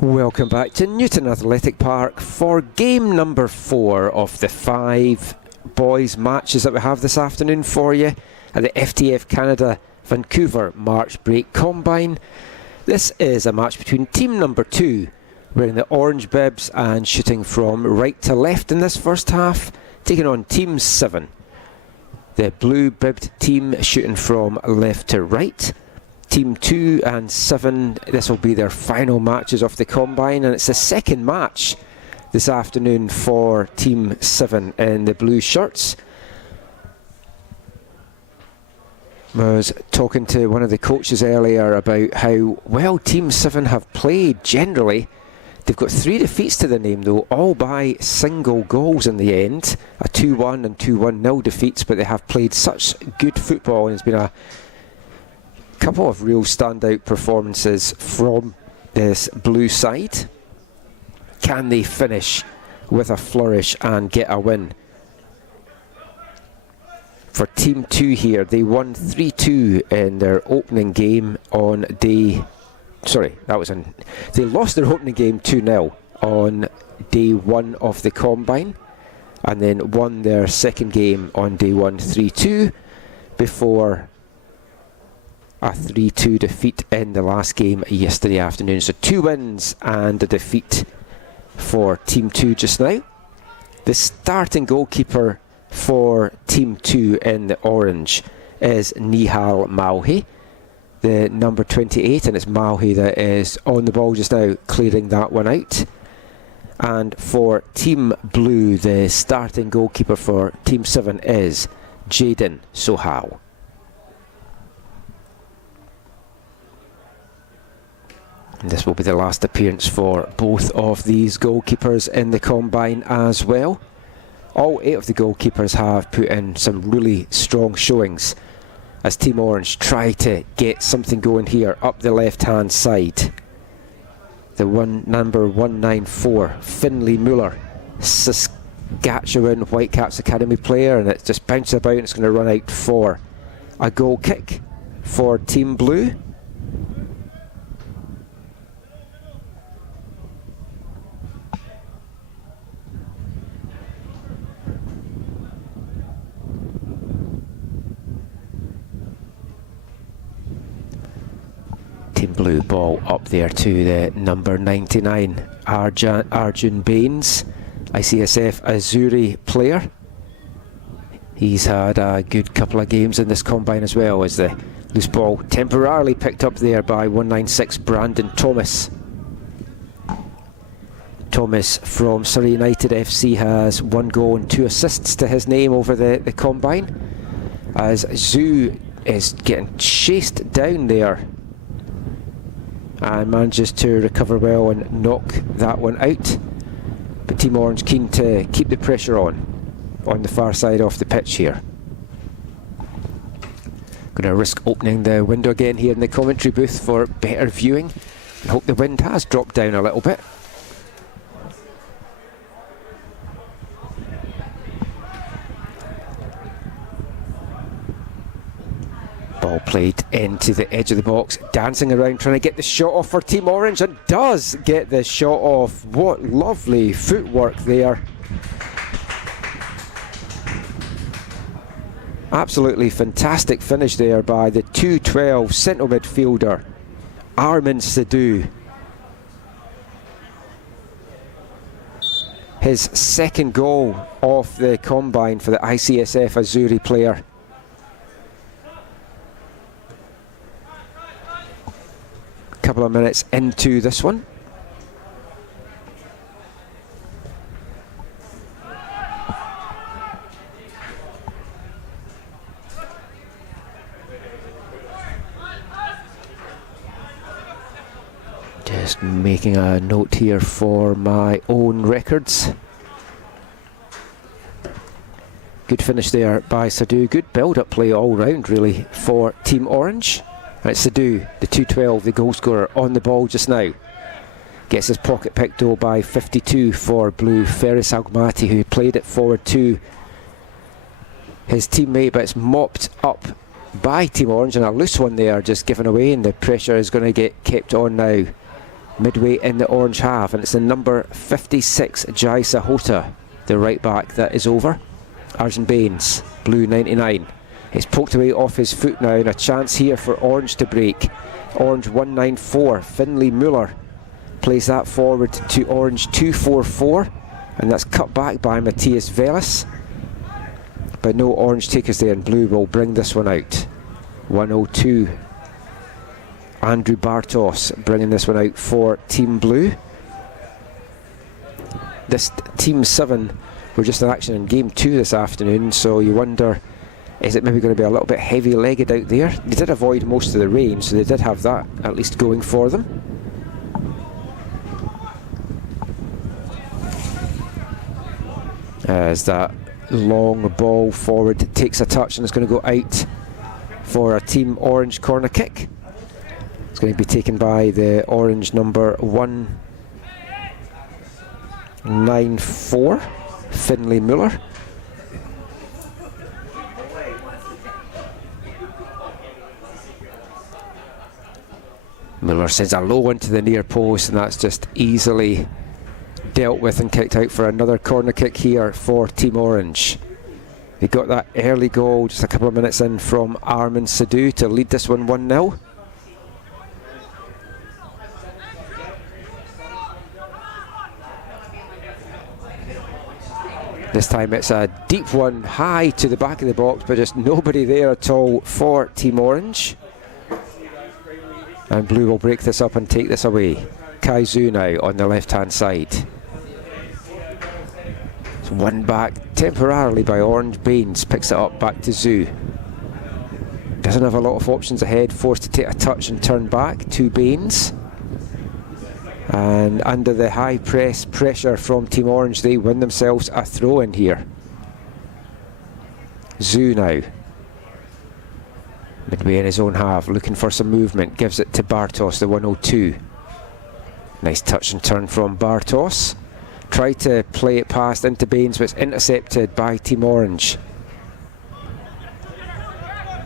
Welcome back to Newton Athletic Park for game number 4 of the 5 boys matches that we have this afternoon for you at the FTF Canada Vancouver March Break Combine. This is a match between team number 2, wearing the orange bibs and shooting from right to left in this first half, taking on team 7, the blue bibbed team shooting from left to right. Team 2 and 7, this will be their final matches of the Combine, and it's the second match this afternoon for Team 7 in the blue shirts. I was talking to one of the coaches earlier about how well Team 7 have played generally. They've got 3 defeats to their name though, all by single goals in the end. A 2-1 and 2-1-0 defeats, but they have played such good football, and it's been a couple of real standout performances from this blue side. Can they finish with a flourish and get a win? For Team 2 here, they won 3-2 in their opening game on day... Sorry, they lost their opening game 2-0 on day 1 of the Combine, and then won their second game on day 1 3-2 before a 3-2 defeat in the last game yesterday afternoon. So 2 wins and a defeat for Team 2 just now. The starting goalkeeper for Team 2 in the orange is Nihal Mauhi, the number 28, and it's Mauhi that is on the ball just now, clearing that one out. And for Team Blue, the starting goalkeeper for Team 7 is Jaden Sohal. This will be the last appearance for both of these goalkeepers in the Combine as well. All 8 of the goalkeepers have put in some really strong showings as Team Orange try to get something going here up the left hand side. The number 194, Finley Muller, Saskatchewan Whitecaps Academy player, and it just bounces about and it's going to run out for a goal kick for Team Blue. Team Blue ball up there to the number 99, Arjun Baines, ICSF Azuri player. He's had a good couple of games in this Combine as well, as the loose ball temporarily picked up there by 196 Brandon Thomas. Thomas from Surrey United FC has 1 goal and 2 assists to his name over the Combine, as Zhu is getting chased down there and manages to recover well and knock that one out. But Team Orange keen to keep the pressure on the far side of the pitch here. Going to risk opening the window again here in the commentary booth for better viewing. I hope the wind has dropped down a little bit. Ball played into the edge of the box, dancing around trying to get the shot off for Team Orange, and does get the shot off. What lovely footwork there. Absolutely fantastic finish there by the 212 central midfielder Armin Sidhu. His second goal off the Combine for the ICSF Azuri player. Couple of minutes into this one. Just making a note here for my own records. Good finish there by Sidhu. Good build-up play all round really for Team Orange. Right, Sidhu, the 212, the goal scorer, on the ball just now. Gets his pocket picked though by 52 for Blue, Ferris Algmati, who played it forward to his teammate, but it's mopped up by Team Orange, and a loose one there just given away, and the pressure is going to get kept on now midway in the orange half, and it's the number 56 Jai Sahota, the right back, that is over. Arjun Baines, blue 99. It's poked away off his foot now, and a chance here for orange to break. Orange 194, Finlay Muller plays that forward to orange 244, and that's cut back by Matthias Velis. But no orange takers there, and blue will bring this one out. 102. Andrew Bartos bringing this one out for Team Blue. This Team 7 were just in action in Game 2 this afternoon, so you wonder, is it maybe going to be a little bit heavy-legged out there? They did avoid most of the rain, so they did have that at least going for them. As that long ball forward takes a touch, and it's going to go out for a Team Orange corner kick. It's going to be taken by the orange number 194, Finlay Muller. Muller sends a low into the near post, and that's just easily dealt with and kicked out for another corner kick here for Team Orange. They got that early goal just a couple of minutes in from Armin Sadhu to lead this one 1-0. This time it's a deep one high to the back of the box, but just nobody there at all for Team Orange. And blue will break this up and take this away. Kai Zhu now on the left hand side. It's won back temporarily by orange. Baines picks it up back to Zhu. Doesn't have a lot of options ahead, forced to take a touch and turn back to Baines. And under the high pressure from Team Orange, they win themselves a throw in here. Zhu now, midway in his own half, looking for some movement, gives it to Bartos, the 102. Nice touch and turn from Bartos. Tried to play it past into Baines, but it's intercepted by Team Orange.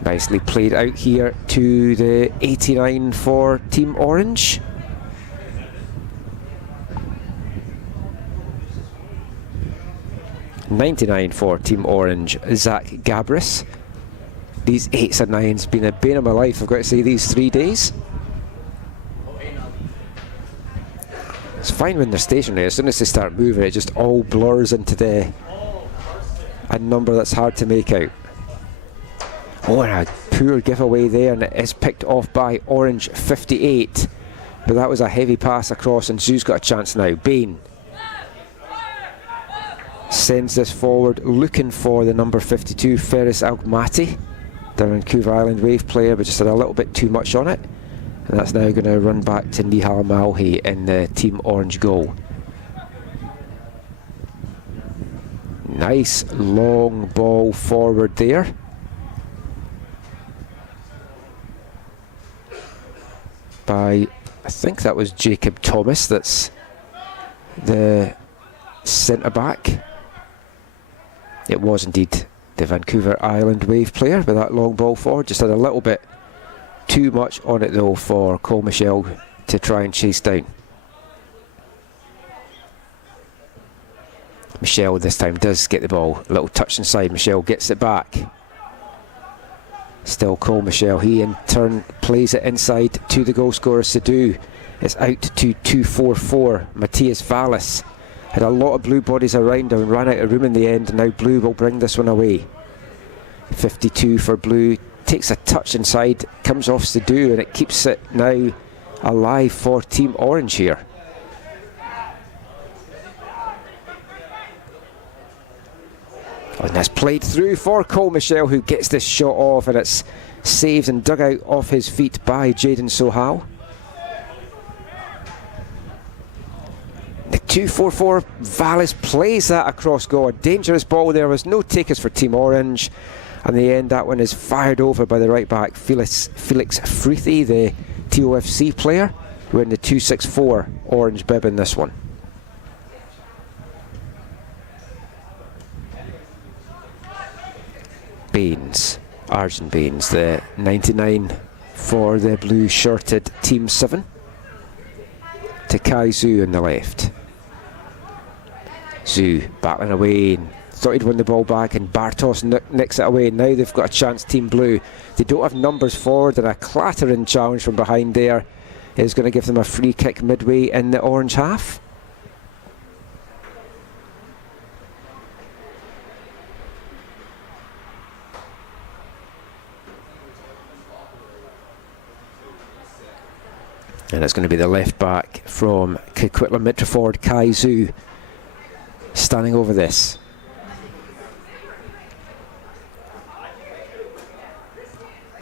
Nicely played out here to the 89 for Team Orange. '99 for Team Orange, Zach Gabris. These 8s and 9s been a bane of my life, I've got to say, these 3 days. It's fine when they're stationary. As soon as they start moving, it just all blurs into a number that's hard to make out. Oh, and a poor giveaway there, and it is picked off by Orange 58. But that was a heavy pass across, and Zhu's got a chance now. Bain sends this forward, looking for the number 52, Ferris Almati, the Vancouver Island Wave player, but just had a little bit too much on it. And that's now going to run back to Nihal Malhi in the Team Orange goal. Nice long ball forward there. By, I think that was Jacob Thomas, that's the centre back. It was indeed the Vancouver Island Wave player, but that long ball forward just had a little bit too much on it though for Cole Michel to try and chase down. Michel this time does get the ball, a little touch inside, Michel gets it back. Still Cole Michel, he in turn plays it inside to the goal scorer Sadhu. It's out to 244, Matthias Vallis. Had a lot of blue bodies around him and ran out of room in the end, and now blue will bring this one away. 52 for blue, takes a touch inside, comes off Sadhu, and it keeps it now alive for Team Orange here. And that's played through for Cole Michel, who gets this shot off, and it's saved and dug out off his feet by Jaden Sohal. The 244, Vallis plays that across goal. A dangerous ball there, was no takers for Team Orange. And in the end, that one is fired over by the right back, Felix Fruthi, the TOFC player, wearing the 264 orange bib in this one. Baines, Arjun Baines, the 99 for the blue shirted Team 7. to Kai Zhu on the left. Zhu battling away, and thought he'd win the ball back, and Bartos nicks it away. Now they've got a chance, Team Blue. They don't have numbers forward, and a clattering challenge from behind there is going to give them a free kick midway in the orange half. And it's going to be the left back from Coquitlam Mitroford, Kai Zhu, standing over this.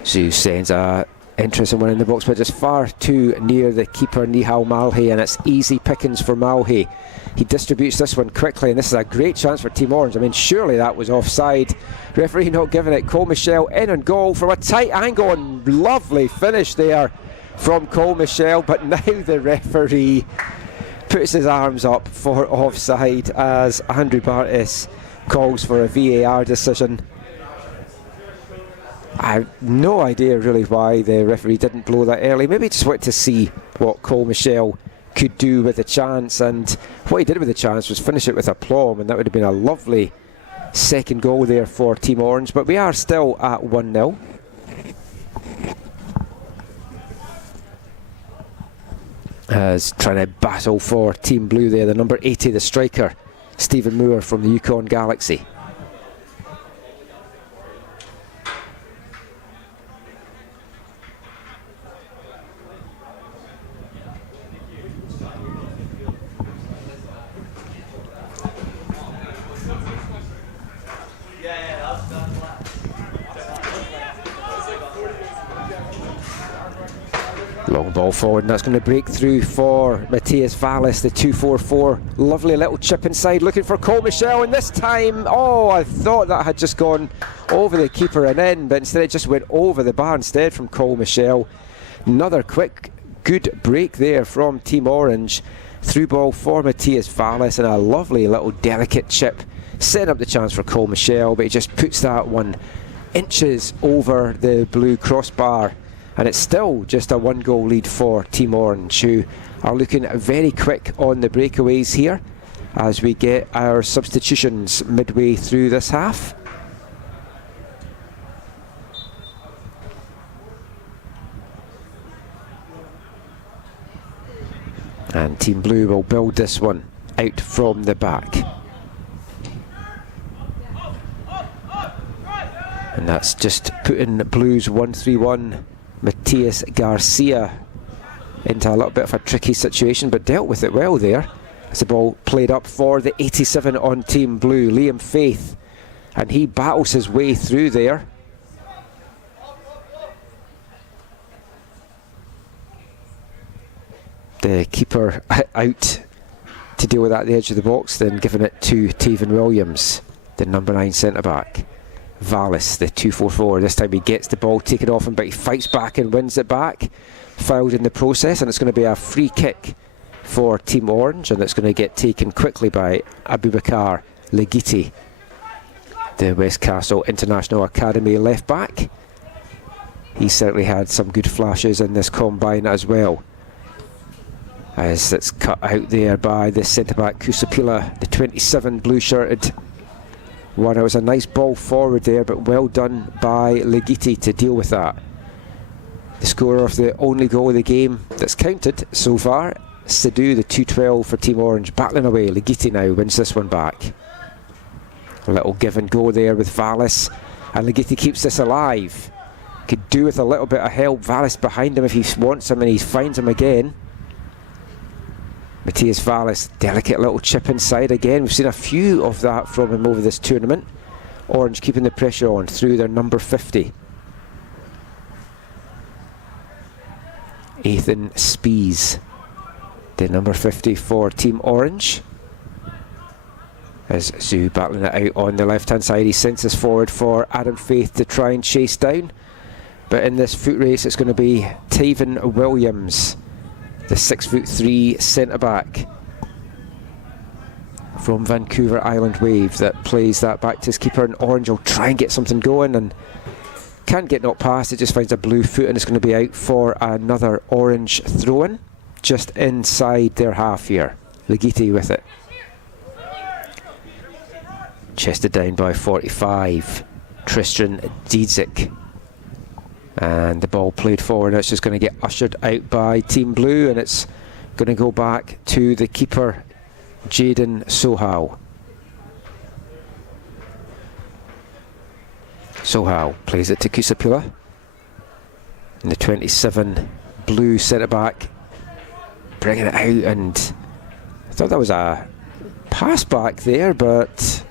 Zhu sends a interesting one in the box, but just far too near the keeper, Nihal Malhe, and it's easy pickings for Malhe. He distributes this one quickly, and this is a great chance for Team Orange. I mean, surely that was offside. Referee not giving it. Cole Michel in on goal from a tight angle, and lovely finish there from Cole Michel, but now the referee puts his arms up for offside as Andrew Bartis calls for a VAR decision. I have no idea really why the referee didn't blow that early. Maybe just wanted to see what Cole Michel could do with the chance, and what he did with the chance was finish it with aplomb, and that would have been a lovely second goal there for Team Orange. But we are still at 1-0. As trying to battle for Team Blue there, the number 80, the striker, Stephen Moore from the Yukon Galaxy. Long ball forward, and that's going to break through for Matthias Vallis, the 2-4-4. Lovely little chip inside, looking for Cole Michel, and this time, oh, I thought that had just gone over the keeper and in, but instead it just went over the bar instead from Cole Michel. Another quick, good break there from Team Orange. Through ball for Matthias Vallis, and a lovely little delicate chip, setting up the chance for Cole Michel, but he just puts that one inches over the blue crossbar. And it's still just a 1-goal lead for Team Orange, who are looking very quick on the breakaways here as we get our substitutions midway through this half. And Team Blue will build this one out from the back. And that's just putting Blues 1-3-1. Matthias Garcia into a little bit of a tricky situation, but dealt with it well there. As the ball played up for the 87 on Team Blue, Liam Faith, and he battles his way through there. The keeper out to deal with that at the edge of the box, then giving it to Taven Williams, the number 9 centre-back. Vallis, the 2-4-4, this time he gets the ball taken off him, but he fights back and wins it back. Fouled in the process, and it's going to be a free kick for Team Orange, and it's going to get taken quickly by Abubakar Legiti, the Westcastle International Academy left back. He certainly had some good flashes in this combine as well. As it's cut out there by the centre-back Kusapila, the 27 blue-shirted one. It was a nice ball forward there, but well done by Legiti to deal with that. The scorer of the only goal of the game that's counted so far, Sidhu, the 2-12 for Team Orange, battling away. Legiti now wins this one back. A little give and go there with Vallis, and Legiti keeps this alive. Could do with a little bit of help. Vallis behind him if he wants him, and he finds him again. Matthias Vallis, delicate little chip inside again. We've seen a few of that from him over this tournament. Orange keeping the pressure on through their number 50. Ethan Spees, the number 50 for Team Orange. As Zhu battling it out on the left hand side, he sends this forward for Adam Faith to try and chase down. But in this foot race it's going to be Taven Williams, the 6'3" centre-back from Vancouver Island Wave, that plays that back to his keeper, and Orange will try and get something going and can't get knocked past. It just finds a blue foot, and it's going to be out for another Orange throw-in. just inside their half here. Ligeti with it. Chested down by 45. Tristan Didzik. And the ball played forward. It's just going to get ushered out by Team Blue, and it's going to go back to the keeper, Jaden Sohau. Sohau plays it to Kusapila. And the 27 Blue centre back bringing it out, and I thought that was a pass back there, but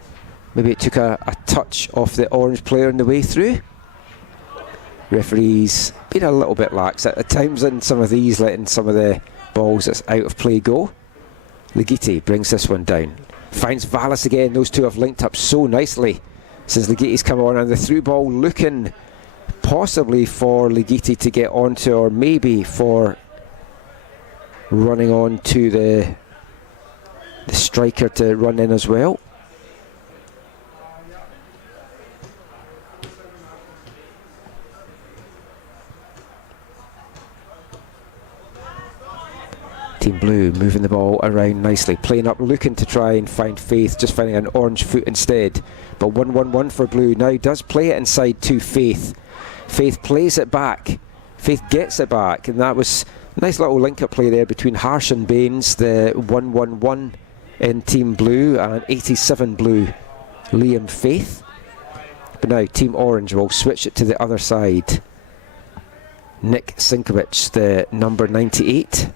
maybe it took a touch off the Orange player on the way through. Referees been a little bit lax at times in some of these, letting some of the balls that's out of play go. Ligeti brings this one down. Finds Vallis again. Those two have linked up so nicely since Ligeti's come on, and the through ball looking possibly for Ligeti to get onto, or maybe for running on to the striker to run in as well. Team Blue moving the ball around nicely, playing up, looking to try and find Faith, just finding an orange foot instead. But 1-1-1 for Blue. Now does play it inside to Faith. Faith plays it back. Faith gets it back, and that was a nice little link-up play there between Harsh and Baines, the 1-1-1 in Team Blue, and 87 Blue, Liam Faith. But now Team Orange will switch it to the other side. Nick Sinkovic, the number 98.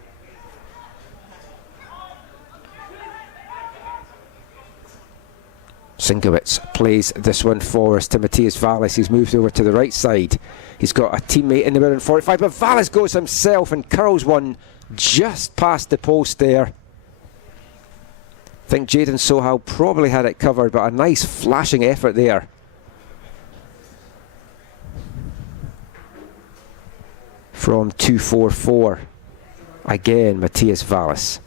Sinkiewicz plays this one for us to Matthias Vallis. He's moved over to the right side. He's got a teammate in the middle in 45, but Vallis goes himself and curls one just past the post there. I think Jaden Sohau probably had it covered, but a nice flashing effort there. From 2-4-4. Again, Matthias Vallis.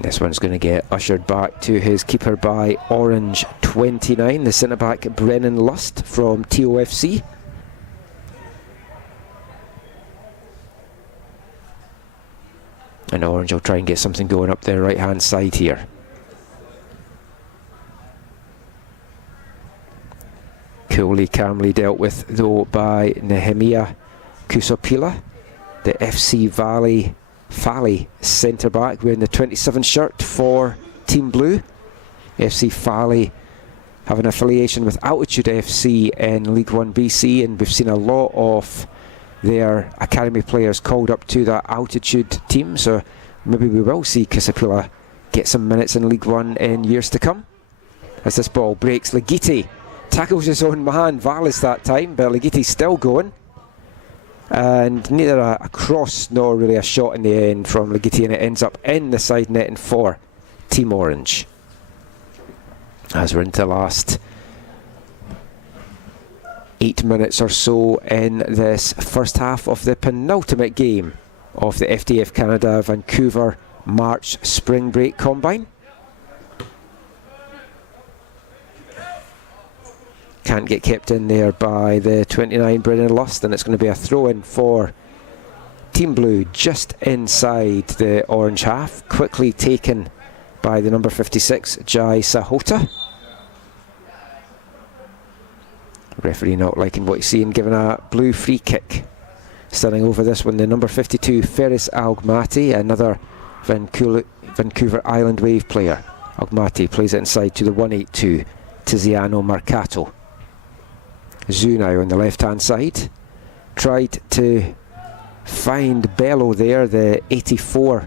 This one's going to get ushered back to his keeper by Orange 29, the centre-back Brennan Lust from TOFC. And Orange will try and get something going up their right-hand side here. Coolly, calmly dealt with, though, by Nehemiah Kusopila, the FC Fally centre-back wearing the 27 shirt for Team Blue. FC Fally have an affiliation with Altitude FC in League 1 BC, and we've seen a lot of their academy players called up to that Altitude team, so maybe we will see Kusapila get some minutes in League 1 in years to come. As this ball breaks, Ligeti tackles his own man, Vallis that time, but Ligeti's still going. And neither a cross nor really a shot in the end from Ligeti, and it ends up in the side netting for Team Orange. As we're into the last 8 minutes or so in this first half of the penultimate game of the FTF Canada Vancouver March Spring Break Combine. Can't get kept in there by the 29 Brennan Lust, and it's going to be a throw-in for Team Blue just inside the orange half, quickly taken by the number 56 Jai Sahota. Referee not liking what he's seeing, giving a Blue free kick. Standing over this one, the number 52 Ferris Algmati, another Vancouver Island Wave player. Algmati plays it inside to the 182 Tiziano Marcato. Zoo now on the left hand side, tried to find Bello there, the 84,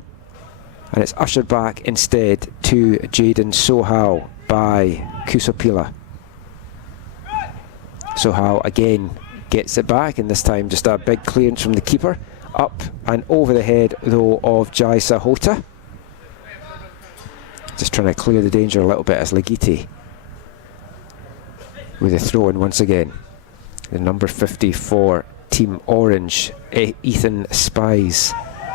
and it's ushered back instead to Jaden Sohau by Kusopila. Sohau again gets it back, and this time just a big clearance from the keeper, up and over the head though of Jai Sahota. Just trying to clear the danger a little bit as Ligeti with a throw in once again. The number 50 for Team Orange, Ethan Spies,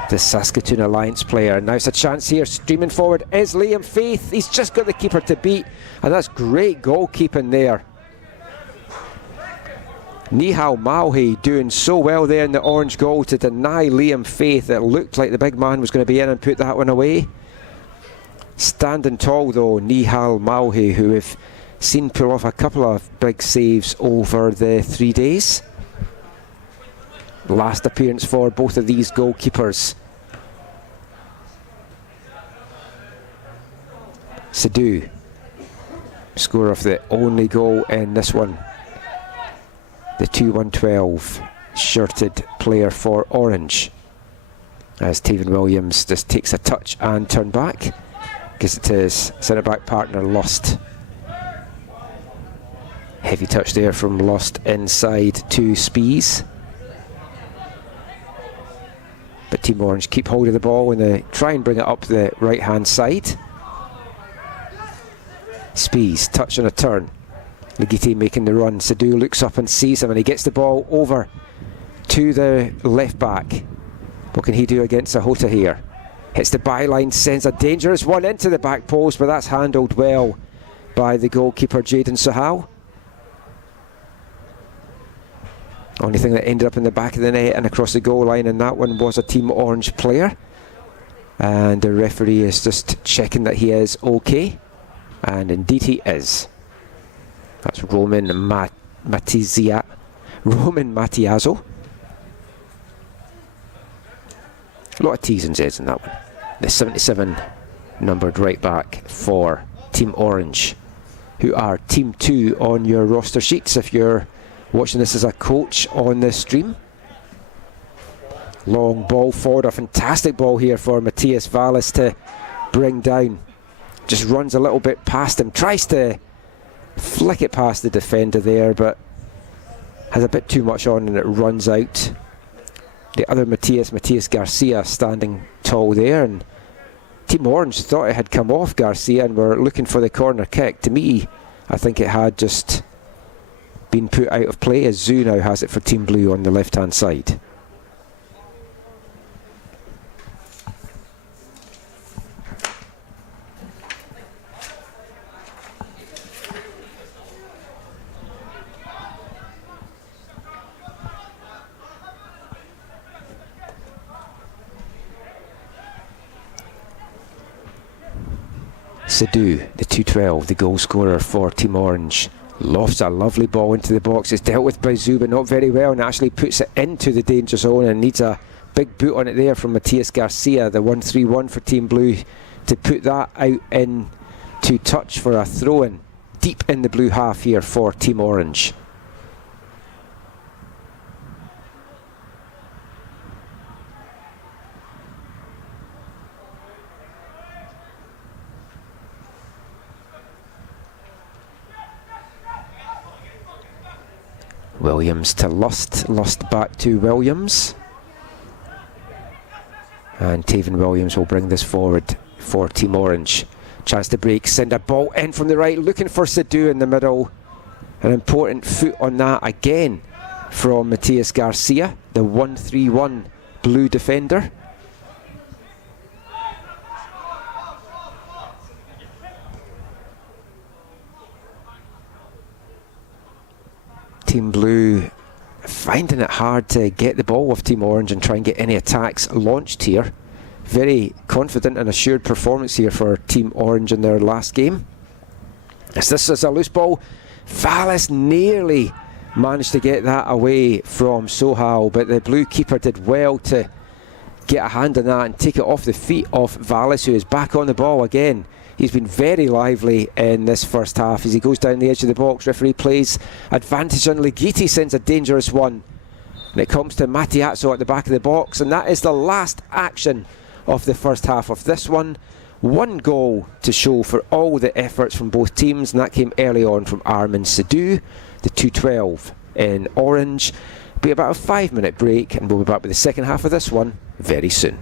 the Saskatoon Alliance player. Now it's a chance here, streaming forward is Liam Faith. He's just got the keeper to beat, and that's great goalkeeping there. Nihal Mauhi doing so well there in the orange goal to deny Liam Faith. It looked like the big man was going to be in and put that one away. Standing tall though, Nihal Mauhi, who we've seen pull off a couple of big saves over the 3 days. Last appearance for both of these goalkeepers. Sidhu, scorer of the only goal in this one. The 2-1-12 shirted player for Orange. As Taven Williams just takes a touch and turn back. Gives it to his centre-back partner, Lust. Heavy touch there from Lust inside to Spies. But Team Orange keep hold of the ball and they try and bring it up the right-hand side. Spies, touch and a turn. Ligeti making the run. Sidhu looks up and sees him and he gets the ball over to the left back. What can he do against Sahota here? Hits the byline, sends a dangerous one into the back post, but that's handled well by the goalkeeper Jaden Sahal. Only thing that ended up in the back of the net and across the goal line, and that one was a Team Orange player. And the referee is just checking that he is okay. And indeed he is. That's Roman Matiazzo. A lot of T's and Z's in that one. The 77 numbered right back for Team Orange, who are Team 2 on your roster sheets if you're watching this as a coach on the stream. Long ball forward, a fantastic ball here for Matthias Vallis to bring down. Just runs a little bit past him, tries to flick it past the defender there, but has a bit too much on and it runs out. The other Matthias Garcia, standing tall there, and Team Orange thought it had come off Garcia and were looking for the corner kick. To me, I think it had just been put out of play, as Zoo now has it for Team Blue on the left hand side. Sidhu, the 2-12, the goal scorer for Team Orange, lofts a lovely ball into the box. It's dealt with by Zoo, but not very well, and actually puts it into the danger zone and needs a big boot on it there from Matthias Garcia, the 1-3-1 for Team Blue, to put that out in to touch for a throw-in deep in the blue half here for Team Orange. Williams to Lust, Lust back to Williams. And Taven Williams will bring this forward for Team Orange. Chance to break, send a ball in from the right, looking for Sidhu in the middle. An important foot on that again from Matthias Garcia, the 1-3-1 blue defender. Team Blue finding it hard to get the ball with Team Orange and try and get any attacks launched here. Very confident and assured performance here for Team Orange in their last game. As this is a loose ball, Vallis nearly managed to get that away from Sohal, but the blue keeper did well to get a hand on that and take it off the feet of Vallis, who is back on the ball again. He's been very lively in this first half as he goes down the edge of the box. Referee plays advantage on Ligeti, sends a dangerous one. And it comes to Matiazzo at the back of the box, and that is the last action of the first half of this one. One goal to show for all the efforts from both teams, and that came early on from Armin Sidhu, the 2-12 in Orange. It'll be about a 5-minute break, and we'll be back with the second half of this one very soon.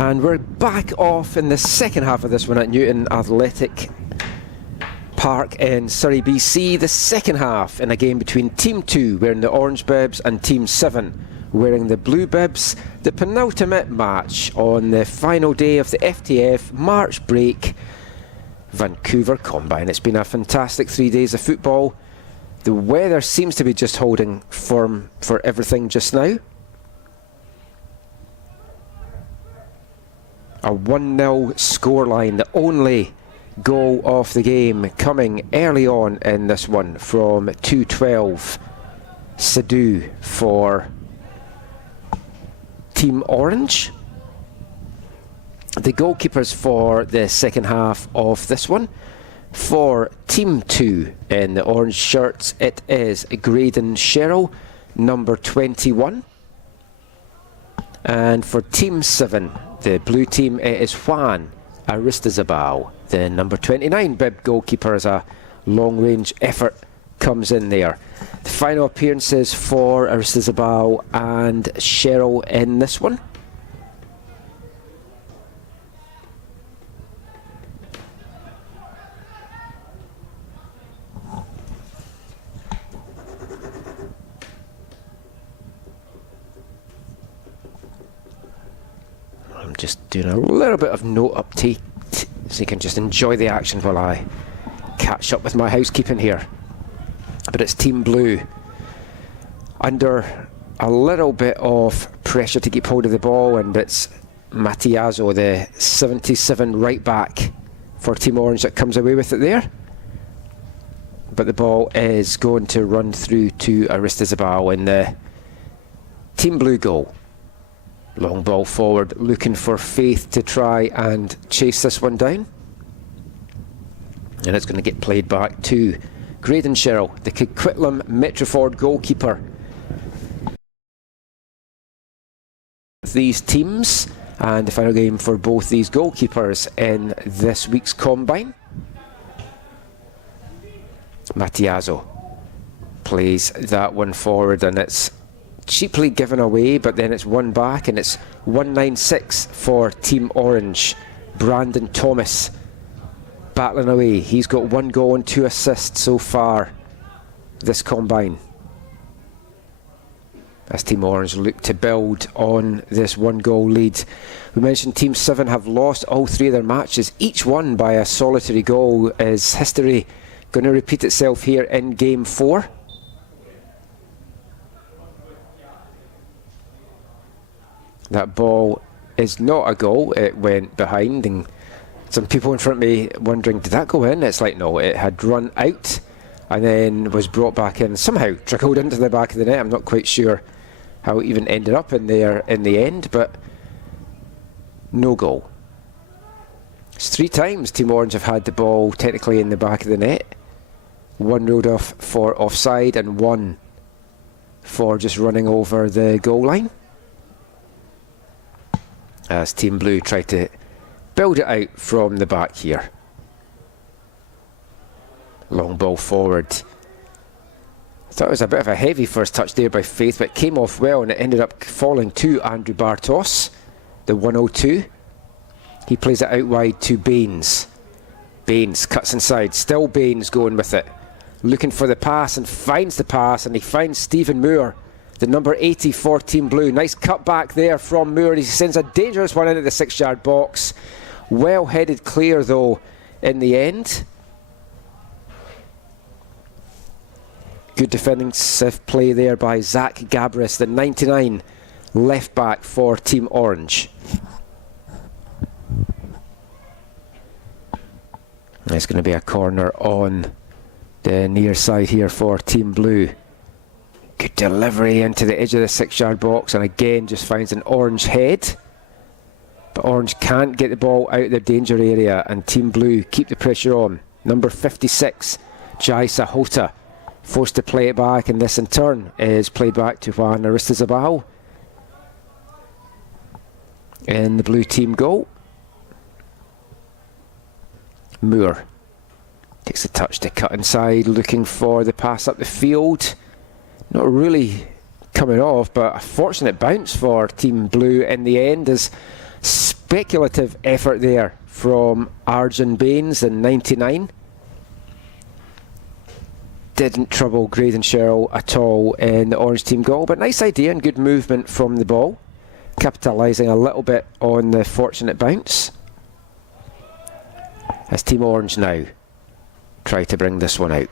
And we're back off in the second half of this one at Newton Athletic Park in Surrey, BC. The second half in a game between Team 2 wearing the orange bibs and Team 7 wearing the blue bibs. The penultimate match on the final day of the FTF March break Vancouver Combine. It's been a fantastic 3 days of football. The weather seems to be just holding firm for everything just now. A 1-0 scoreline, the only goal of the game coming early on in this one from 2:12 Sadu for Team Orange. The goalkeepers for the second half of this one. For Team 2 in the orange shirts, it is Graydon Sherrill, number 21. And for Team 7, the blue team, it is Juan Aristizabal, the number 29 bib goalkeeper, as a long-range effort comes in there. The final appearances for Aristizabal and Sherrill in this one. I'm just doing a little bit of note uptake so you can just enjoy the action while I catch up with my housekeeping here. But it's Team Blue under a little bit of pressure to keep hold of the ball, and it's Mattiazzo, the 77 right back for Team Orange, that comes away with it there. But the ball is going to run through to Aristizabal in the Team Blue goal. Long ball forward, looking for Faith to try and chase this one down. And it's going to get played back to Graydon Sherrill, the Coquitlam Metroford goalkeeper. These teams, and the final game for both these goalkeepers in this week's Combine. Mattiazzo plays that one forward, and it's cheaply given away, but then it's won back, and it's 196 for Team Orange. Brandon Thomas battling away. He's got 1 goal and 2 assists so far this Combine, as Team Orange look to build on this 1-goal lead. We mentioned Team 7 have lost all 3 of their matches, each won by a solitary goal. Is history going to repeat itself here in Game 4? That ball is not a goal. It went behind, and some people in front of me wondering, did that go in? It's like, no, it had run out and then was brought back in, somehow trickled into the back of the net. I'm not quite sure how it even ended up in there in the end, but no goal. It's 3 times Team Orange have had the ball technically in the back of the net. 1 ruled off for offside and 1 for just running over the goal line, as Team Blue try to build it out from the back here. Long ball forward. I thought it was a bit of a heavy first touch there by Faith, but it came off well, and it ended up falling to Andrew Bartos, the 102. He plays it out wide to Baines. Baines cuts inside, still Baines going with it, looking for the pass, and finds the pass, and he finds Stephen Moore, the number 80 for Team Blue. Nice cut back there from Moore. He sends a dangerous one into the 6-yard box. Well headed clear though in the end. Good defensive play there by Zach Gabris, the 99 left back for Team Orange. It's going to be a corner on the near side here for Team Blue. Good delivery into the edge of the 6-yard box, and again just finds an Orange head. But Orange can't get the ball out of their danger area, and Team Blue keep the pressure on. Number 56, Jai Sahota, forced to play it back, and this in turn is played back to Juan Aristizabal in the blue team goal. Moore takes the touch to cut inside, looking for the pass up the field. Not really coming off, but a fortunate bounce for Team Blue in the end, as Speculative effort there from Arjun Baines in 99. Didn't trouble Graydon Sherrill at all in the Orange team goal, but nice idea and good movement from the ball, capitalising a little bit on the fortunate bounce. As Team Orange now try to bring this one out.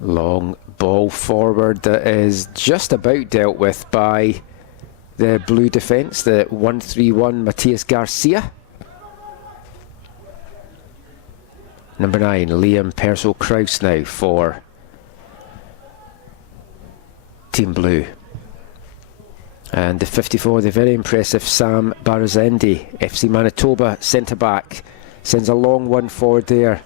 Long ball forward that is just about dealt with by the blue defence, the 1-3-1 Matias Garcia. Number 9, Liam Purcell-Krauss now for Team Blue. And the 54, the very impressive Sam Barazendi, FC Manitoba centre-back, sends a long one forward there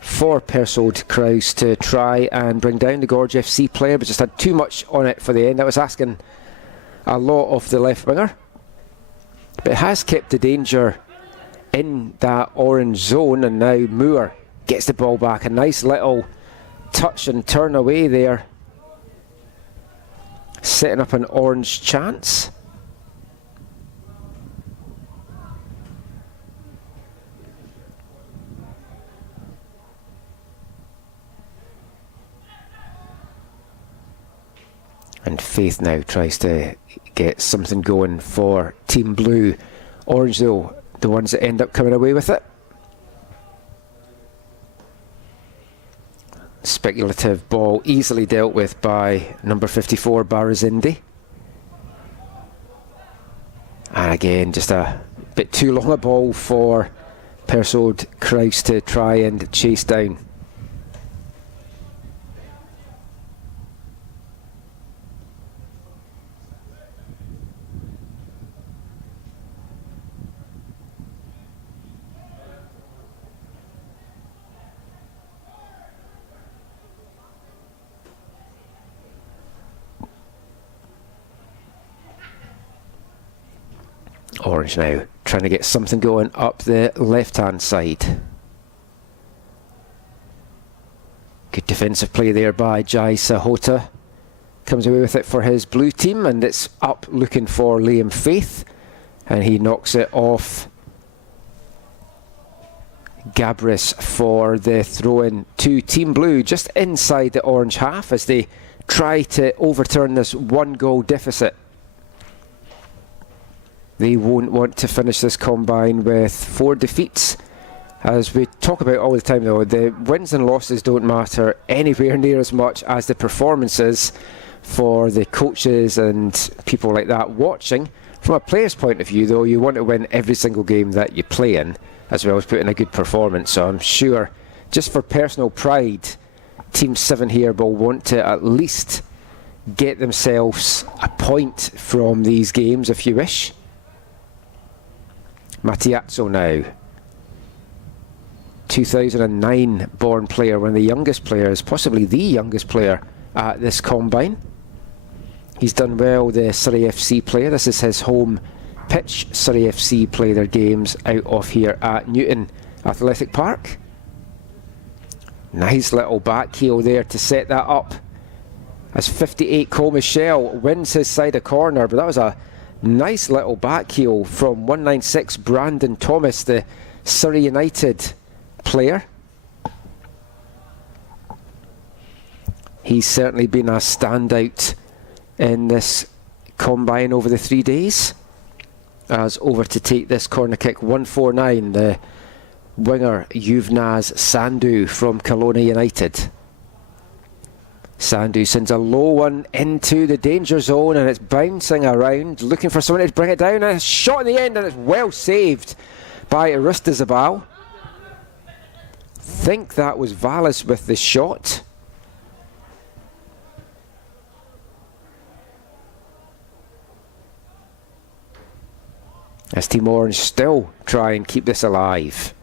for Purcell-Krauss to try and bring down the Gorge FC player, but just had too much on it for the end. That was asking a lot of the left winger, but it has kept the danger in that orange zone. And now Moore gets the ball back. A nice little touch and turn away there, setting up an orange chance. And Faith now tries to get something going for Team Blue. Orange, though, the ones that end up coming away with it. Speculative ball, easily dealt with by number 54, Barazendi. And again, just a bit too long a ball for Purcell-Krauss to try and chase down. Orange now trying to get something going up the left hand side. Good defensive play there by Jai Sahota. Comes away with it for his blue team, and it's up looking for Liam Faith, and he knocks it off Gabris for the throw-in to Team Blue just inside the orange half as they try to overturn this 1-goal deficit. They won't want to finish this combine with 4 defeats. As we talk about all the time though, the wins and losses don't matter anywhere near as much as the performances for the coaches and people like that watching. From a player's point of view though, you want to win every single game that you play in, as well as put in a good performance. So I'm sure, just for personal pride, Team 7 here will want to at least get themselves a point from these games if you wish. Matiazzo now, 2009 born player, one of the youngest players, possibly the youngest player at this combine. He's done well, the Surrey FC player. This is his home pitch. Surrey FC play their games out of here at Newton Athletic Park. Nice little back heel there to set that up, as 58 Cole Michelle wins his side a corner, but that was a nice little back heel from 196 Brandon Thomas, the Surrey United player. He's certainly been a standout in this combine over the 3 days. As over to take this corner kick, 149, the winger Yuvnaz Sandhu from Kelowna United. Sandhu sends a low one into the danger zone, and it's bouncing around, looking for someone to bring it down, and a shot in the end, and it's well saved by Aristizabal. Think that was Vallis with the shot. As Team Orange still try and keep this alive.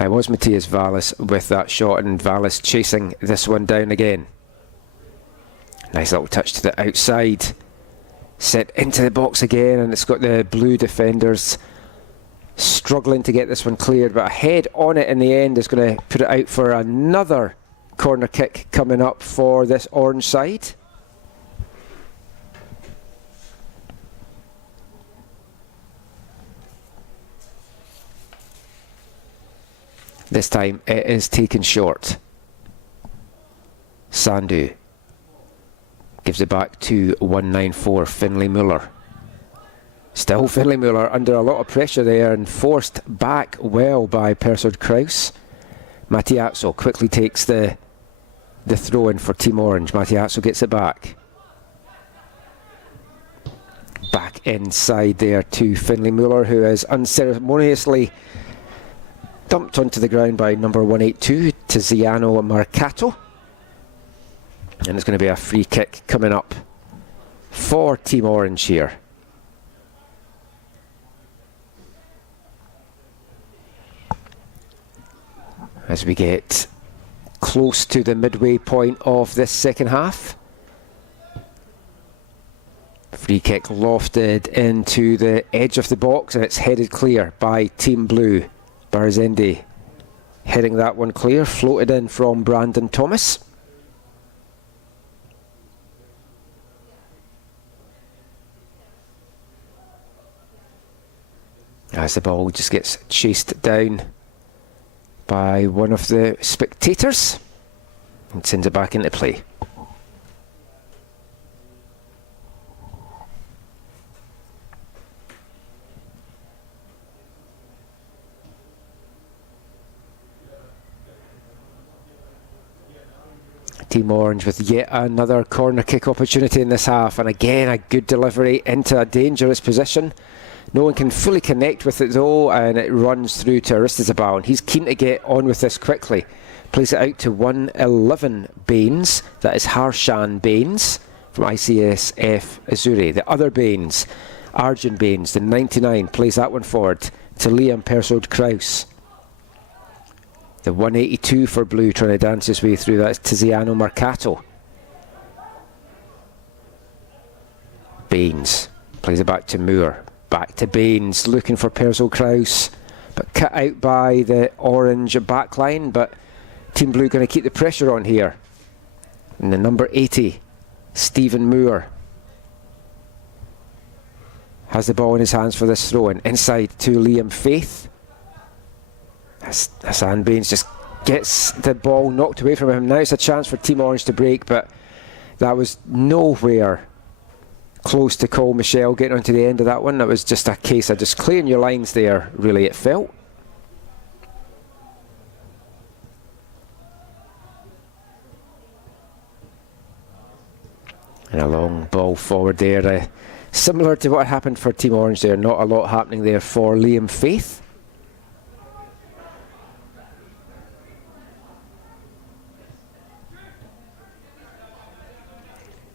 It was Matthias Vallis with that shot, and Vallis chasing this one down again. Nice little touch to the outside. Set into the box again, and it's got the blue defenders struggling to get this one cleared, but a head on it in the end is going to put it out for another corner kick coming up for this orange side. This time it is taken short. Sandu gives it back to 194 Finlay Muller. Still Finlay Muller under a lot of pressure there and forced back well by Persod Kraus. Matiazzo quickly takes the throw in for Team Orange. Matiazzo gets it back. Back inside there to Finlay Muller, who is unceremoniously dumped onto the ground by number 182, Tiziano Marcato. And it's going to be a free kick coming up for Team Orange here. As we get close to the midway point of this second half. Free kick lofted into the edge of the box and it's headed clear by Team Blue. Barazendi heading that one clear, floated in from Brandon Thomas. As the ball just gets chased down by one of the spectators and sends it back into play. Team Orange with yet another corner kick opportunity in this half, and again a good delivery into a dangerous position. No one can fully connect with it though, and it runs through to Aristizabal, and he's keen to get on with this quickly. Plays it out to 111 Baines, that is Harshan Baines from ICSF Azuri. The other Baines, Arjun Baines, the 99, plays that one forward to Liam Persod Kraus. The 182 for Blue trying to dance his way through, that's Tiziano Marcato. Baines plays it back to Moore. Back to Baines, looking for Persod Kraus, but cut out by the orange backline. But Team Blue going to keep the pressure on here. And the number 80, Stephen Moore, has the ball in his hands for this throw-in. Inside to Liam Faith. Hassan Baines just gets the ball knocked away from him. Now it's a chance for Team Orange to break, but that was nowhere close to Cole Michelle getting onto the end of that one. That was just a case of just clearing your lines there, really, it felt. And a long ball forward there. Similar to what happened for Team Orange there, not a lot happening there for Liam Faith.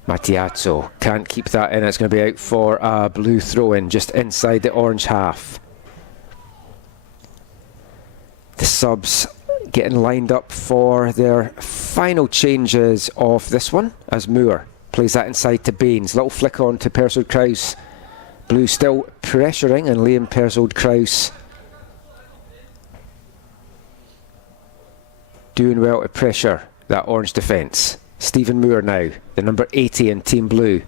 Matiazzo can't keep that in. It's going to be out for a Blue throw-in just inside the orange half. The subs getting lined up for their final changes of this one as Moore plays that inside to Baines. Little flick on to Persod Kraus. Blue still pressuring, and Liam Persod Kraus doing well to pressure that orange defence. Stephen Moore now, the number 80 in Team Blue,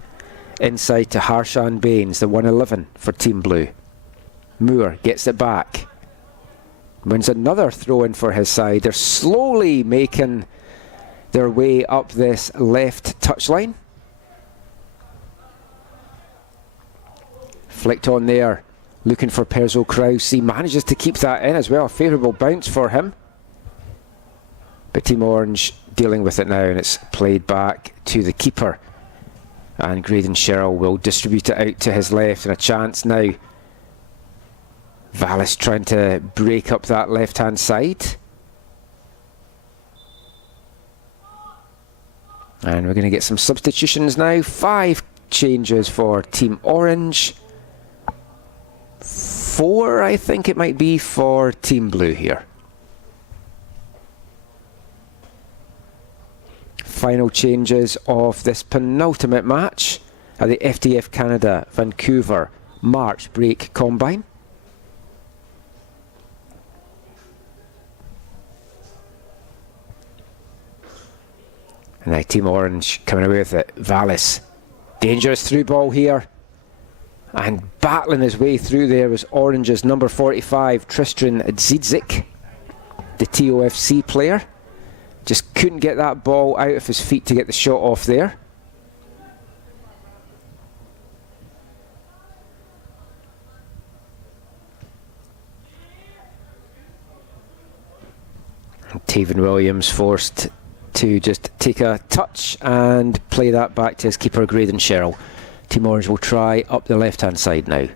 inside to Harshan Baines, the 111 for Team Blue. Moore gets it back, wins another throw-in for his side. They're slowly making their way up this left touchline. Flicked on there, looking for Persod Kraus. He manages to keep that in as well. A favourable bounce for him. But Team Orange dealing with it now, and it's played back to the keeper. And Graydon Sherrill will distribute it out to his left, and a chance now. Vallis trying to break up that left-hand side. And we're going to get some substitutions now. 5 changes for Team Orange. 4, I think it might be, for Team Blue here. Final changes of this penultimate match at the FTF Canada Vancouver March Break Combine. And now Team Orange coming away with it. Vallis. Dangerous through ball here. And battling his way through there was Orange's number 45, Tristan Dzidzik, the TOFC player. Just couldn't get that ball out of his feet to get the shot off there. And Taven Williams forced to just take a touch and play that back to his keeper, Graydon Sherrill. Team Orange will try up the left-hand side now.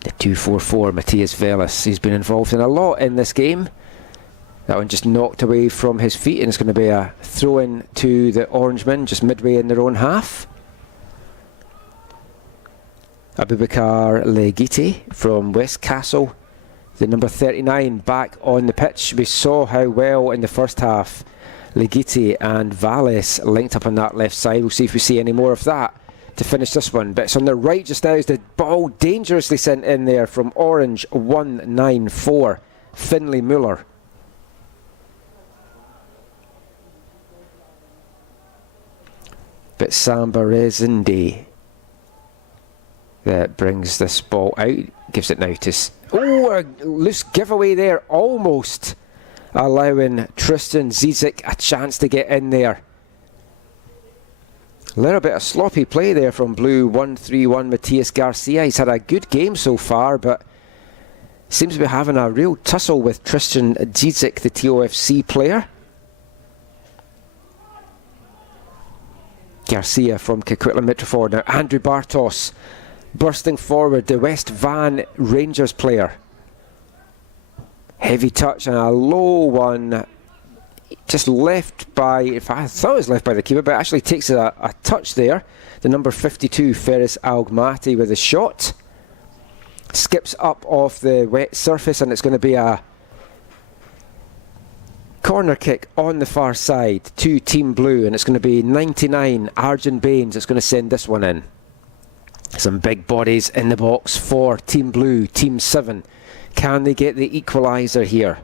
The 2-4-4, Matthias Velas. He's been involved in a lot in this game. That one just knocked away from his feet, and it's going to be a throw-in to the Orangemen just midway in their own half. Abubakar Legiti from Westcastle, the number 39, back on the pitch. We saw how well in the first half Legiti and Valles linked up on that left side. We'll see if we see any more of that to finish this one. But it's on the right just now as the ball dangerously sent in there from Orange 194, Finlay Muller. But Samba Rezende that brings this ball out, gives it now to... a loose giveaway there, almost allowing Tristan Dzidzik a chance to get in there. A little bit of sloppy play there from Blue 131 Matthias Garcia. He's had a good game so far, but seems to be having a real tussle with Tristan Dzidzik, the TOFC player. Garcia from Coquitlam Mitrofor. Now Andrew Bartos bursting forward, the West Van Rangers player. Heavy touch and a low one, just left by, if I thought it was left by the keeper, but actually takes a touch there. The number 52, Ferris Algmati, with a shot. Skips up off the wet surface, and it's going to be a corner kick on the far side to Team Blue, and it's going to be 99, Arjun Baines. It's going to send this one in. Some big bodies in the box for Team Blue, Team 7. Can they get the equaliser here?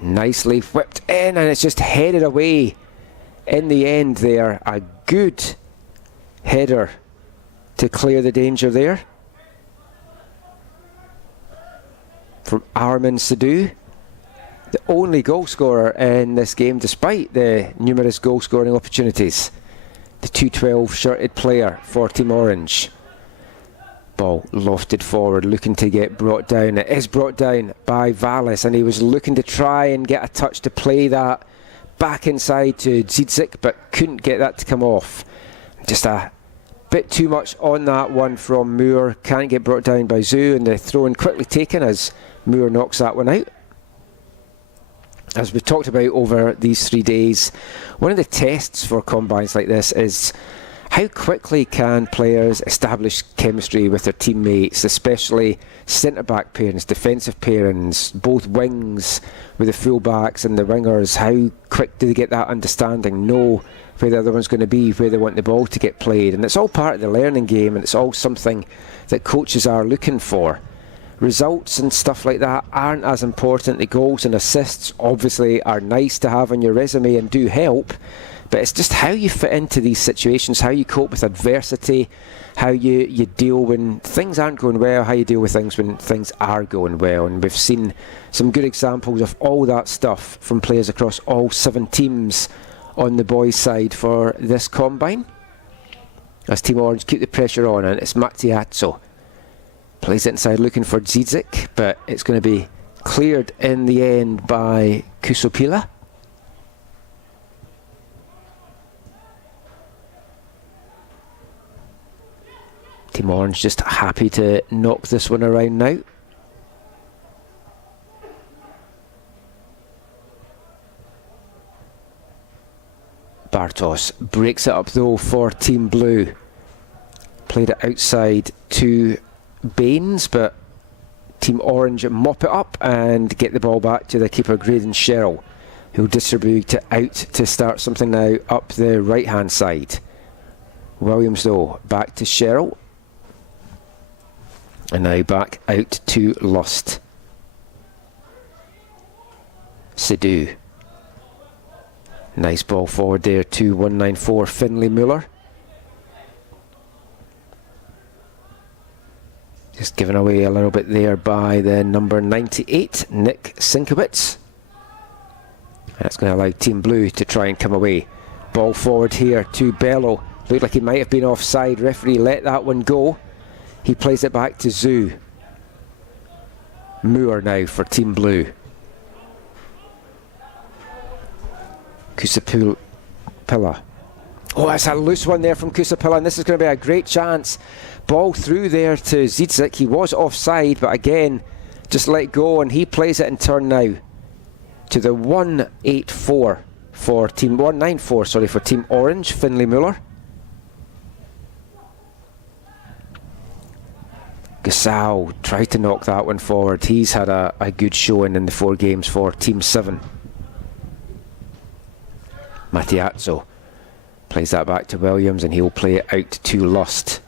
Nicely whipped in, and it's just headed away in the end there. A good header to clear the danger there from Armin Sadhu, the only goal scorer in this game despite the numerous goal scoring opportunities. The 212 shirted player for Team Orange. Ball lofted forward, looking to get brought down. It is brought down by Vallis, and he was looking to try and get a touch to play that back inside to Dzidzik, but couldn't get that to come off. Just a bit too much on that one from Moore. Can't get brought down by Zoo, and the throw-in quickly taken as Moore knocks that one out. As we've talked about over these 3 days, one of the tests for combines like this is how quickly can players establish chemistry with their teammates, especially centre-back pairings, defensive pairings, both wings with the full-backs and the wingers. How quick do they get that understanding, know where the other one's going to be, where they want the ball to get played? And it's all part of the learning game, and it's all something that coaches are looking for. Results and stuff like that aren't as important. The goals and assists obviously are nice to have on your resume and do help, but it's just how you fit into these situations, how you cope with adversity, how you deal when things aren't going well, how you deal with things when things are going well. And we've seen some good examples of all that stuff from players across all 7 teams on the boys' side for this combine. As Team Orange keep the pressure on, and it's Mattiazzo. Plays it inside looking for Dzidzik, but it's going to be cleared in the end by Kusopila. Team Orange just happy to knock this one around now. Bartos breaks it up though for Team Blue. Played it outside to Baines, but Team Orange mop it up and get the ball back to the keeper, Graydon Sherrill, who'll distribute it out to start something now up the right hand side. Williams though back to Sherrill, and now back out to Lust. Sidhu Nice ball forward there to 194 Finlay Muller. Just given away a little bit there by the number 98, Nick Sinkowitz. That's going to allow Team Blue to try and come away. Ball forward here to Bello. Looked like he might have been offside. Referee let that one go. He plays it back to Zhu. Moore now for Team Blue. Kusapilla. Oh, that's a loose one there from Kusapilla, and this is going to be a great chance. Ball through there to Zidzik. He was offside, but again, just let go, and he plays it in turn now to the 194 for Team 194, sorry, for Team Orange, Finlay Muller. Gasol tried to knock that one forward. He's had a good showing in the 4 games for Team 7. Matiazzo plays that back to Williams, and he'll play it out to Lust.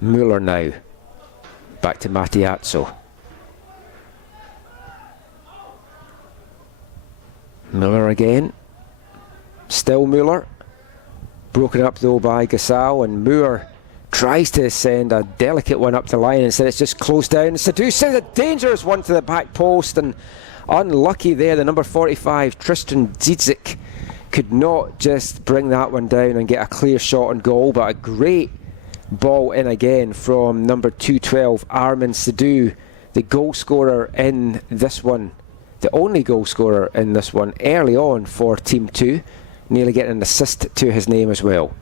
Muller now back to Matiazzo. Muller again. Still Muller. Broken up though by Gasol, and Moore tries to send a delicate one up the line. Instead it's just closed down. Sadu sends a dangerous one to the back post, and unlucky there, the number 45 Tristan Zidzik could not just bring that one down and get a clear shot on goal, but a great ball in again from number 212 Armin Sadu, the goal scorer in this one, the only goal scorer in this one early on for Team 2, nearly getting an assist to his name as well.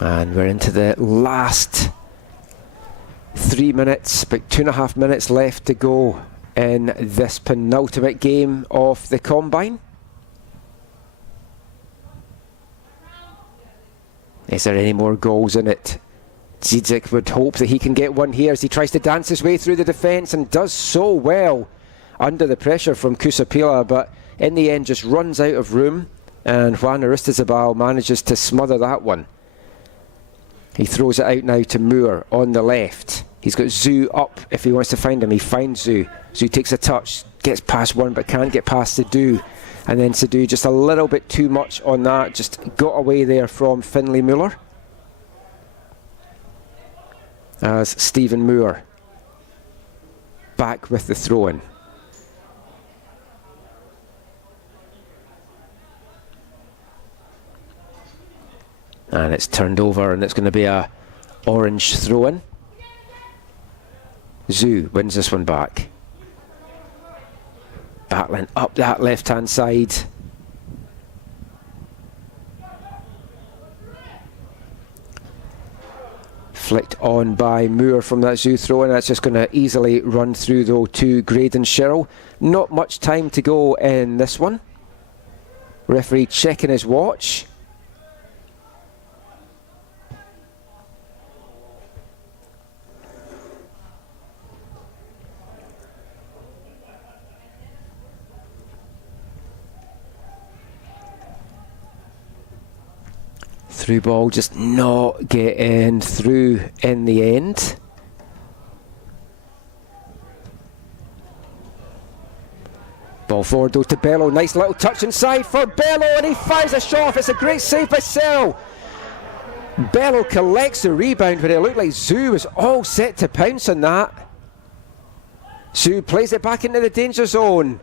And we're into the last 3 minutes, about 2.5 minutes left to go in this penultimate game of the Combine. Is there any more goals in it? Zidzik would hope that he can get one here as he tries to dance his way through the defence, and does so well under the pressure from Kusapila, but in the end just runs out of room, and Juan Aristizabal manages to smother that one. He throws it out now to Moore on the left. He's got Zhu up if he wants to find him. He finds Zhu. Zhu takes a touch, gets past one but can't get past Sadu. And then Sadu just a little bit too much on that. Just got away there from Finlay Muller. As Stephen Moore back with the throw-in. And it's turned over, and it's going to be a orange throw-in. Zhu wins this one back. Battling up that left-hand side. Flicked on by Moore from that Zhu throw-in. That's just going to easily run through though to Graydon Sherrill. Not much time to go in this one. Referee checking his watch. Through ball just not getting through in the end. Ball forward though to Bello. Nice little touch inside for Bello, and he fires a shot off. It's a great save by Cell. Bello collects the rebound, but it looked like Zhu was all set to pounce on that. Zhu plays it back into the danger zone.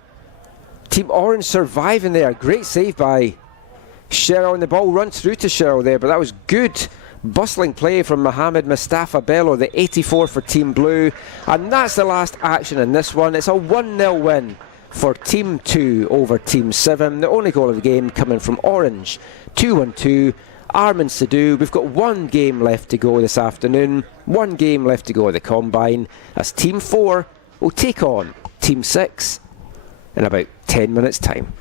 Team Orange surviving there. Great save by Sherrill, and the ball runs through to Sherrill there, but that was good bustling play from Mohamed Mustafa Bello, the 84 for Team Blue, and that's the last action in this one. It's a 1-0 win for Team 2 over Team 7. The only goal of the game coming from Orange. 2-1-2, Armin Sadu. We've got one game left to go this afternoon, one game left to go at the Combine, as Team 4 will take on Team 6 in about 10 minutes time.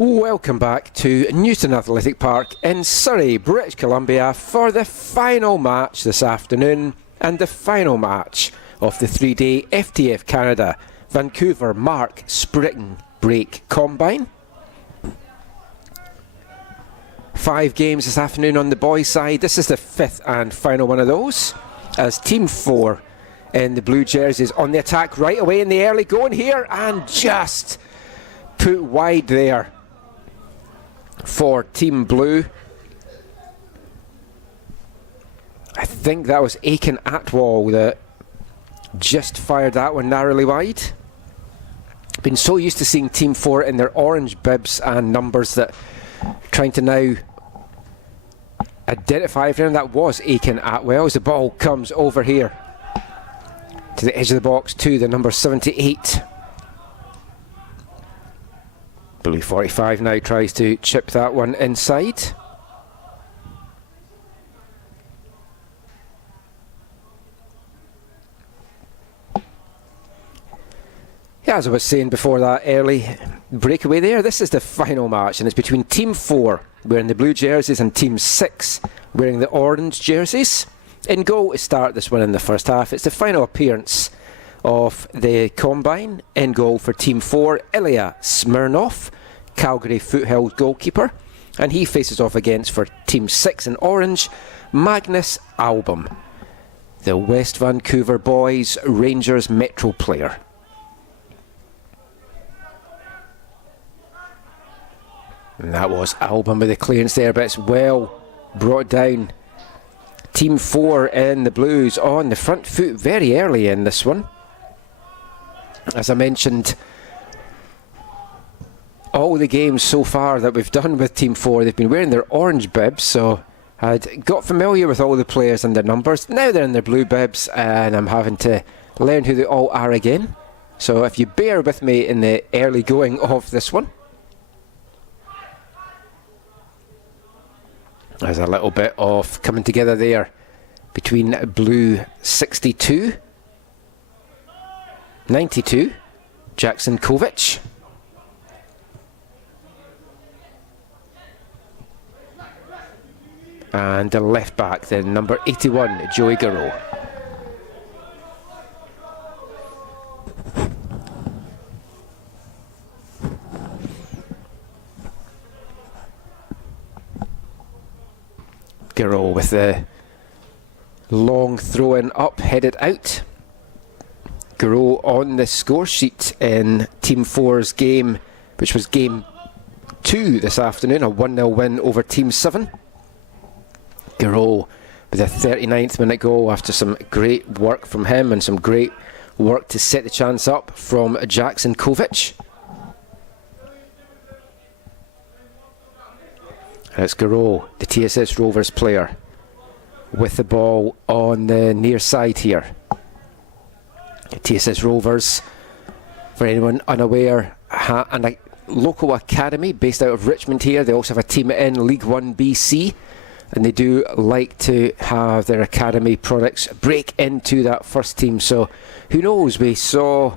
Welcome back to Newton Athletic Park in Surrey, British Columbia for the final match this afternoon and the final match of the 3-day FTF Canada Vancouver Mark Spring Break Combine. 5 games this afternoon on the boys' side. This is the 5th and final one of those, as Team 4 in the blue jerseys on the attack right away in the early going here, and just put wide there for Team Blue. I think that was Aiken Atwall that just fired that one narrowly wide. Been so used to seeing Team 4 in their orange bibs and numbers that trying to now identify for him. That was Aiken Atwell as the ball comes over here to the edge of the box to the number 78. Blue 45 now tries to chip that one inside. Yeah, as I was saying before that early breakaway there, this is the final match, and it's between Team 4 wearing the blue jerseys and Team 6 wearing the orange jerseys. In goal to start this one in the first half. It's the final appearance of the combine. In goal for Team 4, Ilya Smirnov, Calgary Foothills goalkeeper, and he faces off against, for Team 6 in orange, Magnus Album, the West Vancouver Boys Rangers Metro player. And that was Album with the clearance there, but it's well brought down. Team 4 in the Blues on the front foot very early in this one. As I mentioned, all the games so far that we've done with Team 4, they've been wearing their orange bibs, so I'd got familiar with all the players and their numbers. Now they're in their blue bibs, and I'm having to learn who they all are again. So if you bear with me in the early going of this one. There's a little bit of coming together there between blue 62, 92, Jackson Kovic, and the left back, the number 81, Joey Garreau. Garreau with the long throw-in up, headed out. Garreau on the score sheet in Team 4's game, which was game 2 this afternoon, a 1-0 win over Team 7. Garreau with a 39th minute goal after some great work from him and some great work to set the chance up from Jackson Kovic. And it's Garreau, the TSS Rovers player, with the ball on the near side here. TSS Rovers, for anyone unaware, and a local academy based out of Richmond here. They also have a team in League 1 BC, and they do like to have their academy products break into that first team. So who knows, we saw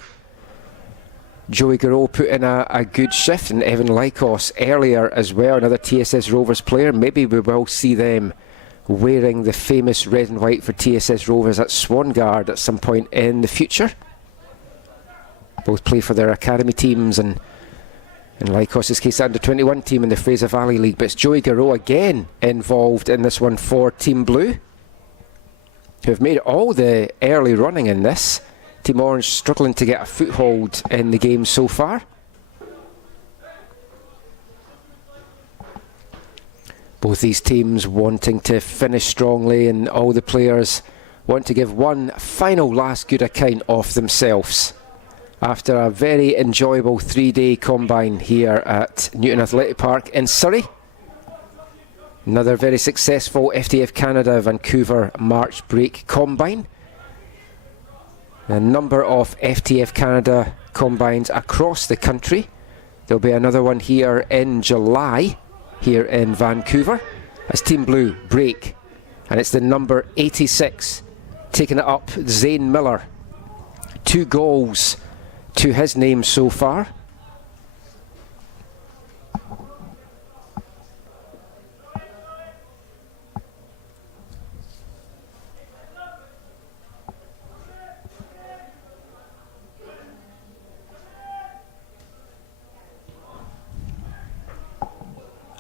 Joey Garreau put in a good shift, and Evan Lykos earlier as well, another TSS Rovers player. Maybe we will see them wearing the famous red and white for TSS Rovers at Swangard at some point in the future. Both play for their academy teams, and in Lykos' case, the under-21 team in the Fraser Valley League. But it's Joey Garreau again involved in this one for Team Blue, who have made all the early running in this. Team Orange struggling to get a foothold in the game so far. Both these teams wanting to finish strongly, and all the players want to give one final last good account of themselves after a very enjoyable 3-day combine here at Newton Athletic Park in Surrey. Another very successful FTF Canada Vancouver March Break Combine. A number of FTF Canada combines across the country. There'll be another one here in July, here in Vancouver, as Team Blue break. And it's the number 86 taking it up, Zane Miller. 2 goals to his name so far.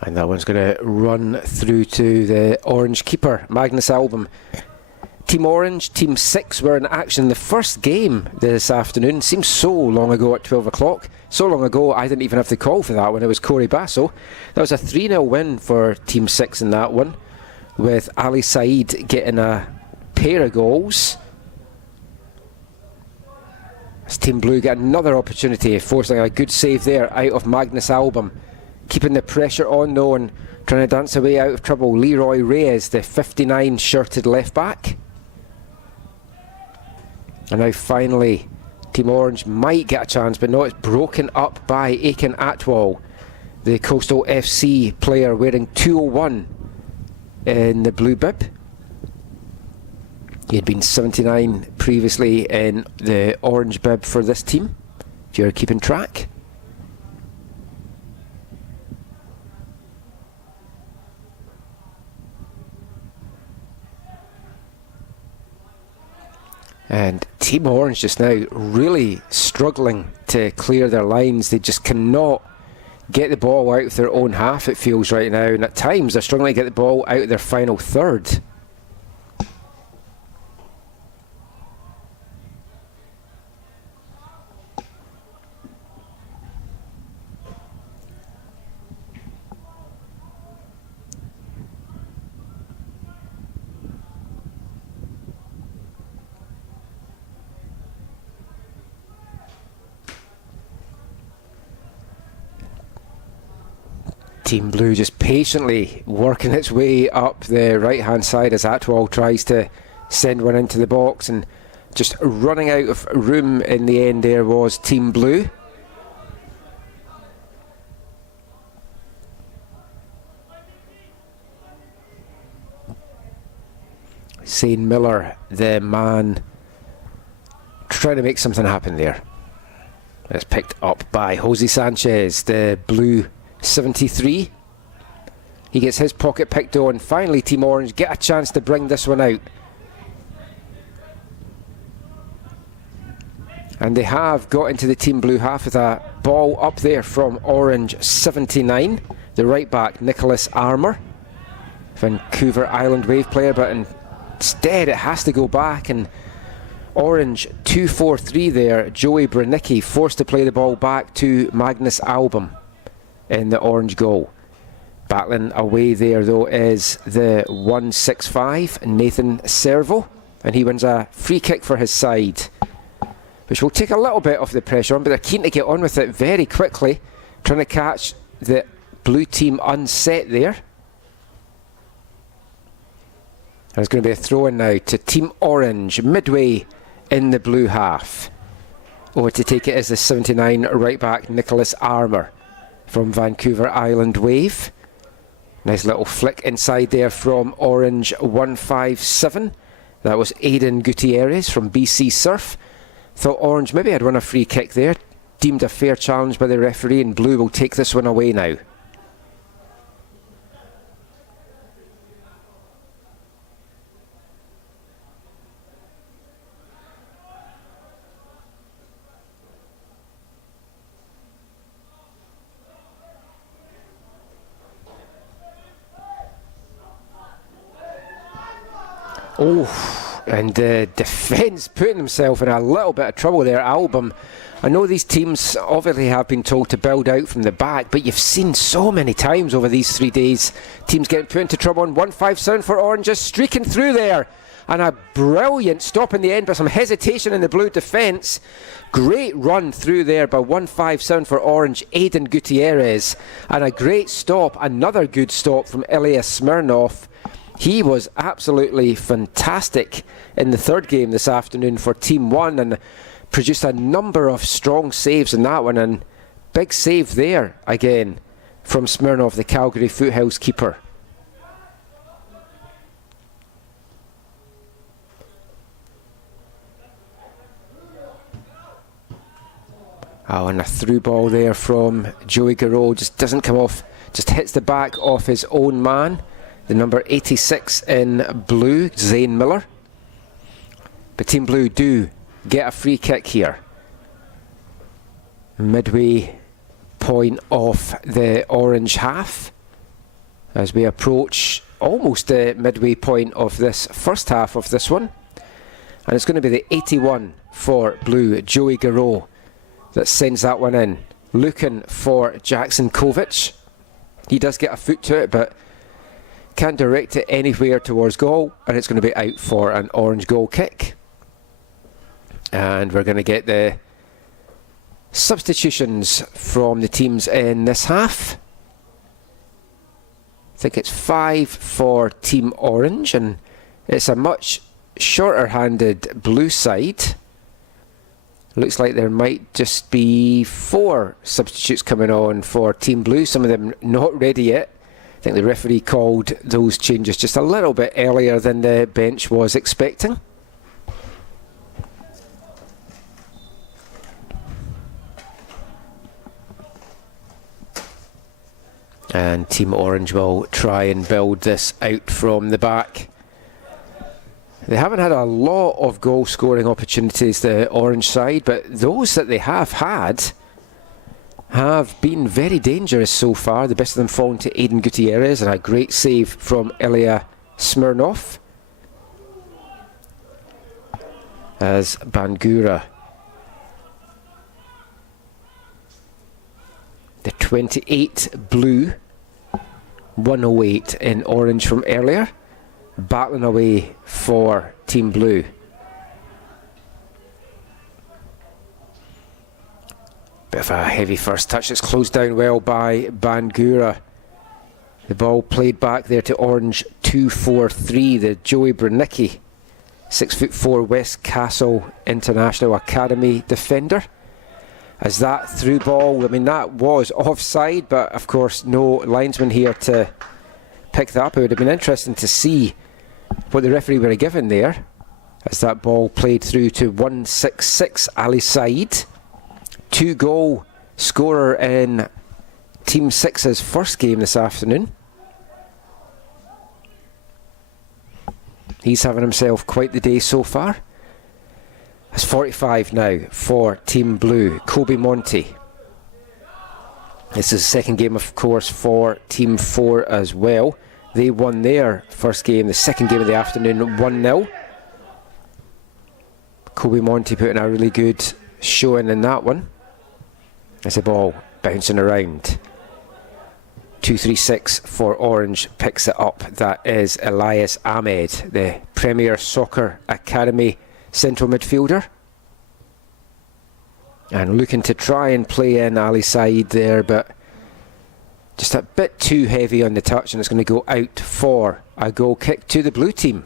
And that one's going to run through to the Orange keeper, Magnus Album. Team Orange, Team 6 were in action in the first game this afternoon. Seems so long ago at 12 o'clock. So long ago, I didn't even have to call for that when it was Corey Basso. That was a 3-0 win for Team 6 in that one, with Ali Said getting a pair of goals. As Team Blue get another opportunity, forcing a good save there out of Magnus Album. Keeping the pressure on though and trying to dance away out of trouble. Leroy Reyes, the 59 shirted left back. And now finally, Team Orange might get a chance, but no, it's broken up by Aiken Atwal, the Coastal FC player wearing 201 in the blue bib. He had been 79 previously in the orange bib for this team, if you're keeping track. And Team Orange just now really struggling to clear their lines. They just cannot get the ball out of their own half, it feels right now. And at times they're struggling to get the ball out of their final third. Team Blue just patiently working its way up the right hand side as Atwal tries to send one into the box, and just running out of room in the end there was Team Blue. Zane Miller, the man trying to make something happen there. It's picked up by Jose Sanchez, the Blue 73. He gets his pocket picked on. Finally, Team Orange get a chance to bring this one out. And they have got into the Team Blue half with a ball up there from Orange 79. The right back, Nicholas Armour, Vancouver Island Wave player, but instead it has to go back, and Orange 2-4-3 there. Joey Branicki forced to play the ball back to Magnus Album in the Orange goal. Battling away there though is the 165 Nathan Servo, and he wins a free kick for his side, which will take a little bit of the pressure on, but they're keen to get on with it very quickly, trying to catch the blue team unset there. There's going to be a throw in now to Team Orange midway in the blue half. Over to take it is the 79 right back Nicholas Armour from Vancouver Island Wave. Nice little flick inside there from Orange 157. That was Aidan Gutierrez from BC Surf. Thought Orange maybe had won a free kick there. Deemed a fair challenge by the referee, and Blue will take this one away now. Oh, and the defence putting himself in a little bit of trouble there. Album, I know these teams obviously have been told to build out from the back, but you've seen so many times over these 3 days teams getting put into trouble. And 157 for Orange, just streaking through there, and a brilliant stop in the end, but some hesitation in the Blue defence. Great run through there by 157 for Orange, Aidan Gutierrez, and a great stop, another good stop from Elias Smirnov. He was absolutely fantastic in the third game this afternoon for Team 1, and produced a number of strong saves in that one, and big save there again from Smirnov, the Calgary Foothouse keeper. Oh, and a through ball there from Joey Garreau, just doesn't come off, just hits the back of his own man, the number 86 in blue, Zane Miller. But Team Blue do get a free kick here. Midway point of the orange half. as we approach almost the midway point of this first half of this one. And it's going to be the 81 for Blue, Joey Garreau, that sends that one in. Looking for Jackson Kovic. He does get a foot to it, but can't direct it anywhere towards goal, and it's going to be out for an Orange goal kick. And we're going to get the substitutions from the teams in this half. I think it's 5 for Team Orange, and it's a much shorter-handed Blue side. Looks like there might just be 4 substitutes coming on for Team Blue, some of them not ready yet. I think the referee called those changes just a little bit earlier than the bench was expecting. And Team Orange will try and build this out from the back. They haven't had a lot of goal scoring opportunities, the Orange side, but those that they have had have been very dangerous so far. The best of them falling to Aidan Gutierrez, and a great save from Ilya Smirnov. As Bangura, the 28 Blue, 108 in Orange from earlier, battling away for Team Blue. Bit of a heavy first touch. It's closed down well by Bangura. The ball played back there to Orange 2-4-3. The Joey Bernicki, 6'4" West Castle International Academy defender. As that through ball, I mean, that was offside, but of course no linesman here to pick that up. It would have been interesting to see what the referee would have given there, as that ball played through to 166 Ali Said, 2-goal scorer in Team 6's first game this afternoon. He's having himself quite the day so far. It's 45 now for Team Blue. Kobe Monty. This is the second game, of course, for Team 4 as well. They won their first game, the second game of the afternoon, 1-0. Kobe Monty putting a really good showing in that one. As the ball bouncing around. 2-3-6 for Orange picks it up. That is Elias Ahmed, the Premier Soccer Academy central midfielder. And looking to try and play in Ali Said there, but just a bit too heavy on the touch, and it's going to go out for a goal kick to the Blue team.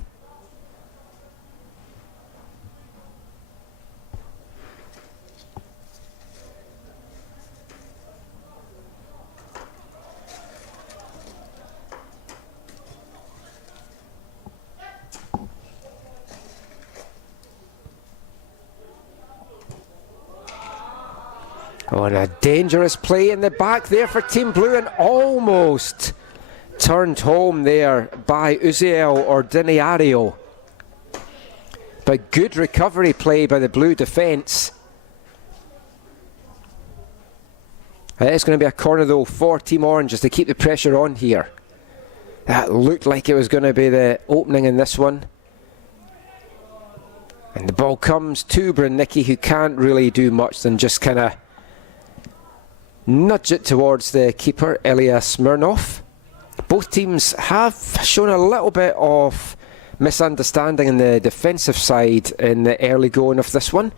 Oh, and a dangerous play in the back there for Team Blue, and almost turned home there by Uziel Ordinario. But good recovery play by the Blue defence. It's going to be a corner though for Team Orange just to keep the pressure on here. That looked like it was going to be the opening in this one. And the ball comes to Bernicki, who can't really do much than just kind of nudge it towards the keeper, Ilya Smirnov. Both teams have shown a little bit of misunderstanding in the defensive side in the early going of this one.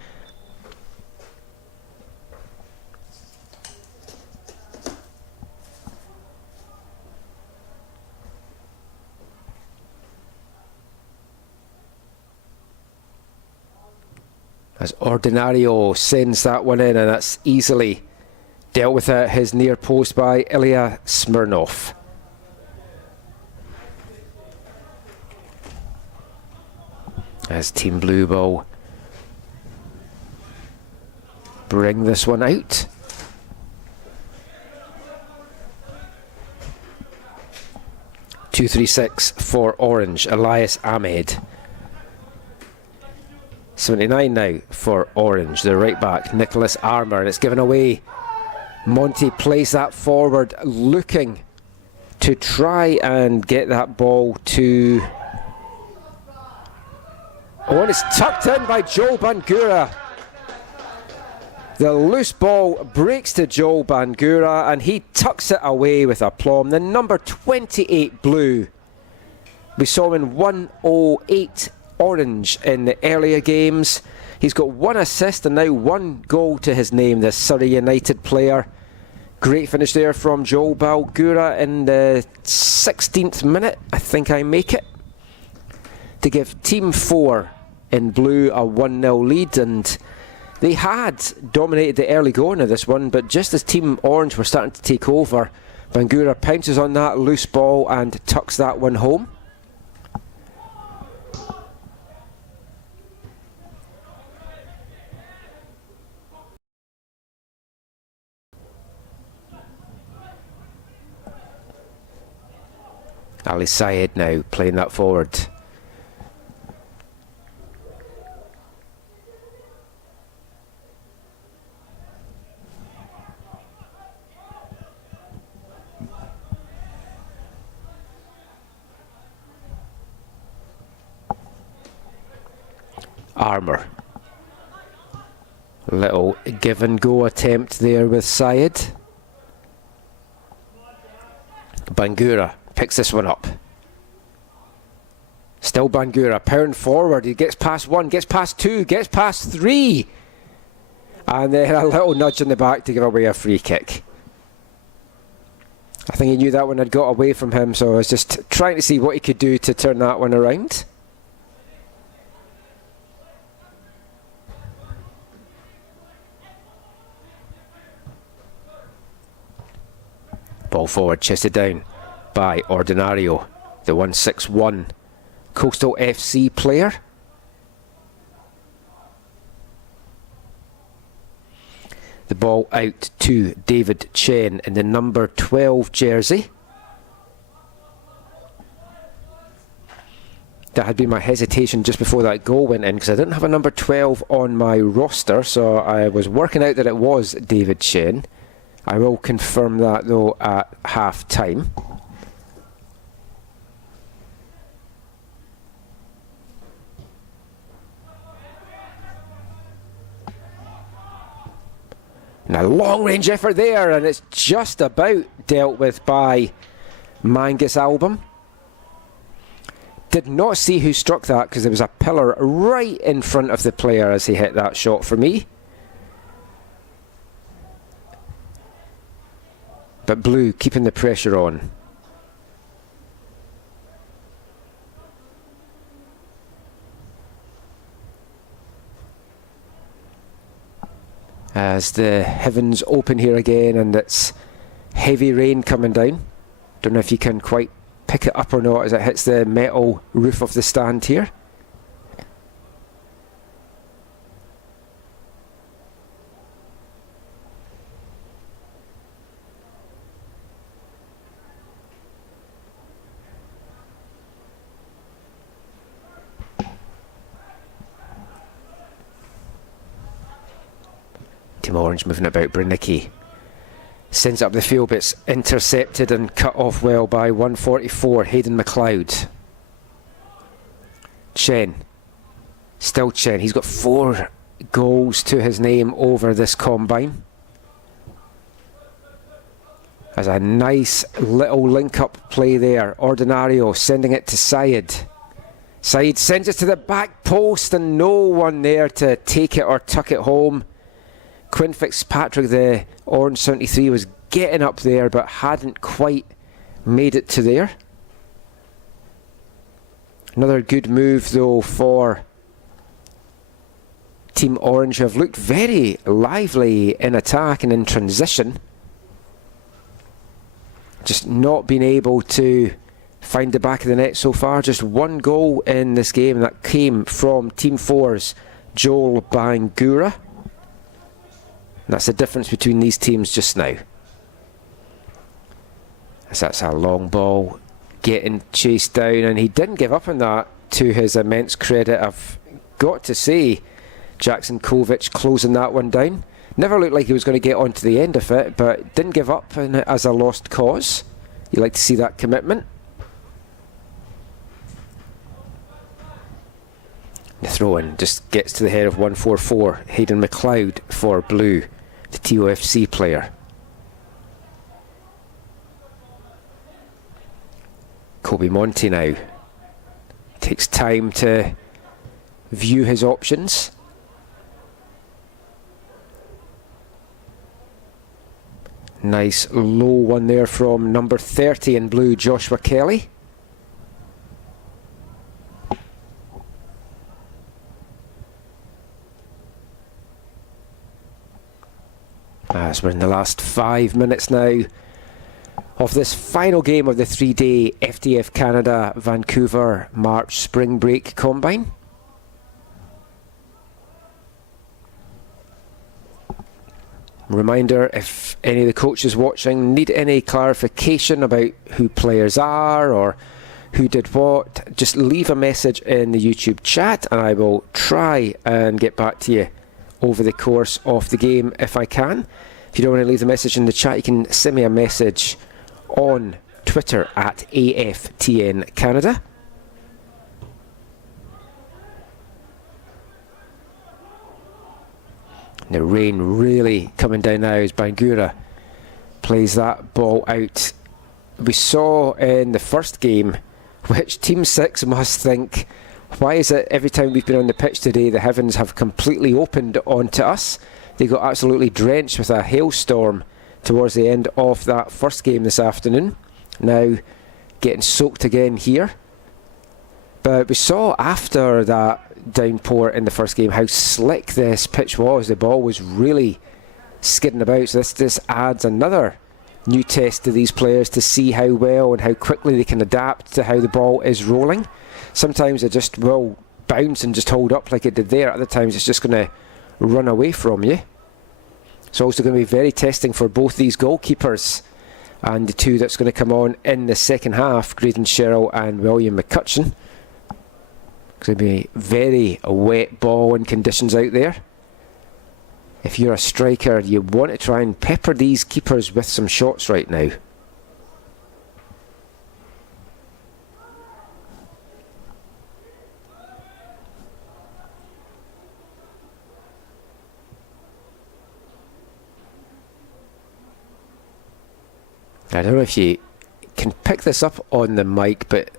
As Ordinario sends that one in, and that's easily dealt with at his near post by Ilya Smirnov. As Team Blue will bring this one out. (2-3-6) for Orange, Elias Ahmed. 79 now for Orange, the right back, Nicholas Armour, and it's given away. Monty plays that forward, looking to try and get that ball to... Oh, and it's tucked in by Joel Bangura. The loose ball breaks to Joel Bangura and he tucks it away with aplomb. The number 28 blue. We saw him in 108 orange in the earlier games. He's got 1 assist and now 1 goal to his name, this Surrey United player. Great finish there from Joel Bangura in the 16th minute, I think I make it, to give Team 4 in blue a 1-0 lead. And they had dominated the early going of this one, but just as Team Orange were starting to take over, Bangura pounces on that loose ball and tucks that one home. Ali Syed now playing that forward. Armour. Little give and go attempt there with Syed. Bangura picks this one up. Still Bangura, pound forward. He gets past 1, gets past 2, gets past 3. And then a little nudge in the back to give away a free kick. I think he knew that one had got away from him, so I was just trying to see what he could do to turn that one around. Ball forward, chested down by Ordinario, the 161 Coastal FC player. The ball out to David Chen in the number 12 jersey. That had been my hesitation just before that goal went in, because I didn't have a number 12 on my roster, so I was working out that it was David Chen. I will confirm that though at half time. Now, long range effort there, and it's just about dealt with by Mangus Album. Did not see who struck that because there was a pillar right in front of the player as he hit that shot for me. But Blue keeping the pressure on. As the heavens open here again and it's heavy rain coming down. Don't know if you can quite pick it up or not as it hits the metal roof of the stand here. Team Orange moving about. Branicki sends it up the field, but it's intercepted and cut off well by 144 Hayden McLeod. Chen, still Chen. He's got 4 goals to his name over this combine. Has a nice little link-up play there. Ordinario sending it to Syed. Syed sends it to the back post and no one there to take it or tuck it home. Quinn Fitzpatrick, the Orange 73, was getting up there but hadn't quite made it to there. Another good move though for Team Orange, who have looked very lively in attack and in transition. Just not been able to find the back of the net so far. Just 1 goal in this game, and that came from Team 4's Joel Bangura. That's the difference between these teams just now. As that's a long ball getting chased down, and he didn't give up on that, to his immense credit. I've got to say, Jackson Kovic closing that one down. Never looked like he was going to get onto the end of it, but didn't give up as a lost cause. You like to see that commitment. The throw-in just gets to the head of 144. Hayden McLeod for Blue, the TOFC player. Kobe Monty now takes time to view his options. Nice low one there from number 30 in Blue, Joshua Kelly. As we're in the last 5 minutes now of this final game of the 3-day FTF Canada Vancouver March Spring Break Combine. Reminder, if any of the coaches watching need any clarification about who players are or who did what, just leave a message in the YouTube chat and I will try and get back to you over the course of the game if I can. If you don't want to leave the message in the chat, you can send me a message on Twitter at AFTN Canada. The rain really coming down now as Bangura plays that ball out. We saw in the first game, which Team 6 must think, why is it every time we've been on the pitch today the heavens have completely opened onto us? They got absolutely drenched with a hailstorm towards the end of that first game this afternoon. Now getting soaked again here. But we saw after that downpour in the first game how slick this pitch was. The ball was really skidding about. So this adds another new test to these players to see how well and how quickly they can adapt to how the ball is rolling. Sometimes it just will bounce and just hold up like it did there. Other times it's just going to run away from you. It's also going to be very testing for both these goalkeepers and the two that's going to come on in the second half, Graydon Sherrill and William McCutcheon. It's going to be very wet ball and conditions out there. If you're a striker, you want to try and pepper these keepers with some shots right now. I don't know if you can pick this up on the mic, but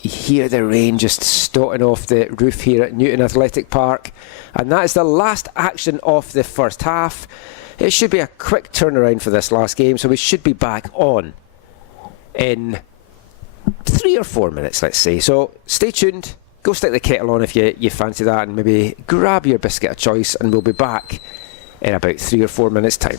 you hear the rain just stotting off the roof here at Newton Athletic Park. And that is the last action of the first half. It should be a quick turnaround for this last game, so we should be back on in 3 or 4 minutes, let's say. So stay tuned, go stick the kettle on if you fancy that, and maybe grab your biscuit of choice, and we'll be back in about 3 or 4 minutes' time.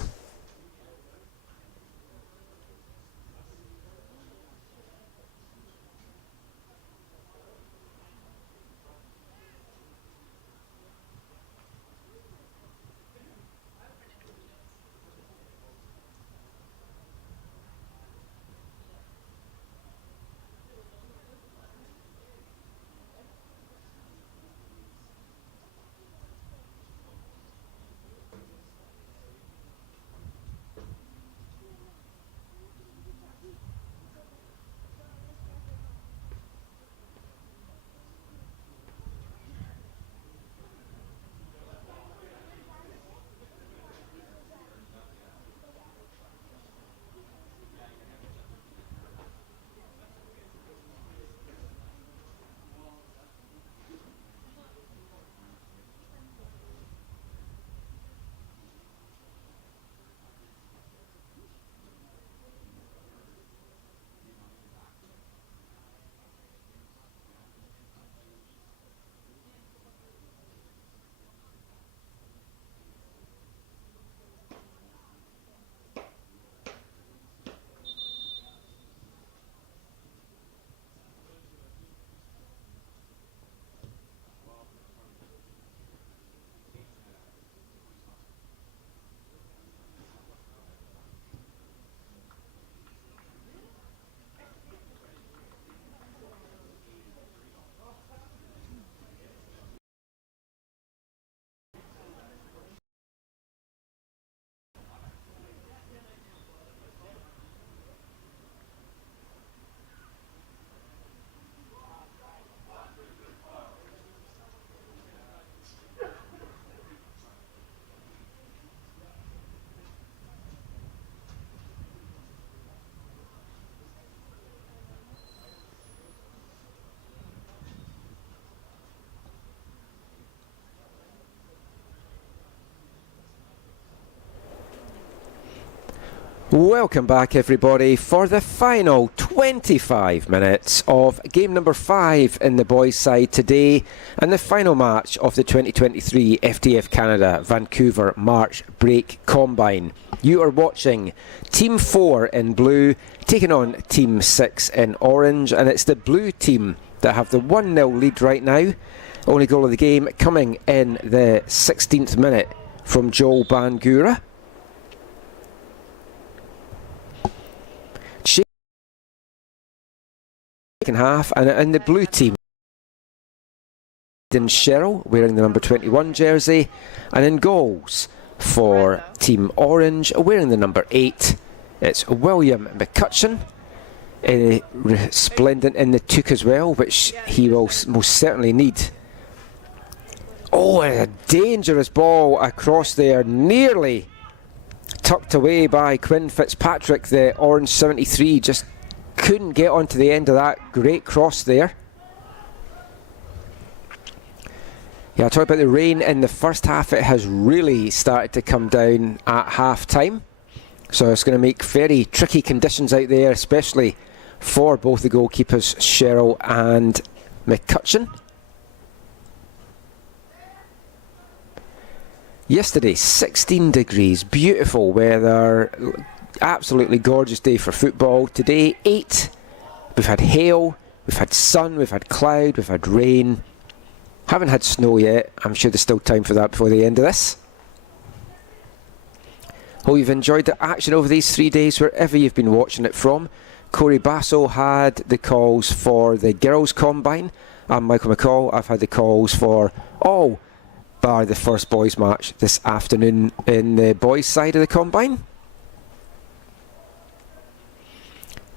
Welcome back, everybody, for the final 25 minutes of game number 5 in the boys' side today, and the final match of the 2023 FTF Canada Vancouver March Break Combine. You are watching Team 4 in blue taking on Team 6 in orange, and it's the blue team that have the 1-0 lead right now. Only goal of the game coming in the 16th minute from Joel Bangura. Half, and in the blue team, Cheryl wearing the number 21 jersey, and in goals for Team Orange wearing the number 8, it's William McCutcheon, resplendent in the toque as well, which he will most certainly need. Oh, a dangerous ball across there, nearly tucked away by Quinn Fitzpatrick, the Orange 73, just couldn't get onto the end of that great cross there. Yeah, I talked about the rain in the first half. It has really started to come down at half time, so it's going to make very tricky conditions out there, especially for both the goalkeepers, Cheryl and McCutcheon. Yesterday, 16 degrees, beautiful weather, absolutely gorgeous day for football. Today, 8. We've had hail, we've had sun, we've had cloud, we've had rain. Haven't had snow yet. I'm sure there's still time for that before the end of this. Hope you've enjoyed the action over these 3 days wherever you've been watching it from. Corey Basso had the calls for the girls' combine. I'm Michael McCall. I've had the calls for all bar the first boys' match this afternoon in the boys' side of the combine.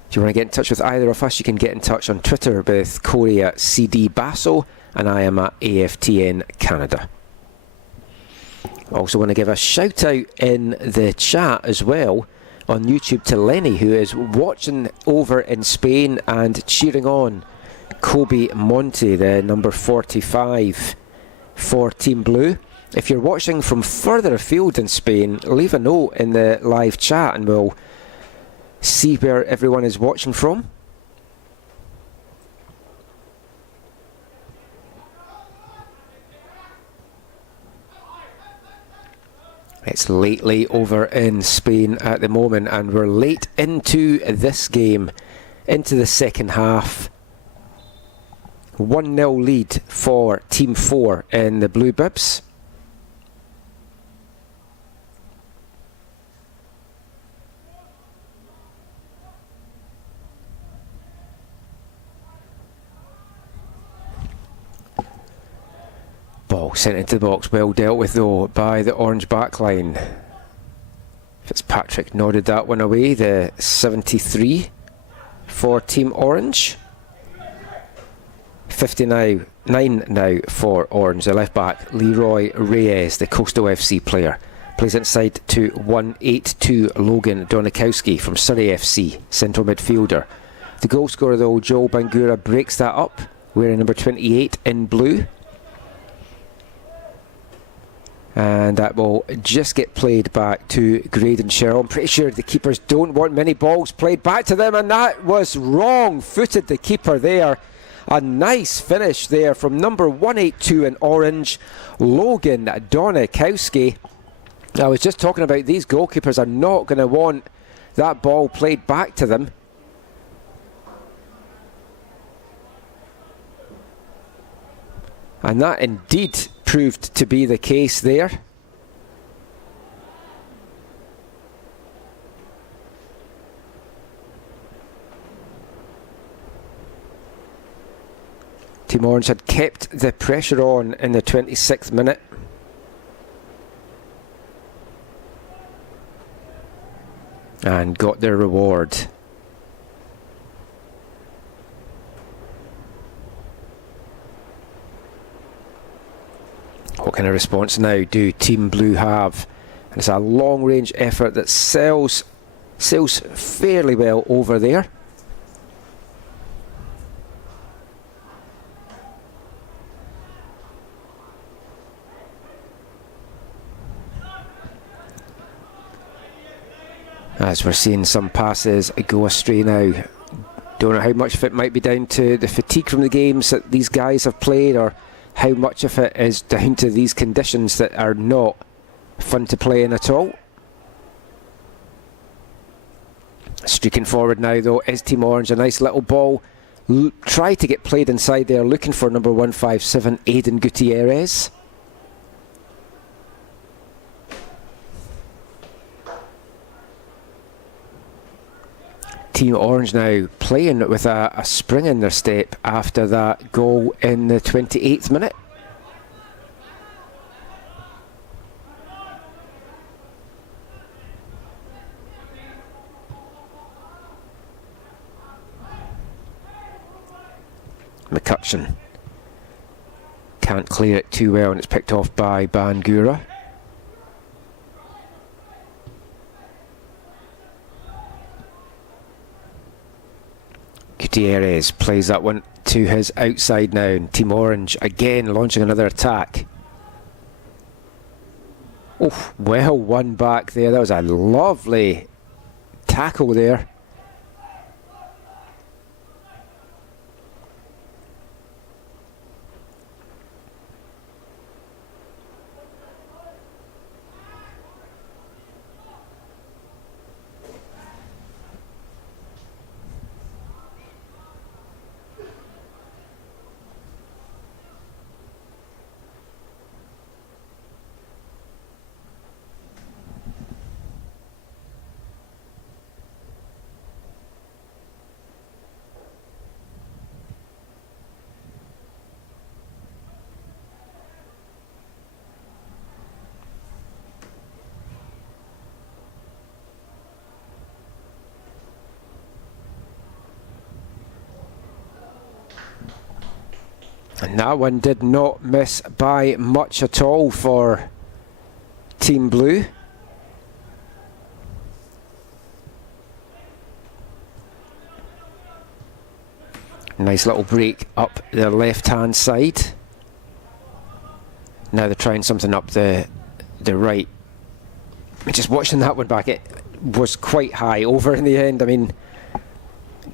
If you want to get in touch with either of us, you can get in touch on Twitter with Corey at CD Basso, and I am at AFTN Canada. Also want to give a shout out in the chat as well on YouTube to Lenny, who is watching over in Spain and cheering on Kobe Monte, the number 45 for Team Blue. If you're watching from further afield in Spain, leave a note in the live chat and we'll see where everyone is watching from. It's lately over in Spain at the moment, and we're late into this game, into the second half. 1-0 lead for Team 4 in the Blue Bibs. Ball sent into the box, well dealt with though by the orange backline. Fitzpatrick nodded that one away, the 73 for Team Orange. 59 now for Orange, the left back Leroy Reyes, the Coastal FC player, plays inside to 182 Logan Donikowski from Surrey FC, central midfielder. The goal scorer though, Joel Bangura, breaks that up, wearing number 28 in blue. And that will just get played back to Graydon Sherrill. I'm pretty sure the keepers don't want many balls played back to them, and that was wrong. Footed the keeper there. A nice finish there from number 182 in orange, Logan Donikowski. I was just talking about these goalkeepers are not going to want that ball played back to them. And that indeed proved to be the case there. Team Orange had kept the pressure on in the 26th minute. And got their reward. What kind of response now do Team Blue have? And it's a long range effort that sails fairly well over there. as we're seeing some passes go astray now. Don't know how much of it might be down to the fatigue from the games that these guys have played, or how much of it is down to these conditions that are not fun to play in at all. Streaking forward now though is Team Orange. A nice little ball. Try to get played inside there, looking for number 157, Aiden Gutierrez. Team Orange now playing with a spring in their step after that goal in the 28th minute. McCutcheon can't clear it too well, and it's picked off by Bangura. Gutierrez plays that one to his outside now, and Team Orange again launching another attack. Oh, well won back there. That was a lovely tackle there. And that one did not miss by much at all for Team Blue. Nice little break up the left-hand side. Now they're trying something up the right. Just watching that one back, it was quite high over in the end. I mean,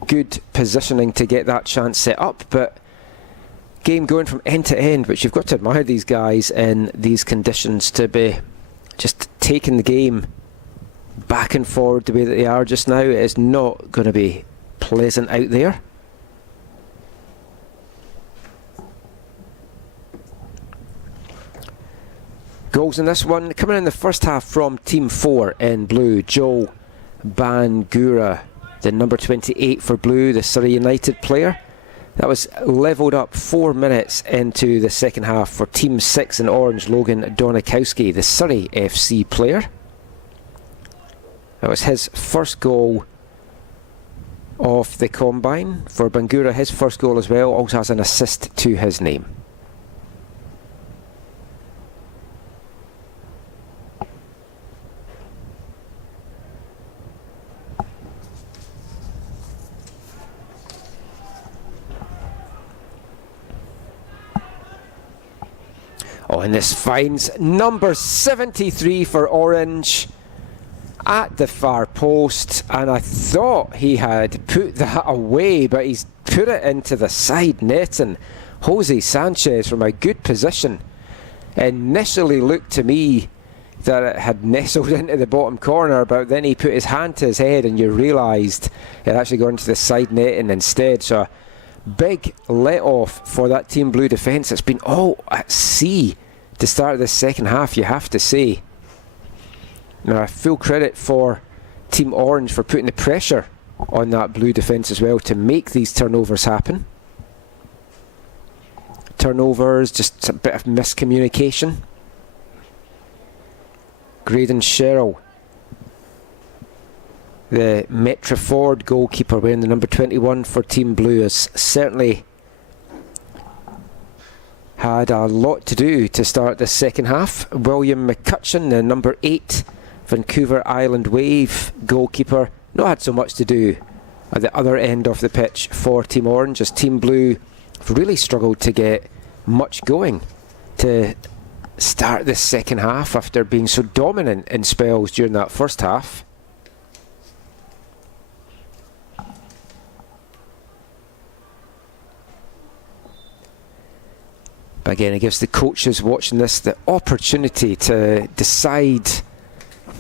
good positioning to get that chance set up, but game going from end to end, which you've got to admire these guys in these conditions to be just taking the game back and forward the way that they are just now. It is not going to be pleasant out there. Goals in this one coming in the first half from Team 4 in Blue. Joel Bangura, the number 28 for Blue, the Surrey United player. That was levelled up 4 minutes into the second half for Team 6 in Orange, Logan Donikowski, the Surrey FC player. That was his first goal of the combine. For Bangura, his first goal as well, also has an assist to his name. Oh, and this finds number 73 for Orange at the far post, and I thought he had put that away, but he's put it into the side net, and Jose Sanchez from a good position initially looked to me that it had nestled into the bottom corner, but then he put his hand to his head and you realised it actually got into the side netting instead. So big let off for that Team Blue defence. It's been all at sea to start this second half, you have to say. Now, full credit for Team Orange for putting the pressure on that Blue defence as well to make these turnovers happen. Turnovers, just a bit of miscommunication. Graydon Sherrill, the Metro Ford goalkeeper wearing the number 21 for Team Blue, has certainly had a lot to do to start the second half. William McCutcheon, the number 8 Vancouver Island Wave goalkeeper, not had so much to do at the other end of the pitch for Team Orange, as Team Blue have really struggled to get much going to start this second half after being so dominant in spells during that first half. But again, it gives the coaches watching this the opportunity to decide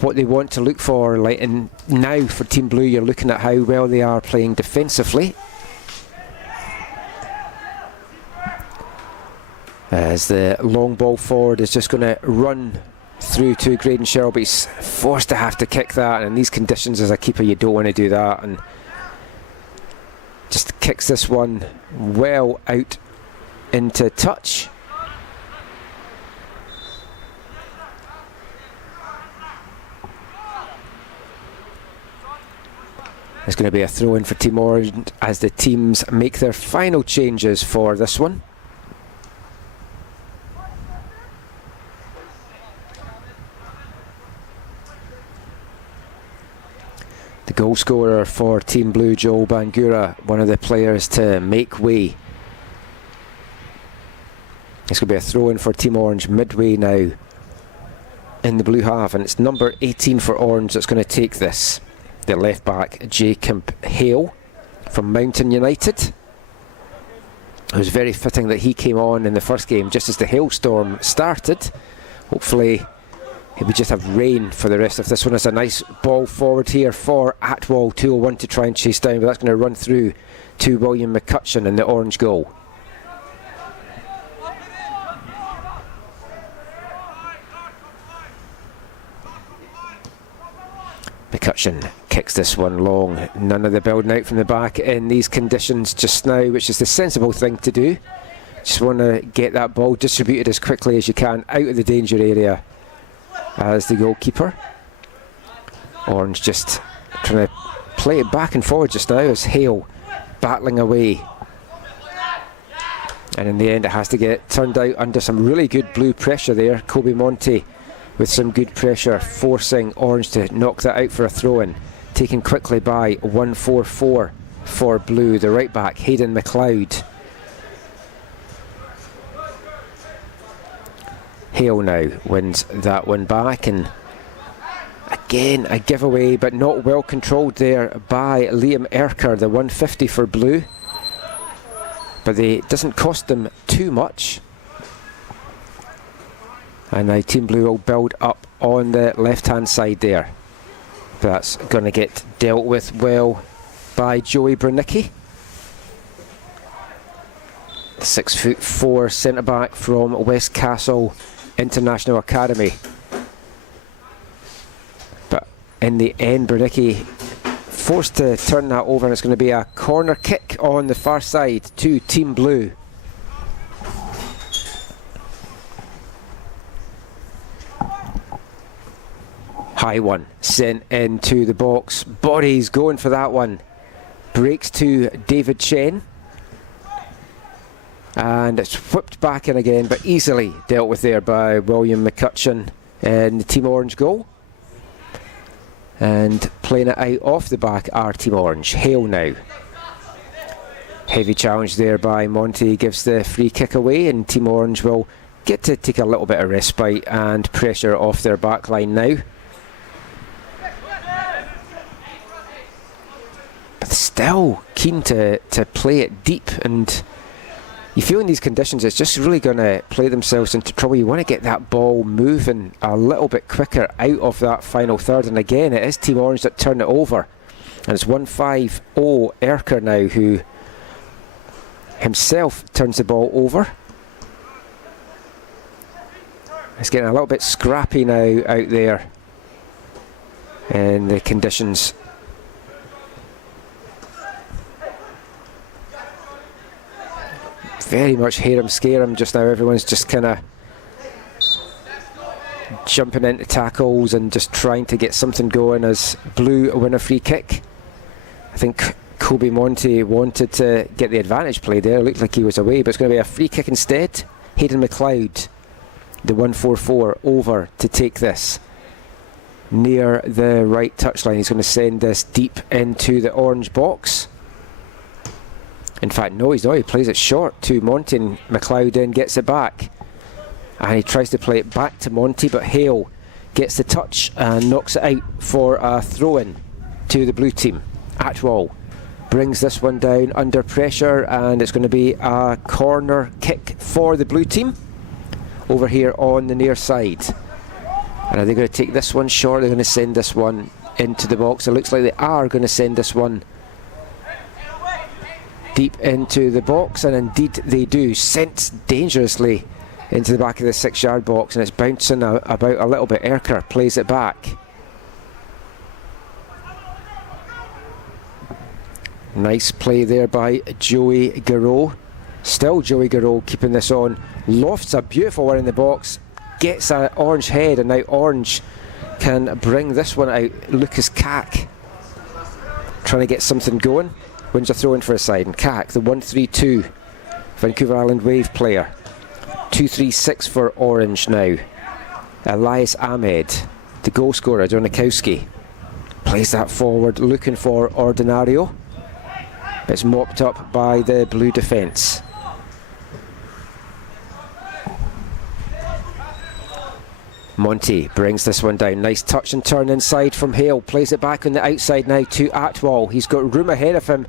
what they want to look for. Like, and now for Team Blue, you're looking at how well they are playing defensively. As the long ball forward is just going to run through to Graydon Sherrill, but he's forced to have to kick that. And in these conditions, as a keeper, you don't want to do that. And just kicks this one well out into touch. It's going to be a throw-in for Team Orange as the teams make their final changes for this one. The goal scorer for Team Blue, Joel Bangura, one of the players to make way. It's going to be a throw-in for Team Orange midway now in the blue half, and it's number 18 for Orange that's going to take this. The left back, Jacob Hale from Mountain United. It was very fitting that he came on in the first game just as the hailstorm started. Hopefully we just have rain for the rest of this one. It's a nice ball forward here for Atwell, 201 to try and chase down, but that's going to run through to William McCutcheon in the Orange goal. McCutcheon kicks this one long. None of the building out from the back in these conditions just now, which is the sensible thing to do. Just want to get that ball distributed as quickly as you can out of the danger area as the goalkeeper. Orange just trying to play it back and forward just now as Hale battling away. And in the end it has to get turned out under some really good blue pressure there. Kobe Monte with some good pressure, forcing Orange to knock that out for a throw-in. Taken quickly by 144 for Blue, the right back, Hayden McLeod. Hale now wins that one back, and again a giveaway, but not well controlled there by Liam Erker, the 150 for Blue. But it doesn't cost them too much. And now Team Blue will build up on the left-hand side there. That's going to get dealt with well by Joey Bernicki. 6'4" centre-back from Westcastle International Academy. But in the end, Bernicki forced to turn that over, and it's going to be a corner kick on the far side to Team Blue. High one, sent into the box. Bodies going for that one. Breaks to David Chen. And it's whipped back in again, but easily dealt with there by William McCutcheon in the Team Orange goal. And playing it out off the back are Team Orange. Hale now. Heavy challenge there by Monty, gives the free kick away, and Team Orange will get to take a little bit of respite and pressure off their back line now. But still keen to play it deep, and you feel in these conditions it's just really going to play themselves into trouble. You want to get that ball moving a little bit quicker out of that final third, and again it is Team Orange that turn it over, and it's 150 Erker now, who himself turns the ball over. It's getting a little bit scrappy now out there in the conditions. Very much hear him, scare him just now. Everyone's just kind of jumping into tackles and just trying to get something going as Blue win a free kick. I think Kobe Monte wanted to get the advantage play there. It looked like he was away, but it's going to be a free kick instead. Hayden McLeod, the 144, over to take this near the right touchline. He's going to send this deep into the Orange box. In fact, no, he's not. He plays it short to Monty, and McLeod then gets it back. And he tries to play it back to Monty, but Hale gets the touch and knocks it out for a throw-in to the Blue team. Atwell brings this one down under pressure, and it's going to be a corner kick for the blue team over here on the near side. And are they going to take this one short? They're going to send this one into the box. It looks like they are going to send this one deep into the box, and indeed they do. Sent dangerously into the back of the 6-yard box, and it's bouncing about a little bit. Erker plays it back. Nice play there by Joey Garreau. Still Joey Garreau keeping this on. Lofts a beautiful one in the box. Gets an Orange head, and now Orange can bring this one out. Lucas Cack trying to get something going. Wins a throw in for a side, and Cack, the 1-3-2 Vancouver Island Wave player. 2-3-6 for Orange now. Elias Ahmed, the goal scorer, Donikowski, plays that forward, looking for Ordinario. It's mopped up by the blue defence. Monty brings this one down. Nice touch and turn inside from Hale. Plays it back on the outside now to Atwell. He's got room ahead of him.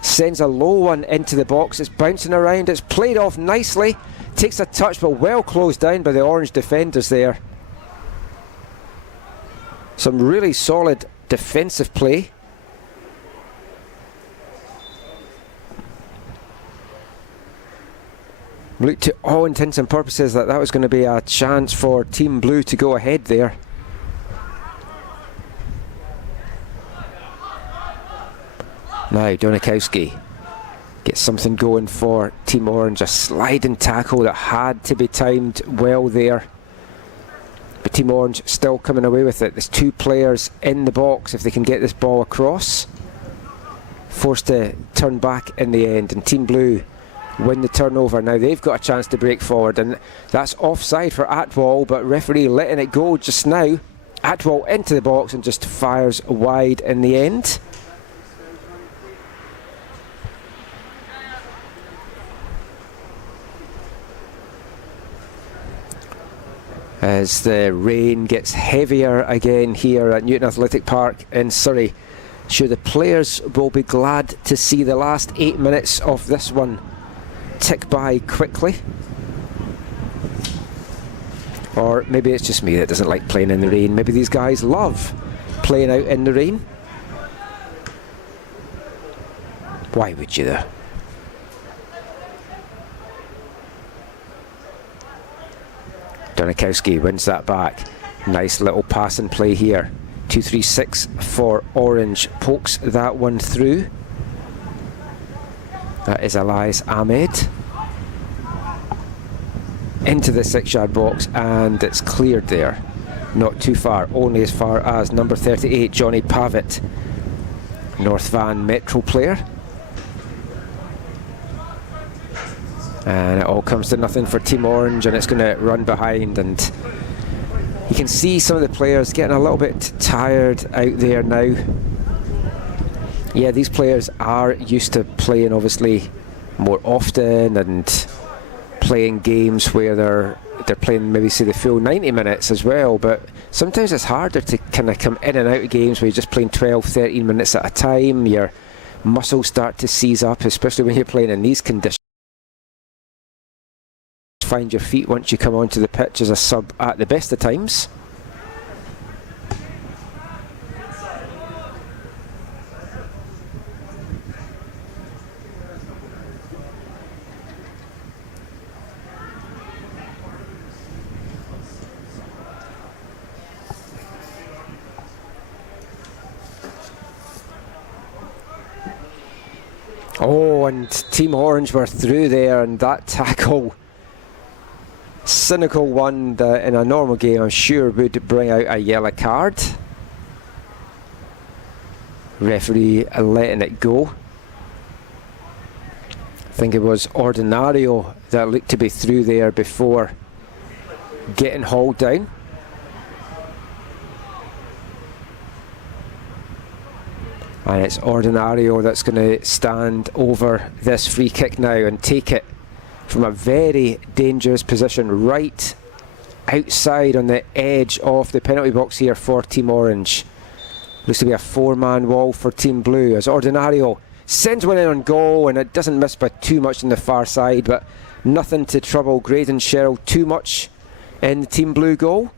Sends a low one into the box. It's bouncing around. It's played off nicely. Takes a touch, but well closed down by the Orange defenders there. Some really solid defensive play. Looked to all intents and purposes that was going to be a chance for Team Blue to go ahead there. Now Donikowski gets something going for Team Orange. A sliding tackle that had to be timed well there. But Team Orange still coming away with it. There's 2 players in the box if they can get this ball across. Forced to turn back in the end, and Team Blue win the turnover. Now they've got a chance to break forward, and that's offside for Atwell, but referee letting it go just now. Atwell into the box and just fires wide in the end. As the rain gets heavier again here at Newton Athletic Park in Surrey, sure the players will be glad to see the last 8 minutes of this one tick by quickly. Or maybe it's just me that doesn't like playing in the rain. Maybe these guys love playing out in the rain. Why would you though? Donikowski wins that back. Nice little pass and play here. 2-3-6 for Orange. Pokes that one through. That is Elias Ahmed. Into the 6-yard box, and it's cleared there. Not too far, only as far as number 38, Johnny Pavitt, North Van Metro player. And it all comes to nothing for Team Orange, and it's going to run behind, and you can see some of the players getting a little bit tired out there now. Yeah, these players are used to playing obviously more often and playing games where they're playing maybe say the full 90 minutes as well, but sometimes it's harder to kind of come in and out of games where you're just playing 12-13 minutes at a time. Your muscles start to seize up, especially when you're playing in these conditions. Find your feet once you come onto the pitch as a sub at the best of times. Oh, and Team Orange were through there, and that tackle, cynical one that in a normal game I'm sure would bring out a yellow card. Referee letting it go. I think it was Ordinario that looked to be through there before getting hauled down. And it's Ordinario that's going to stand over this free kick now and take it from a very dangerous position right outside on the edge of the penalty box here for Team Orange. Looks to be a 4-man wall for Team Blue as Ordinario sends one in on goal, and it doesn't miss by too much on the far side, but nothing to trouble Graydon Sherrill too much in the Team Blue goal.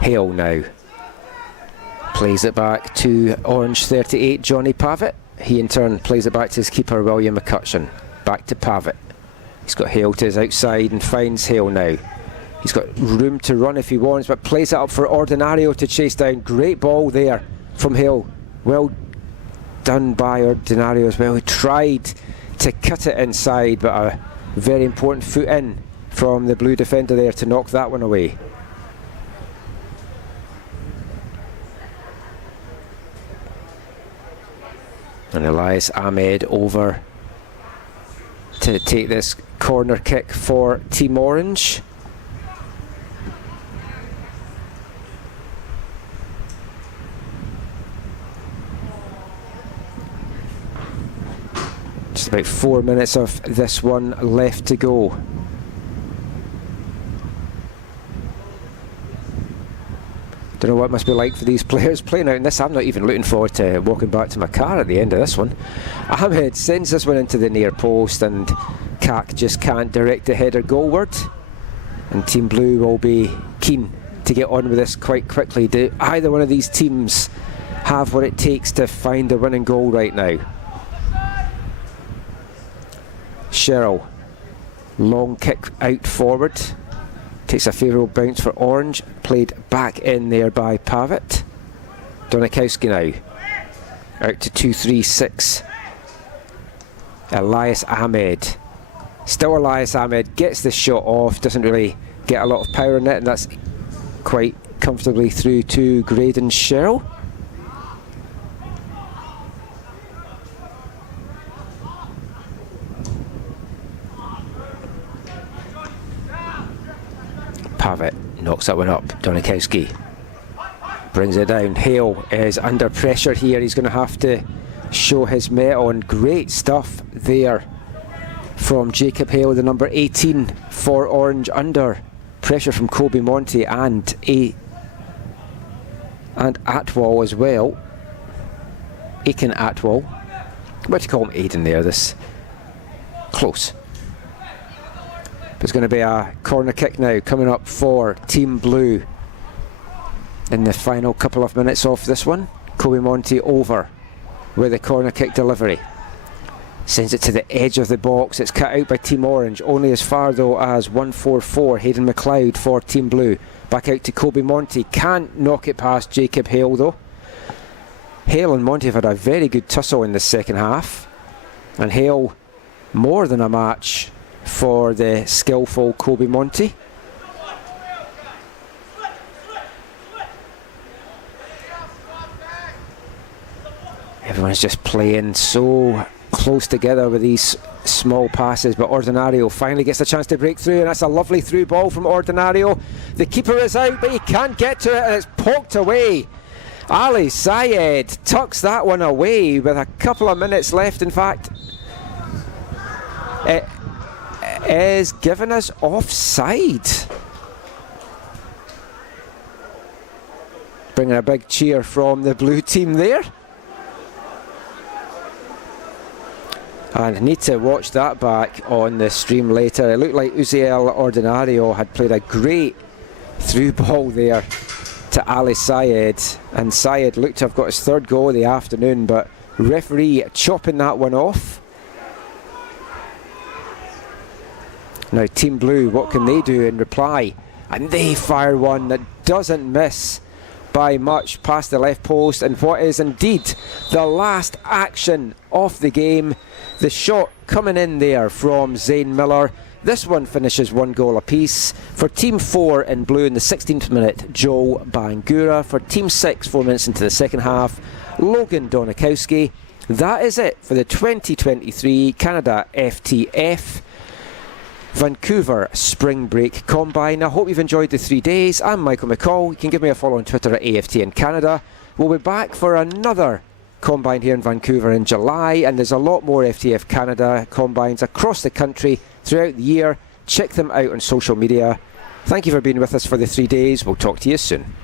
Hale now plays it back to Orange 38, Johnny Pavitt. He in turn plays it back to his keeper, William McCutcheon. Back to Pavitt. He's got Hale to his outside and finds Hale now. He's got room to run if he wants, but plays it up for Ordinario to chase down. Great ball there from Hale. Well done by Ordinario as well. He tried to cut it inside, but a very important foot in from the blue defender there to knock that one away. And Elias Ahmed over to take this corner kick for Team Orange. Just about 4 minutes of this one left to go. Don't know what it must be like for these players playing out in this. I'm not even looking forward to walking back to my car at the end of this one. Ahmed sends this one into the near post, and Kak just can't direct the header goalward. And Team Blue will be keen to get on with this quite quickly. Do either one of these teams have what it takes to find the winning goal right now? Sherrill, long kick out forward. Takes a favourable bounce for Orange. Played back in there by Pavitt. Donikowski now. Out to 2-3-6. Elias Ahmed. Still Elias Ahmed. Gets the shot off. Doesn't really get a lot of power in it. And that's quite comfortably through to Graydon Sherrill. Pavitt knocks that one up. Donikowski brings it down. Hale is under pressure here. He's going to have to show his mettle, and great stuff there from Jacob Hale, the number 18 for Orange, under pressure from Kobe Monty and Atwell as well. Aiken Atwell. What do you call him? Aiden there. This close. There's going to be a corner kick now coming up for Team Blue in the final couple of minutes of this one. Kobe Monty over with a corner kick delivery. Sends it to the edge of the box. It's cut out by Team Orange. Only as far though as 144. Hayden McLeod for Team Blue. Back out to Kobe Monty. Can't knock it past Jacob Hale though. Hale and Monty have had a very good tussle in the second half. And Hale more than a match for the skillful Kobe Monty. Everyone's just playing so close together with these small passes, but Ordinario finally gets a chance to break through, and that's a lovely through ball from Ordinario. The keeper is out, but he can't get to it, and it's poked away. Ali Sayed tucks that one away with a couple of minutes left. In fact, it is given us offside. Bringing a big cheer from the blue team there. And I need to watch that back on the stream later. It looked like Uziel Ordinario had played a great through ball there to Ali Sayed, and Sayed looked to have got his third goal of the afternoon, but referee chopping that one off. Now Team Blue, what can they do in reply? And they fire one that doesn't miss by much past the left post, and what is indeed the last action of the game. The shot coming in there from Zane Miller. This one finishes 1 goal apiece. For Team 4 in blue in the 16th minute, Joe Bangura. For Team 6, 4 minutes into the second half, Logan Donikowski. That is it for the 2023 Canada FTF Vancouver Spring Break Combine. I hope you've enjoyed the 3 days. I'm Michael McCall. You can give me a follow on Twitter at AFTN Canada. We'll be back for another Combine here in Vancouver in July, and there's a lot more FTF Canada Combines across the country throughout the year. Check them out on social media. Thank you for being with us for the 3 days. We'll talk to you soon.